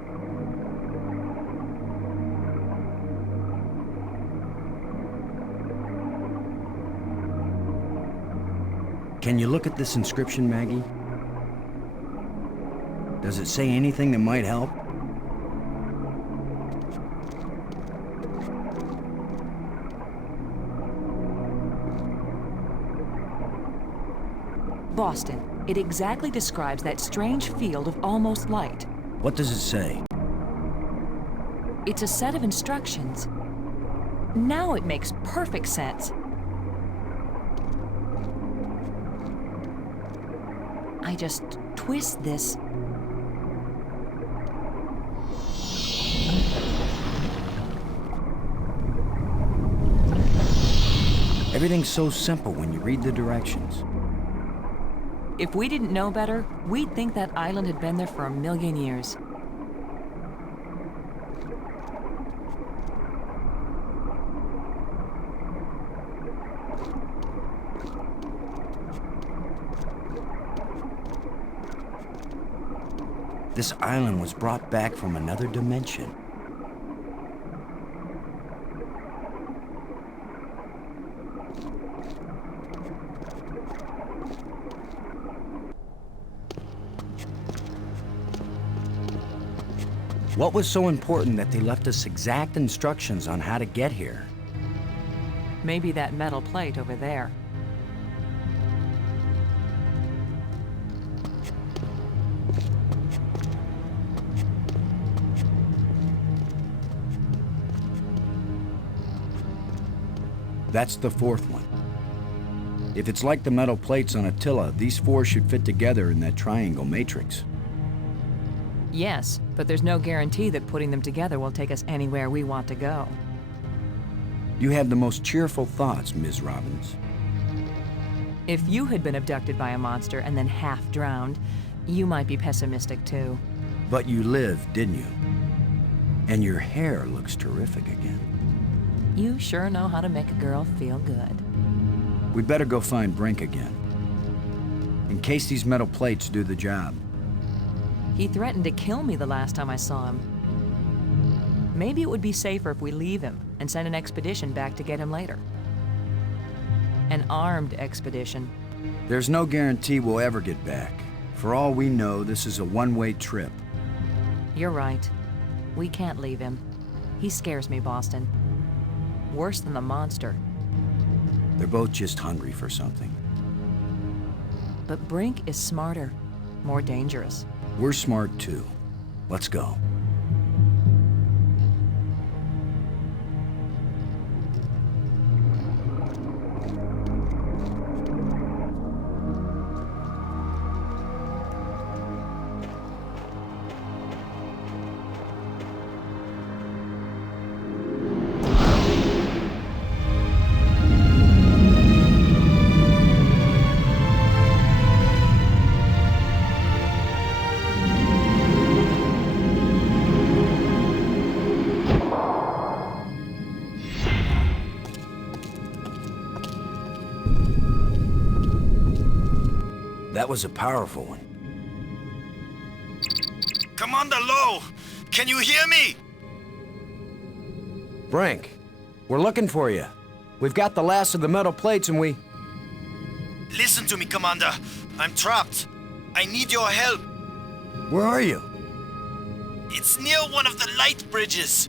Can you look at this inscription, Maggie? Does it say anything that might help? Boston. It exactly describes that strange field of almost light. What does it say? It's a set of instructions. Now it makes perfect sense. I just twist this. Everything's so simple when you read the directions. If we didn't know better, we'd think that island had been there for a million years. This island was brought back from another dimension. What was so important that they left us exact instructions on how to get here? Maybe that metal plate over there. That's the fourth one. If it's like the metal plates on Attila, these four should fit together in that triangle matrix. Yes, but there's no guarantee that putting them together will take us anywhere we want to go. You have the most cheerful thoughts, Ms. Robbins. If you had been abducted by a monster and then half drowned, you might be pessimistic too. But you lived, didn't you? And your hair looks terrific again. You sure know how to make a girl feel good. We'd better go find Brink again. In case these metal plates do the job. He threatened to kill me the last time I saw him. Maybe it would be safer if we leave him and send an expedition back to get him later. An armed expedition. There's no guarantee we'll ever get back. For all we know, this is a one-way trip. You're right. We can't leave him. He scares me, Boston. Worse than the monster. They're both just hungry for something. But Brink is smarter, more dangerous. We're smart too. Let's go. That was a powerful one. Commander Lowe! Can you hear me? Brink, we're looking for you. We've got the last of the metal plates and we... Listen to me, Commander. I'm trapped. I need your help. Where are you? It's near one of the light bridges.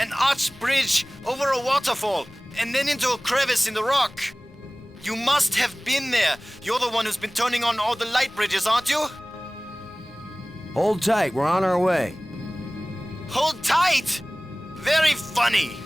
An arched bridge over a waterfall, and then into a crevice in the rock. You must have been there. You're the one who's been turning on all the light bridges, aren't you? Hold tight, we're on our way. Hold tight! Very funny.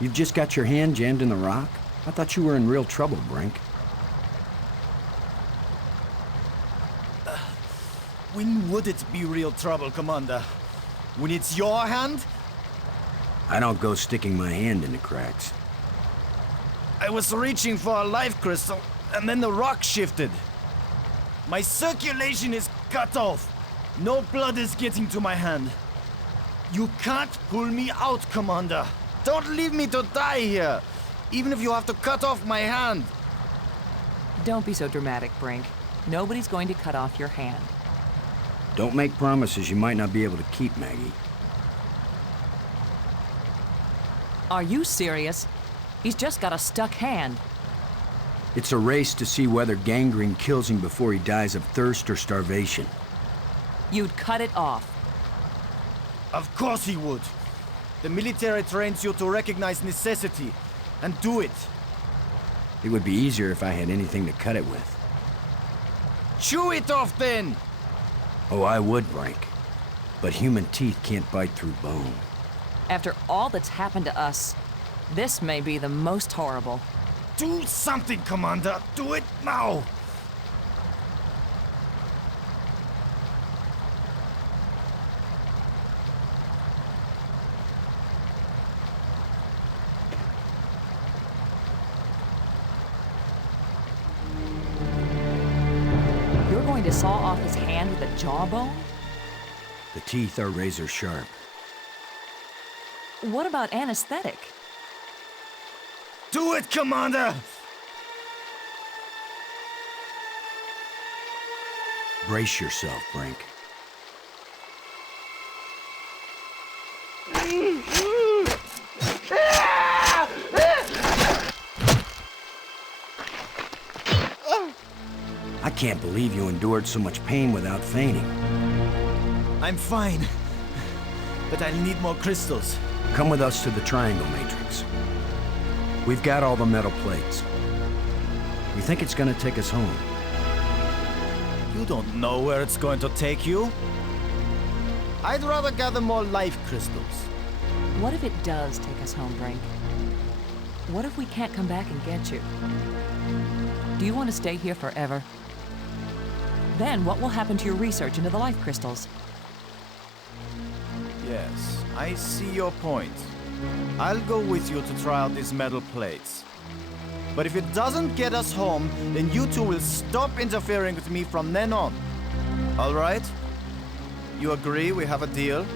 You've just got your hand jammed in the rock? I thought you were in real trouble, Brink. When would it be real trouble, Commander? When it's your hand? I don't go sticking my hand in the cracks. I was reaching for a life crystal, and then the rock shifted. My circulation is cut off. No blood is getting to my hand. You can't pull me out, Commander. Don't leave me to die here, even if you have to cut off my hand. Don't be so dramatic, Brink. Nobody's going to cut off your hand. Don't make promises you might not be able to keep, Maggie. Are you serious? He's just got a stuck hand. It's a race to see whether gangrene kills him before he dies of thirst or starvation. You'd cut it off. Of course he would. The military trains you to recognize necessity and do it. It would be easier if I had anything to cut it with. Chew it off then! Oh, I would, Brink. But human teeth can't bite through bone. After all that's happened to us, this may be the most horrible. Do something, Commander! Do it now! You're going to saw off his hand with a jawbone? The teeth are razor sharp. What about anesthetic? Do it, Commander! Brace yourself, Brink. I can't believe you endured so much pain without fainting. I'm fine, but I'll need more crystals. Come with us to the Triangle Matrix. We've got all the metal plates. We think it's gonna take us home. You don't know where it's going to take you. I'd rather gather more life crystals. What if it does take us home, Brink? What if we can't come back and get you? Do you want to stay here forever? Then what will happen to your research into the life crystals? Yes, I see your point. I'll go with you to try out these metal plates. But if it doesn't get us home, then you two will stop interfering with me from then on. All right? You agree we have a deal?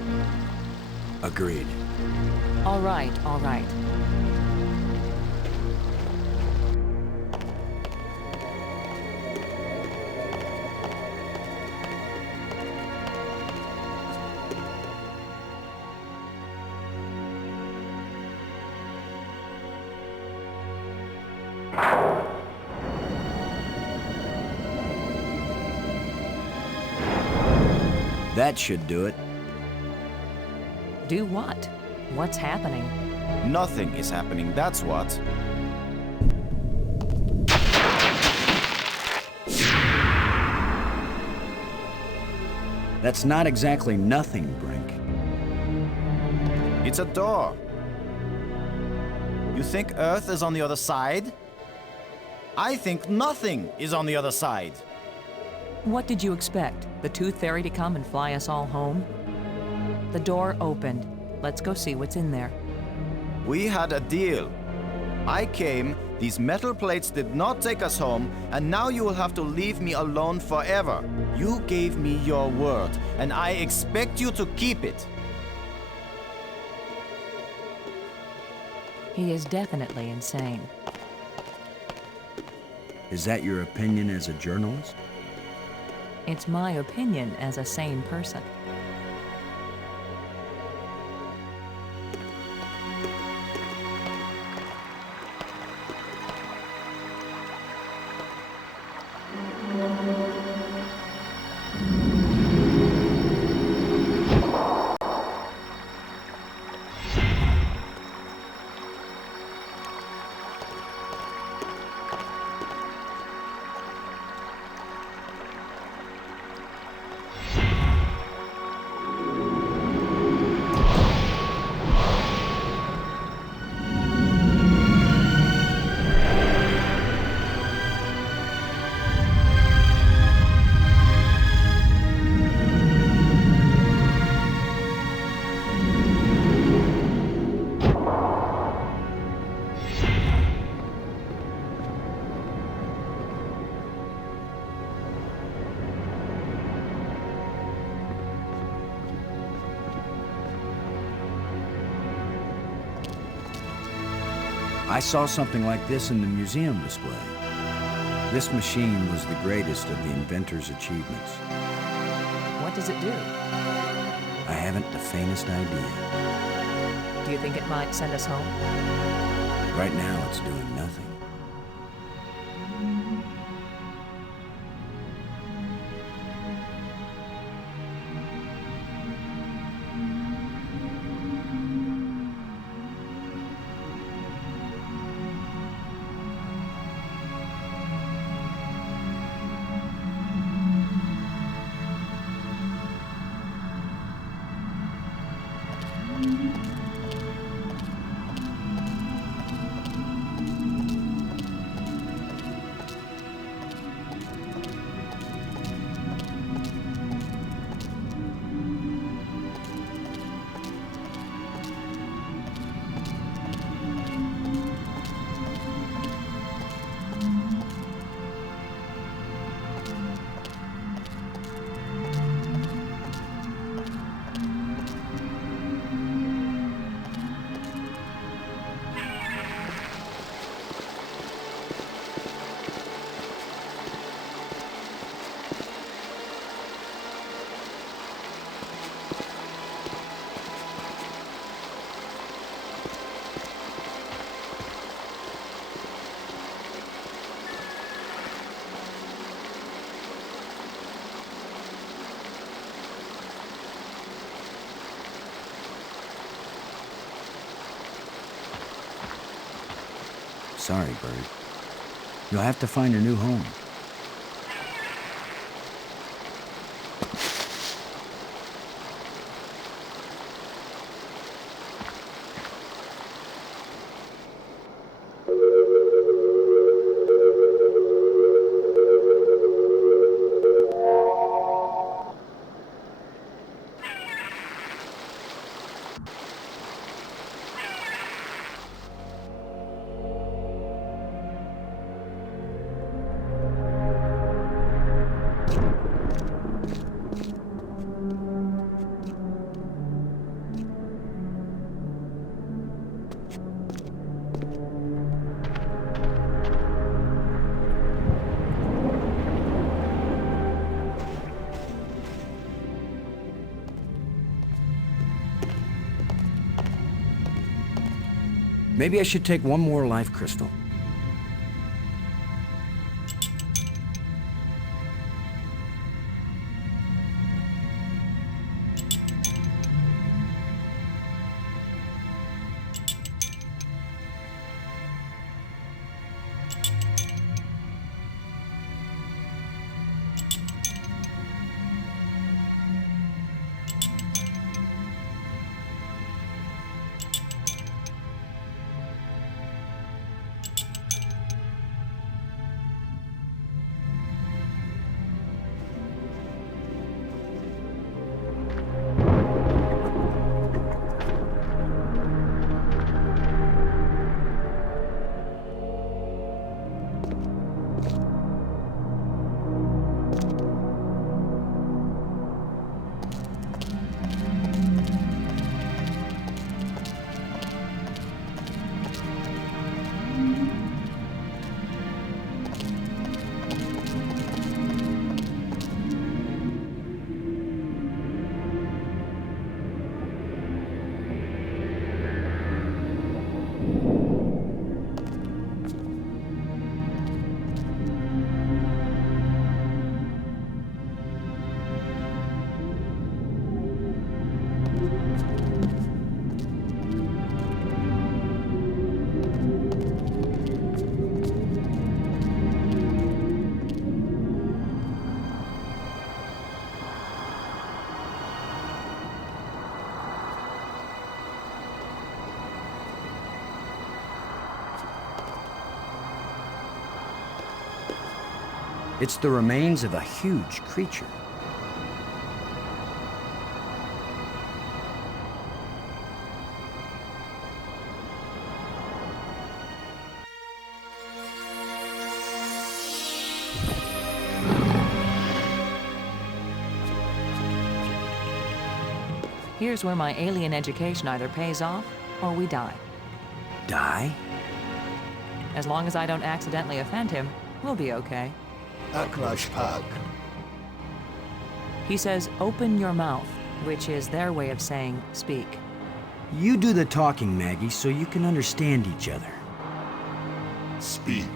Agreed. All right, all right. That should do it. Do what? What's happening? Nothing is happening, that's what. That's not exactly nothing, Brink. It's a door. You think Earth is on the other side? I think nothing is on the other side. What did you expect? The Tooth Fairy to come and fly us all home? The door opened. Let's go see what's in there. We had a deal. I came, these metal plates did not take us home, and now you will have to leave me alone forever. You gave me your word, and I expect you to keep it. He is definitely insane. Is that your opinion as a journalist? It's my opinion as a sane person. I saw something like this in the museum display. This machine was the greatest of the inventor's achievements. What does it do? I haven't the faintest idea. Do you think it might send us home? Right now, it's doing nothing. Sorry, Bird. You'll have to find a new home. Maybe I should take one more life crystal. It's the remains of a huge creature. Here's where my alien education either pays off or we die. Die? As long as I don't accidentally offend him, we'll be okay. Pug. He says, open your mouth, which is their way of saying speak. You do the talking, Maggie, so you can understand each other. Speak.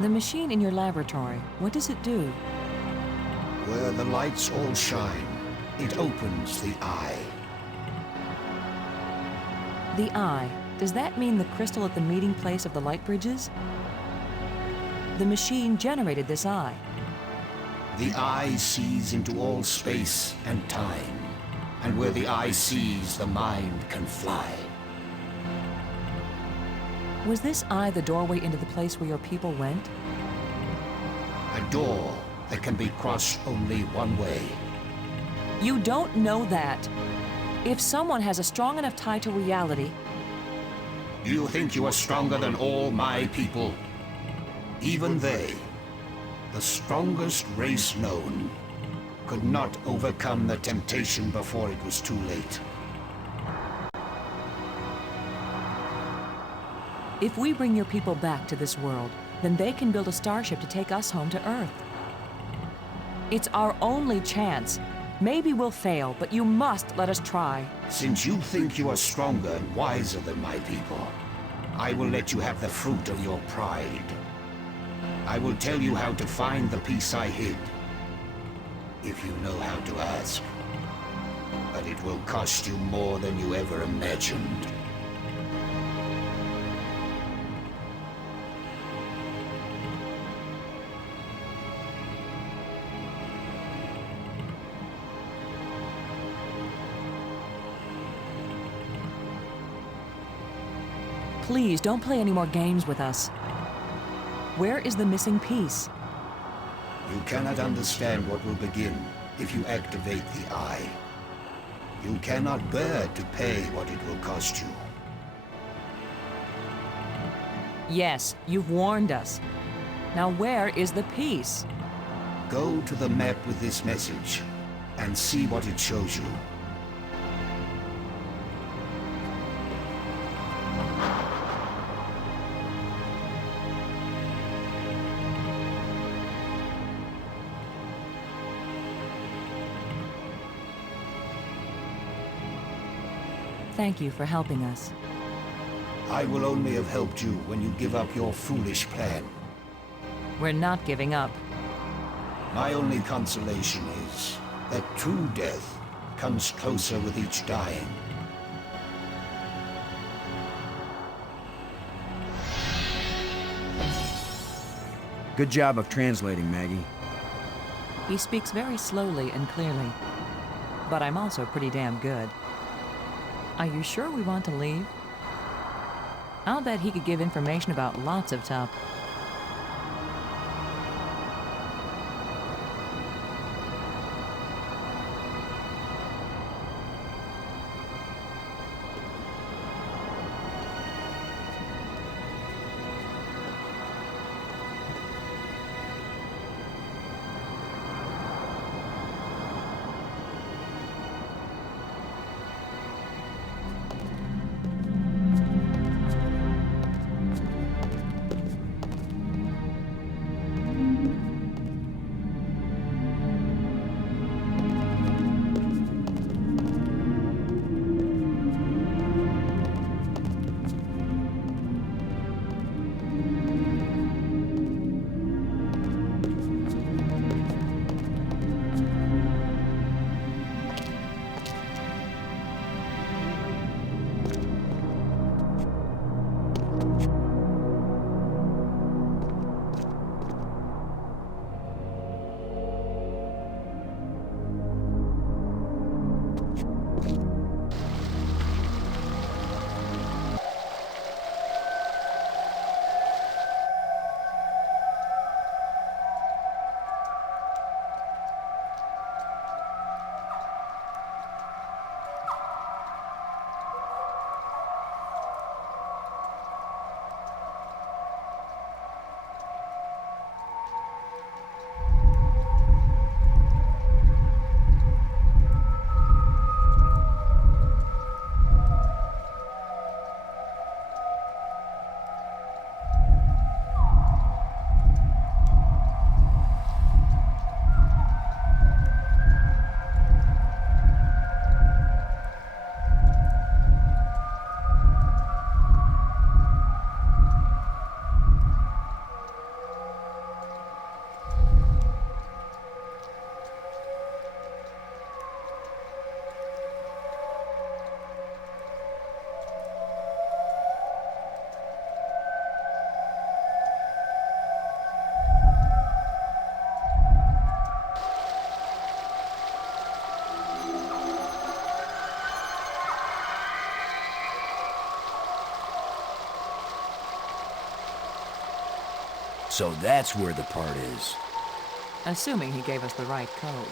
The machine in your laboratory, what does it do? Where the lights all shine, it opens the eye. The eye. Does that mean the crystal at the meeting place of the light bridges? The machine generated this eye. The eye sees into all space and time, and where the eye sees, the mind can fly. Was this eye the doorway into the place where your people went? A door that can be crossed only one way. You don't know that. If someone has a strong enough tie to reality... You think you are stronger than all my people? Even they, the strongest race known, could not overcome the temptation before it was too late. If we bring your people back to this world, then they can build a starship to take us home to Earth. It's our only chance. Maybe we'll fail, but you must let us try. Since you think you are stronger and wiser than my people, I will let you have the fruit of your pride. I will tell you how to find the piece I hid, if you know how to ask. But it will cost you more than you ever imagined. Please, don't play any more games with us. Where is the missing piece? You cannot understand what will begin if you activate the eye. You cannot bear to pay what it will cost you. Yes, you've warned us. Now where is the piece? Go to the map with this message and see what it shows you. Thank you for helping us. I will only have helped you when you give up your foolish plan. We're not giving up. My only consolation is that true death comes closer with each dying. Good job of translating, Maggie. He speaks very slowly and clearly. But I'm also pretty damn good. Are you sure we want to leave? I'll bet he could give information about lots of stuff. So that's where the part is. Assuming he gave us the right code.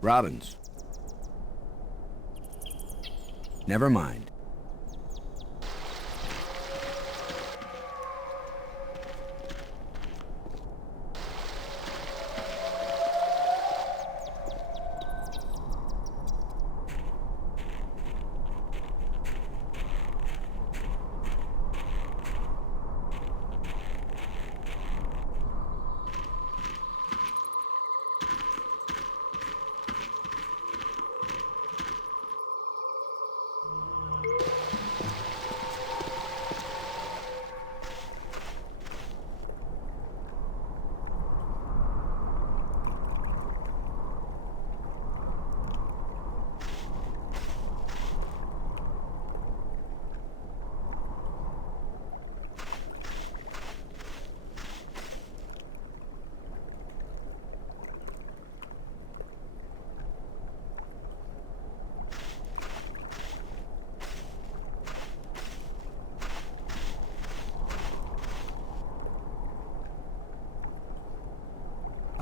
Robbins. Never mind.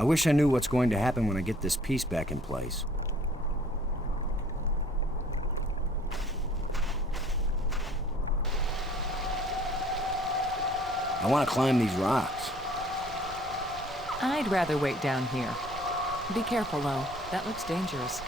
I wish I knew what's going to happen when I get this piece back in place. I want to climb these rocks. I'd rather wait down here. Be careful, though. That looks dangerous.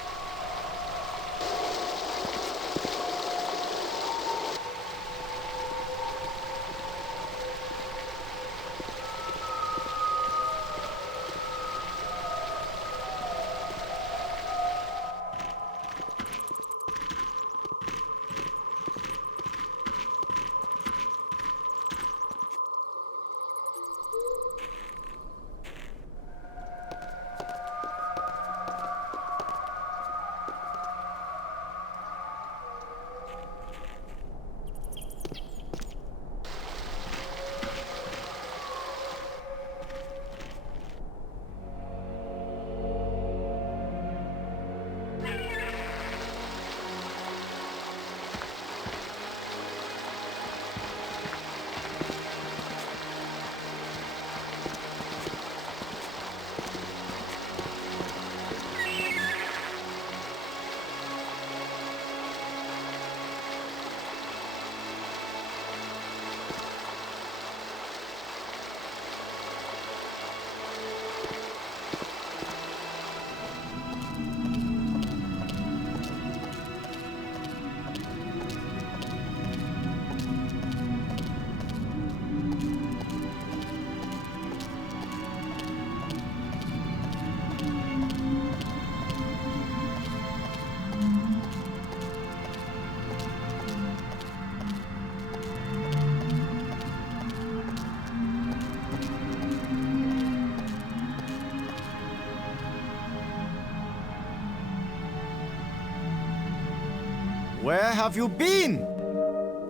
Where have you been?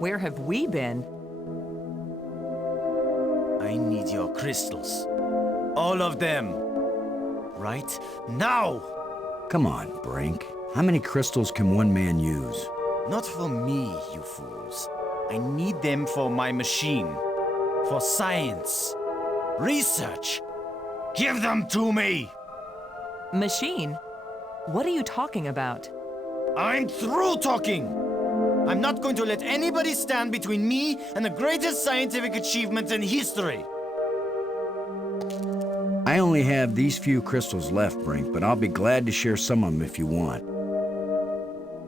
Where have we been? I need your crystals. All of them. Right now! Come on, Brink. How many crystals can one man use? Not for me, you fools. I need them for my machine. For science. Research. Give them to me! Machine? What are you talking about? I'm through talking! I'm not going to let anybody stand between me and the greatest scientific achievement in history! I only have these few crystals left, Brink, but I'll be glad to share some of them if you want.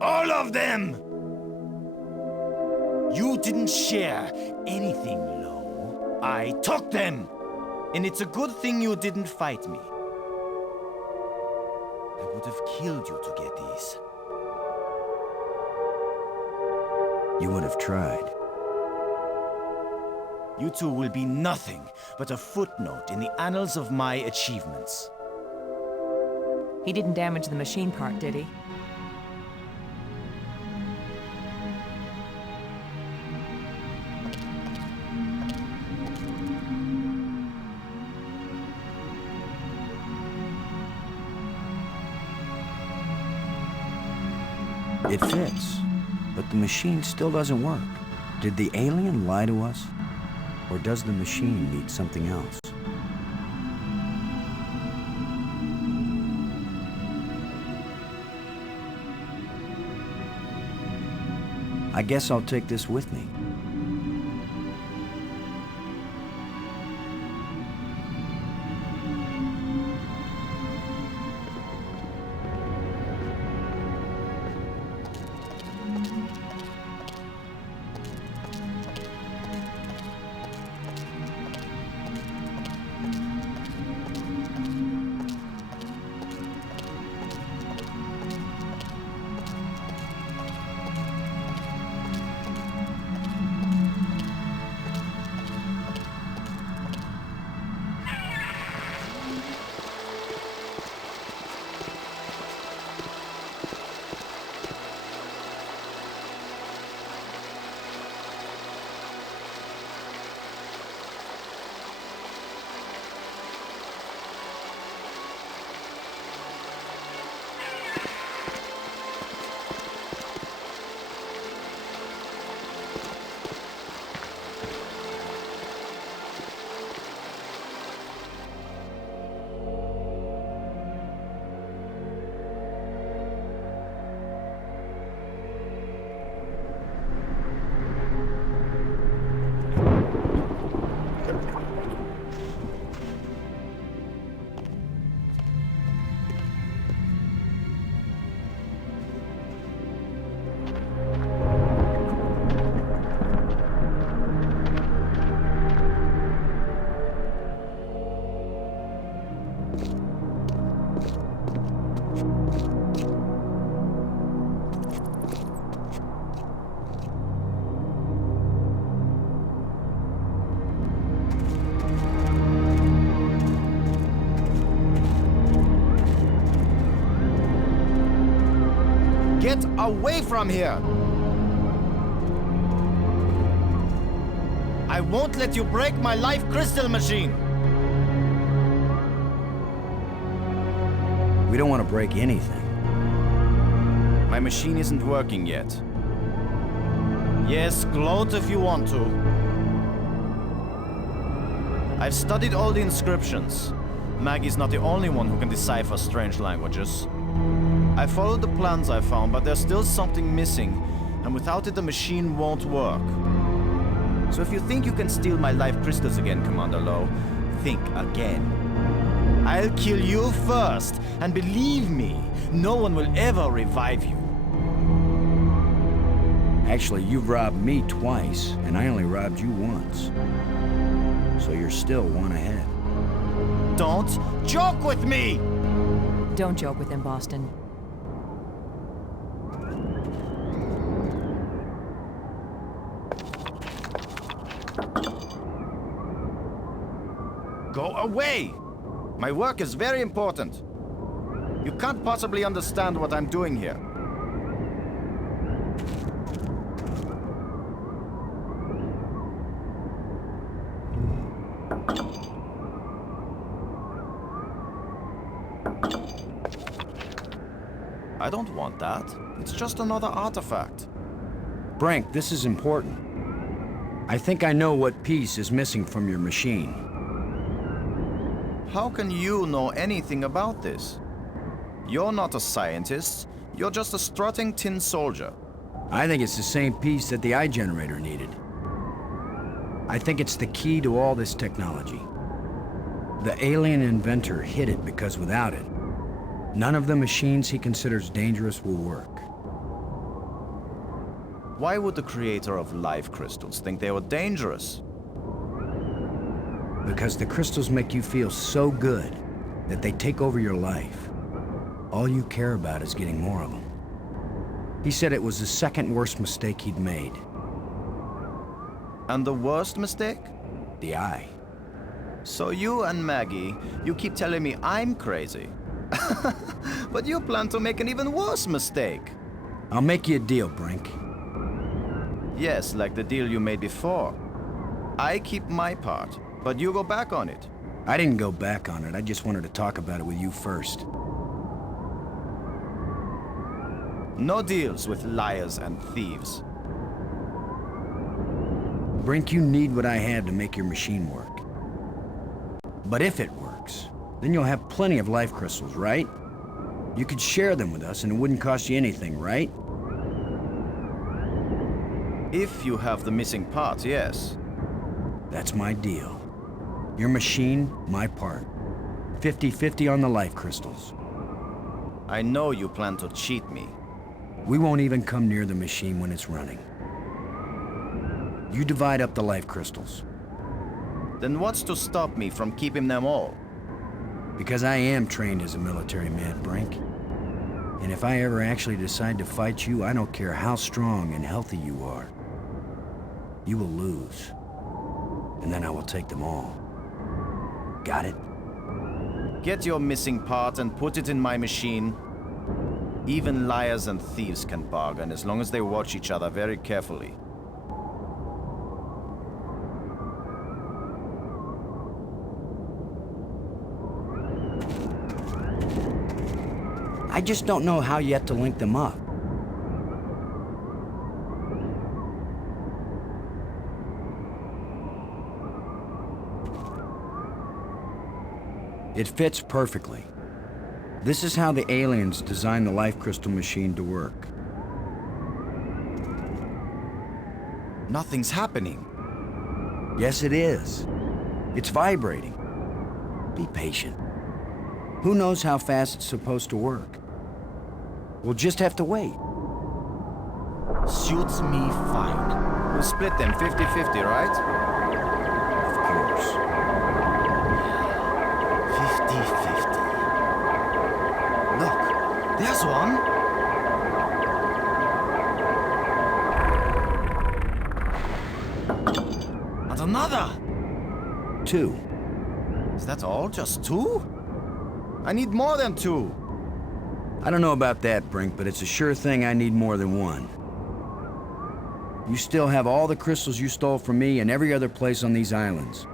All of them! You didn't share anything, Lo. I took them! And it's a good thing you didn't fight me. I would have killed you to get these. You would have tried. You two will be nothing but a footnote in the annals of my achievements. He didn't damage the machine part, did he? It fits, but the machine still doesn't work. Did the alien lie to us? Or does the machine need something else? I guess I'll take this with me. Get away from here! I won't let you break my life crystal machine! We don't want to break anything. My machine isn't working yet. Yes, gloat if you want to. I've studied all the inscriptions. Maggie's not the only one who can decipher strange languages. I followed the plans I found, but there's still something missing, and without it the machine won't work. So if you think you can steal my life crystals again, Commander Lowe, think again. I'll kill you first, and believe me, no one will ever revive you. Actually, you've robbed me twice, and I only robbed you once. So you're still one ahead. Don't joke with me! Don't joke with him, Boston. Go away! My work is very important. You can't possibly understand what I'm doing here. I don't want that. It's just another artifact. Brank, this is important. I think I know what piece is missing from your machine. How can you know anything about this? You're not a scientist. You're just a strutting tin soldier. I think it's the same piece that the eye generator needed. I think it's the key to all this technology. The alien inventor hid it because without it, none of the machines he considers dangerous will work. Why would the creator of life crystals think they were dangerous? Because the crystals make you feel so good that they take over your life. All you care about is getting more of them. He said it was the second worst mistake he'd made. And the worst mistake? The eye. So you and Maggie, you keep telling me I'm crazy. But you plan to make an even worse mistake. I'll make you a deal, Brink. Yes, like the deal you made before. I keep my part, but you go back on it. I didn't go back on it. I just wanted to talk about it with you first. No deals with liars and thieves. Brink, you need what I had to make your machine work. But if it works, then you'll have plenty of life crystals, right? You could share them with us and it wouldn't cost you anything, right? If you have the missing parts, yes. That's my deal. Your machine, my part. 50-50 on the life crystals. I know you plan to cheat me. We won't even come near the machine when it's running. You divide up the life crystals. Then what's to stop me from keeping them all? Because I am trained as a military man, Brink. And if I ever actually decide to fight you, I don't care how strong and healthy you are. You will lose. And then I will take them all. Got it? Get your missing part and put it in my machine. Even liars and thieves can bargain as long as they watch each other very carefully. I just don't know how yet to link them up. It fits perfectly. This is how the aliens designed the life crystal machine to work. Nothing's happening. Yes, it is. It's vibrating. Be patient. Who knows how fast it's supposed to work? We'll just have to wait. Suits me fine. We'll split them 50-50, right? Of course. 50-50. Look, there's one. And another. 2. Is that all? Just 2? I need more than 2. I don't know about that, Brink, but it's a sure thing I need more than one. You still have all the crystals you stole from me and every other place on these islands.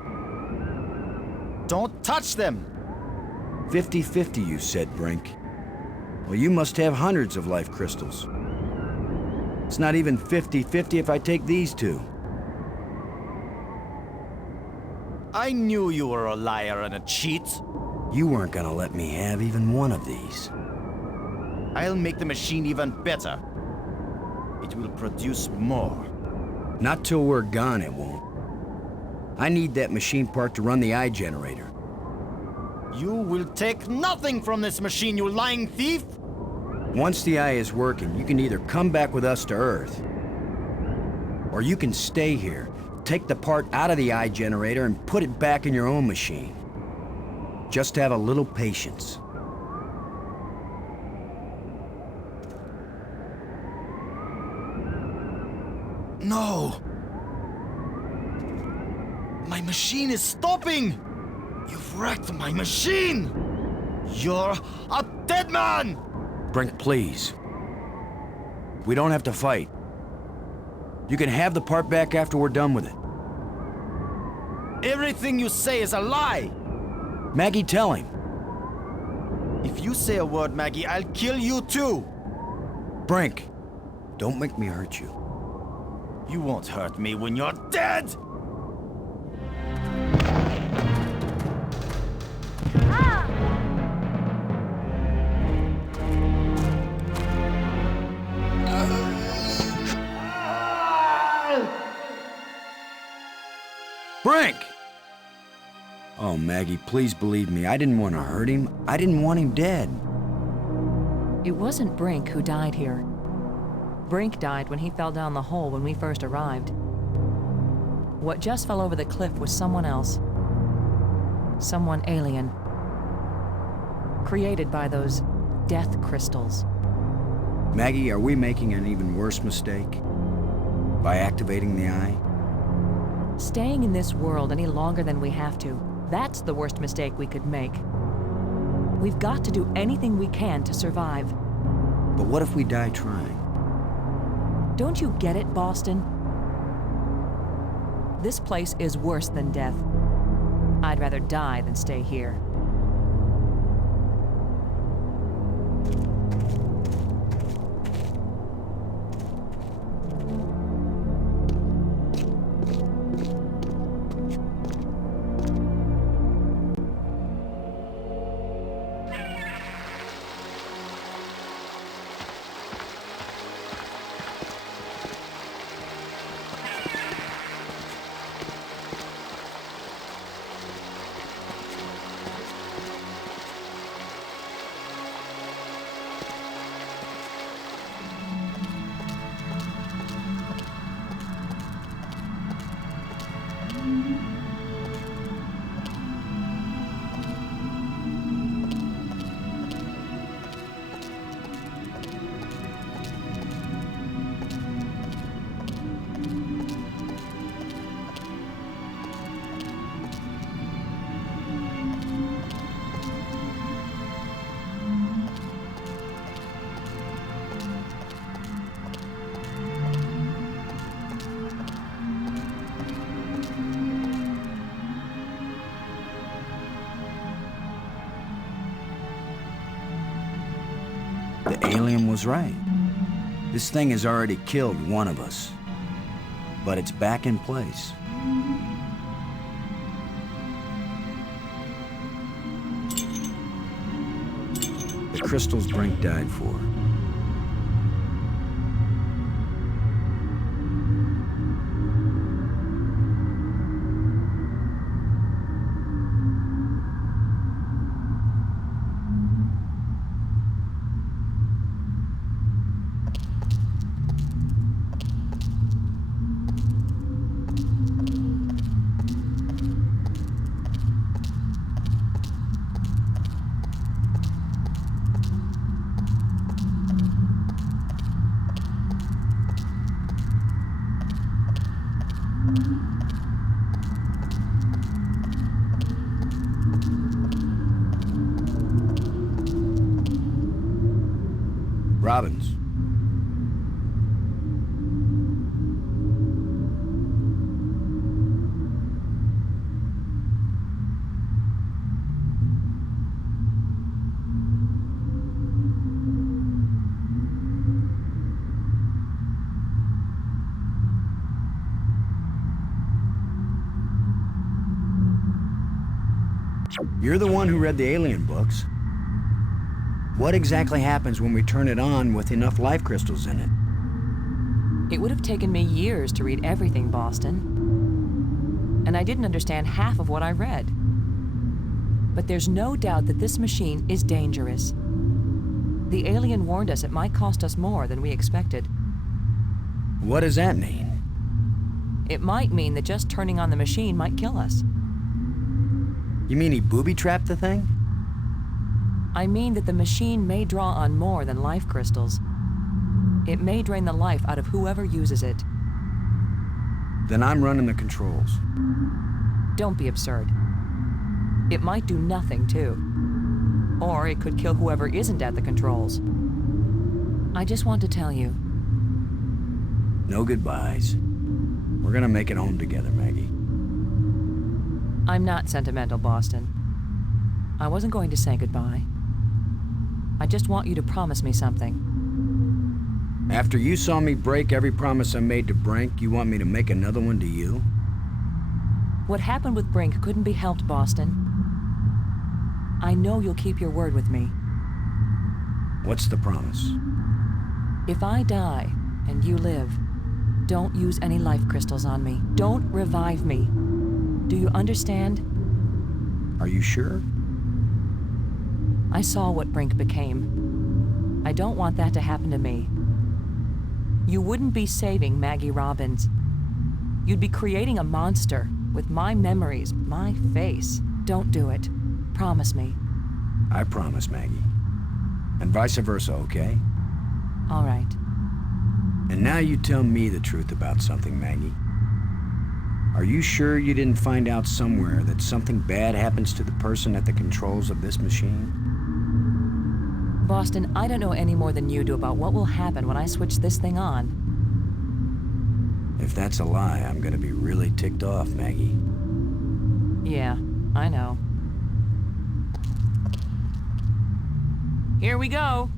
Don't touch them! 50-50, you said, Brink. Well, you must have hundreds of life crystals. It's not even 50-50 if I take these two. I knew you were a liar and a cheat. You weren't gonna let me have even one of these. I'll make the machine even better. It will produce more. Not till we're gone, it won't. I need that machine part to run the eye generator. You will take nothing from this machine, you lying thief! Once the eye is working, you can either come back with us to Earth, or you can stay here, take the part out of the eye generator and put it back in your own machine. Just have a little patience. No! My machine is stopping! You've wrecked my machine! You're a dead man! Brink, please. We don't have to fight. You can have the part back after we're done with it. Everything you say is a lie! Maggie, tell him. If you say a word, Maggie, I'll kill you too! Brink, don't make me hurt you. You won't hurt me when you're dead! Brink! Oh, Maggie, please believe me. I didn't want to hurt him. I didn't want him dead. It wasn't Brink who died here. Brink died when he fell down the hole when we first arrived. What just fell over the cliff was someone else. Someone alien. Created by those death crystals. Maggie, are we making an even worse mistake? By activating the eye? Staying in this world any longer than we have to, that's the worst mistake we could make. We've got to do anything we can to survive. But what if we die trying? Don't you get it, Boston? This place is worse than death. I'd rather die than stay here. The alien was right. This thing has already killed one of us. But it's back in place. The crystals Brink died for. You're the one who read the alien books. What exactly happens when we turn it on with enough life crystals in it? It would have taken me years to read everything, Boston. And I didn't understand half of what I read. But there's no doubt that this machine is dangerous. The alien warned us it might cost us more than we expected. What does that mean? It might mean that just turning on the machine might kill us. You mean he booby-trapped the thing? I mean that the machine may draw on more than life crystals. It may drain the life out of whoever uses it. Then I'm running the controls. Don't be absurd. It might do nothing, too. Or it could kill whoever isn't at the controls. I just want to tell you. No goodbyes. We're gonna make it home together, Maggie. I'm not sentimental, Boston. I wasn't going to say goodbye. I just want you to promise me something. After you saw me break every promise I made to Brink, you want me to make another one to you? What happened with Brink couldn't be helped, Boston. I know you'll keep your word with me. What's the promise? If I die and you live, don't use any life crystals on me. Don't revive me. Do you understand? Are you sure? I saw what Brink became. I don't want that to happen to me. You wouldn't be saving Maggie Robbins. You'd be creating a monster with my memories, my face. Don't do it. Promise me. I promise, Maggie. And vice versa, okay? All right. And now you tell me the truth about something, Maggie. Are you sure you didn't find out somewhere that something bad happens to the person at the controls of this machine? Boston, I don't know any more than you do about what will happen when I switch this thing on. If that's a lie, I'm gonna be really ticked off, Maggie. Yeah, I know. Here we go.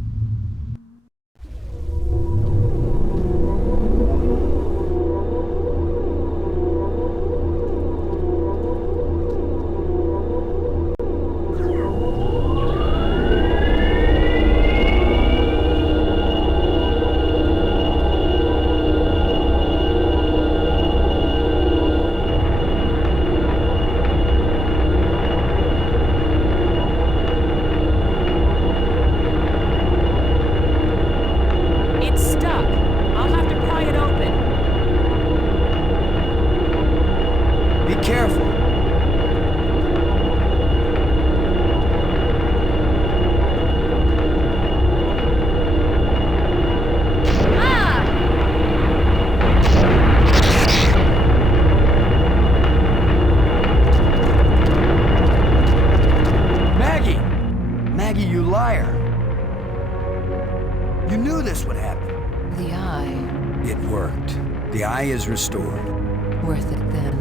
Is restored. Worth it then.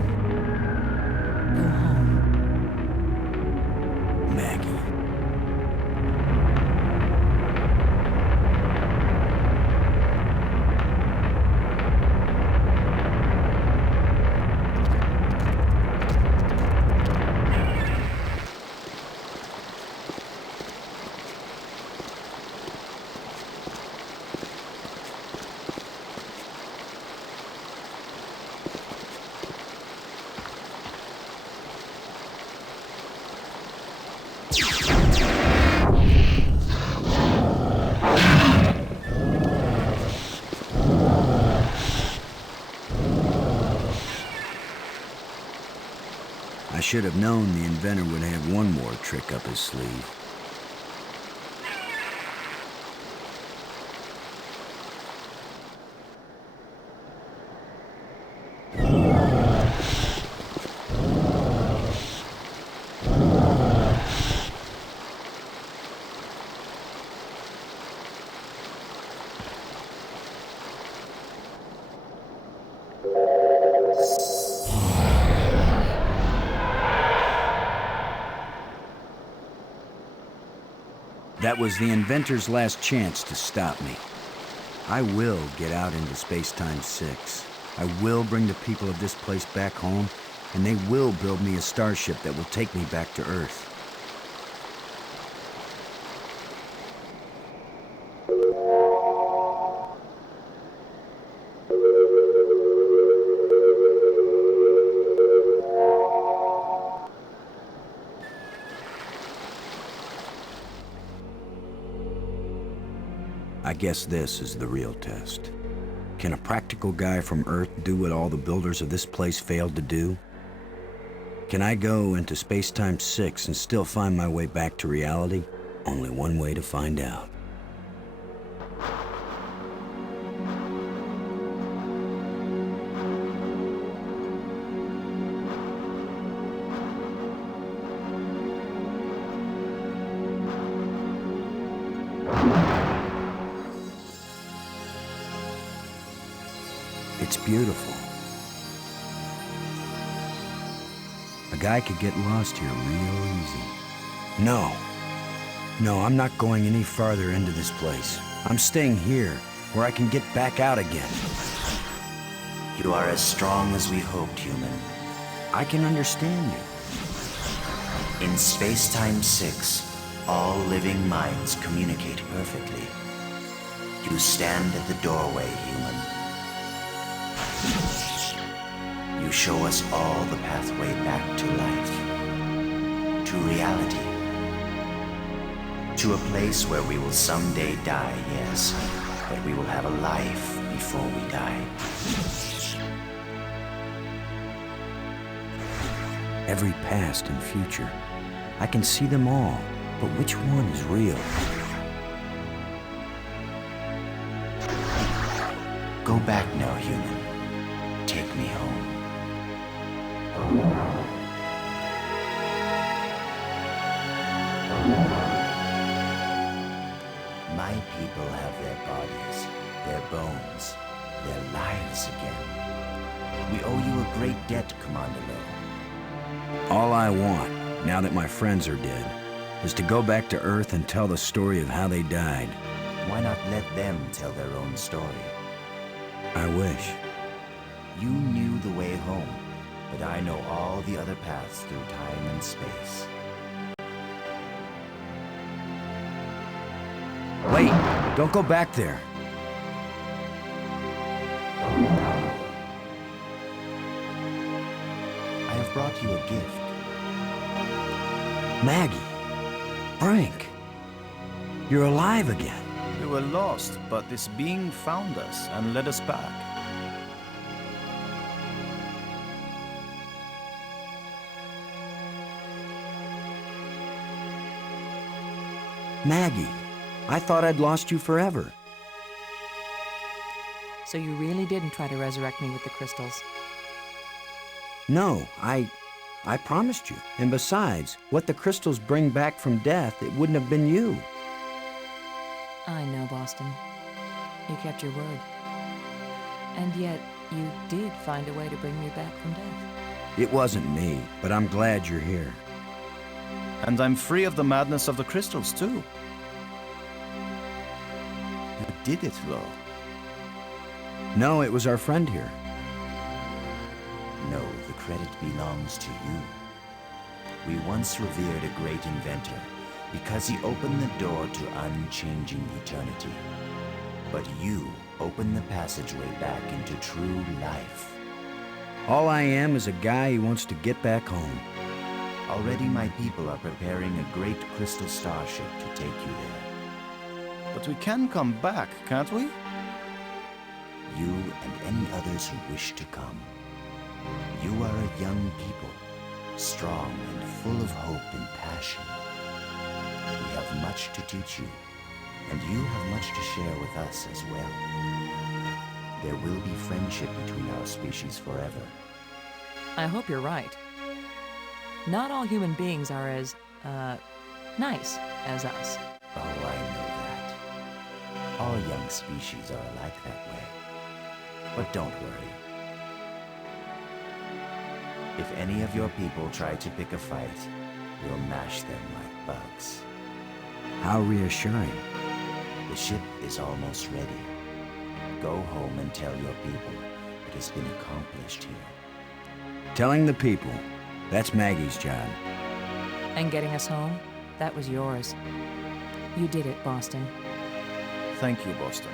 Go home. Maggie. I should have known the inventor would have one more trick up his sleeve. That was the inventor's last chance to stop me. I will get out into Space-Time 6. I will bring the people of this place back home, and they will build me a starship that will take me back to Earth. I guess this is the real test. Can a practical guy from Earth do what all the builders of this place failed to do? Can I go into Space-Time 6 and still find my way back to reality? Only one way to find out. It's beautiful. A guy could get lost here real easy. No, I'm not going any farther into this place. I'm staying here, where I can get back out again. You are as strong as we hoped, human. I can understand you. In Space-Time 6, all living minds communicate perfectly. You stand at the doorway, human. You show us all the pathway back to life, to reality, to a place where we will someday die, yes, but we will have a life before we die. Every past and future, I can see them all, but which one is real? Go back now, human. Take me home. My people have their bodies, their bones, their lives again. We owe you a great debt, Commander Lowe. All I want, now that my friends are dead, is to go back to Earth and tell the story of how they died. Why not let them tell their own story? I wish. You knew the way home, but I know all the other paths through time and space. Wait! Don't go back there! I have brought you a gift. Maggie! Frank! You're alive again! We were lost, but this being found us and led us back. Maggie, I thought I'd lost you forever. So you really didn't try to resurrect me with the crystals? No, I promised you. And besides, what the crystals bring back from death, it wouldn't have been you. I know, Boston. You kept your word. And yet, you did find a way to bring me back from death. It wasn't me, but I'm glad you're here. And I'm free of the madness of the crystals, too. You did it, Lo. No, it was our friend here. No, the credit belongs to you. We once revered a great inventor because he opened the door to unchanging eternity. But you opened the passageway back into true life. All I am is a guy who wants to get back home. Already my people are preparing a great crystal starship to take you there. But we can come back, can't we? You and any others who wish to come. You are a young people, strong and full of hope and passion. We have much to teach you, and you have much to share with us as well. There will be friendship between our species forever. I hope you're right. Not all human beings are as, nice as us. Oh, I know that. All young species are alike that way. But don't worry. If any of your people try to pick a fight, we'll mash them like bugs. How reassuring. The ship is almost ready. Go home and tell your people what has been accomplished here. Telling the people, that's Maggie's job. And getting us home, that was yours. You did it, Boston. Thank you, Boston.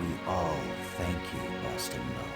We all thank you, Boston Lowe.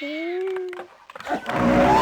Hey.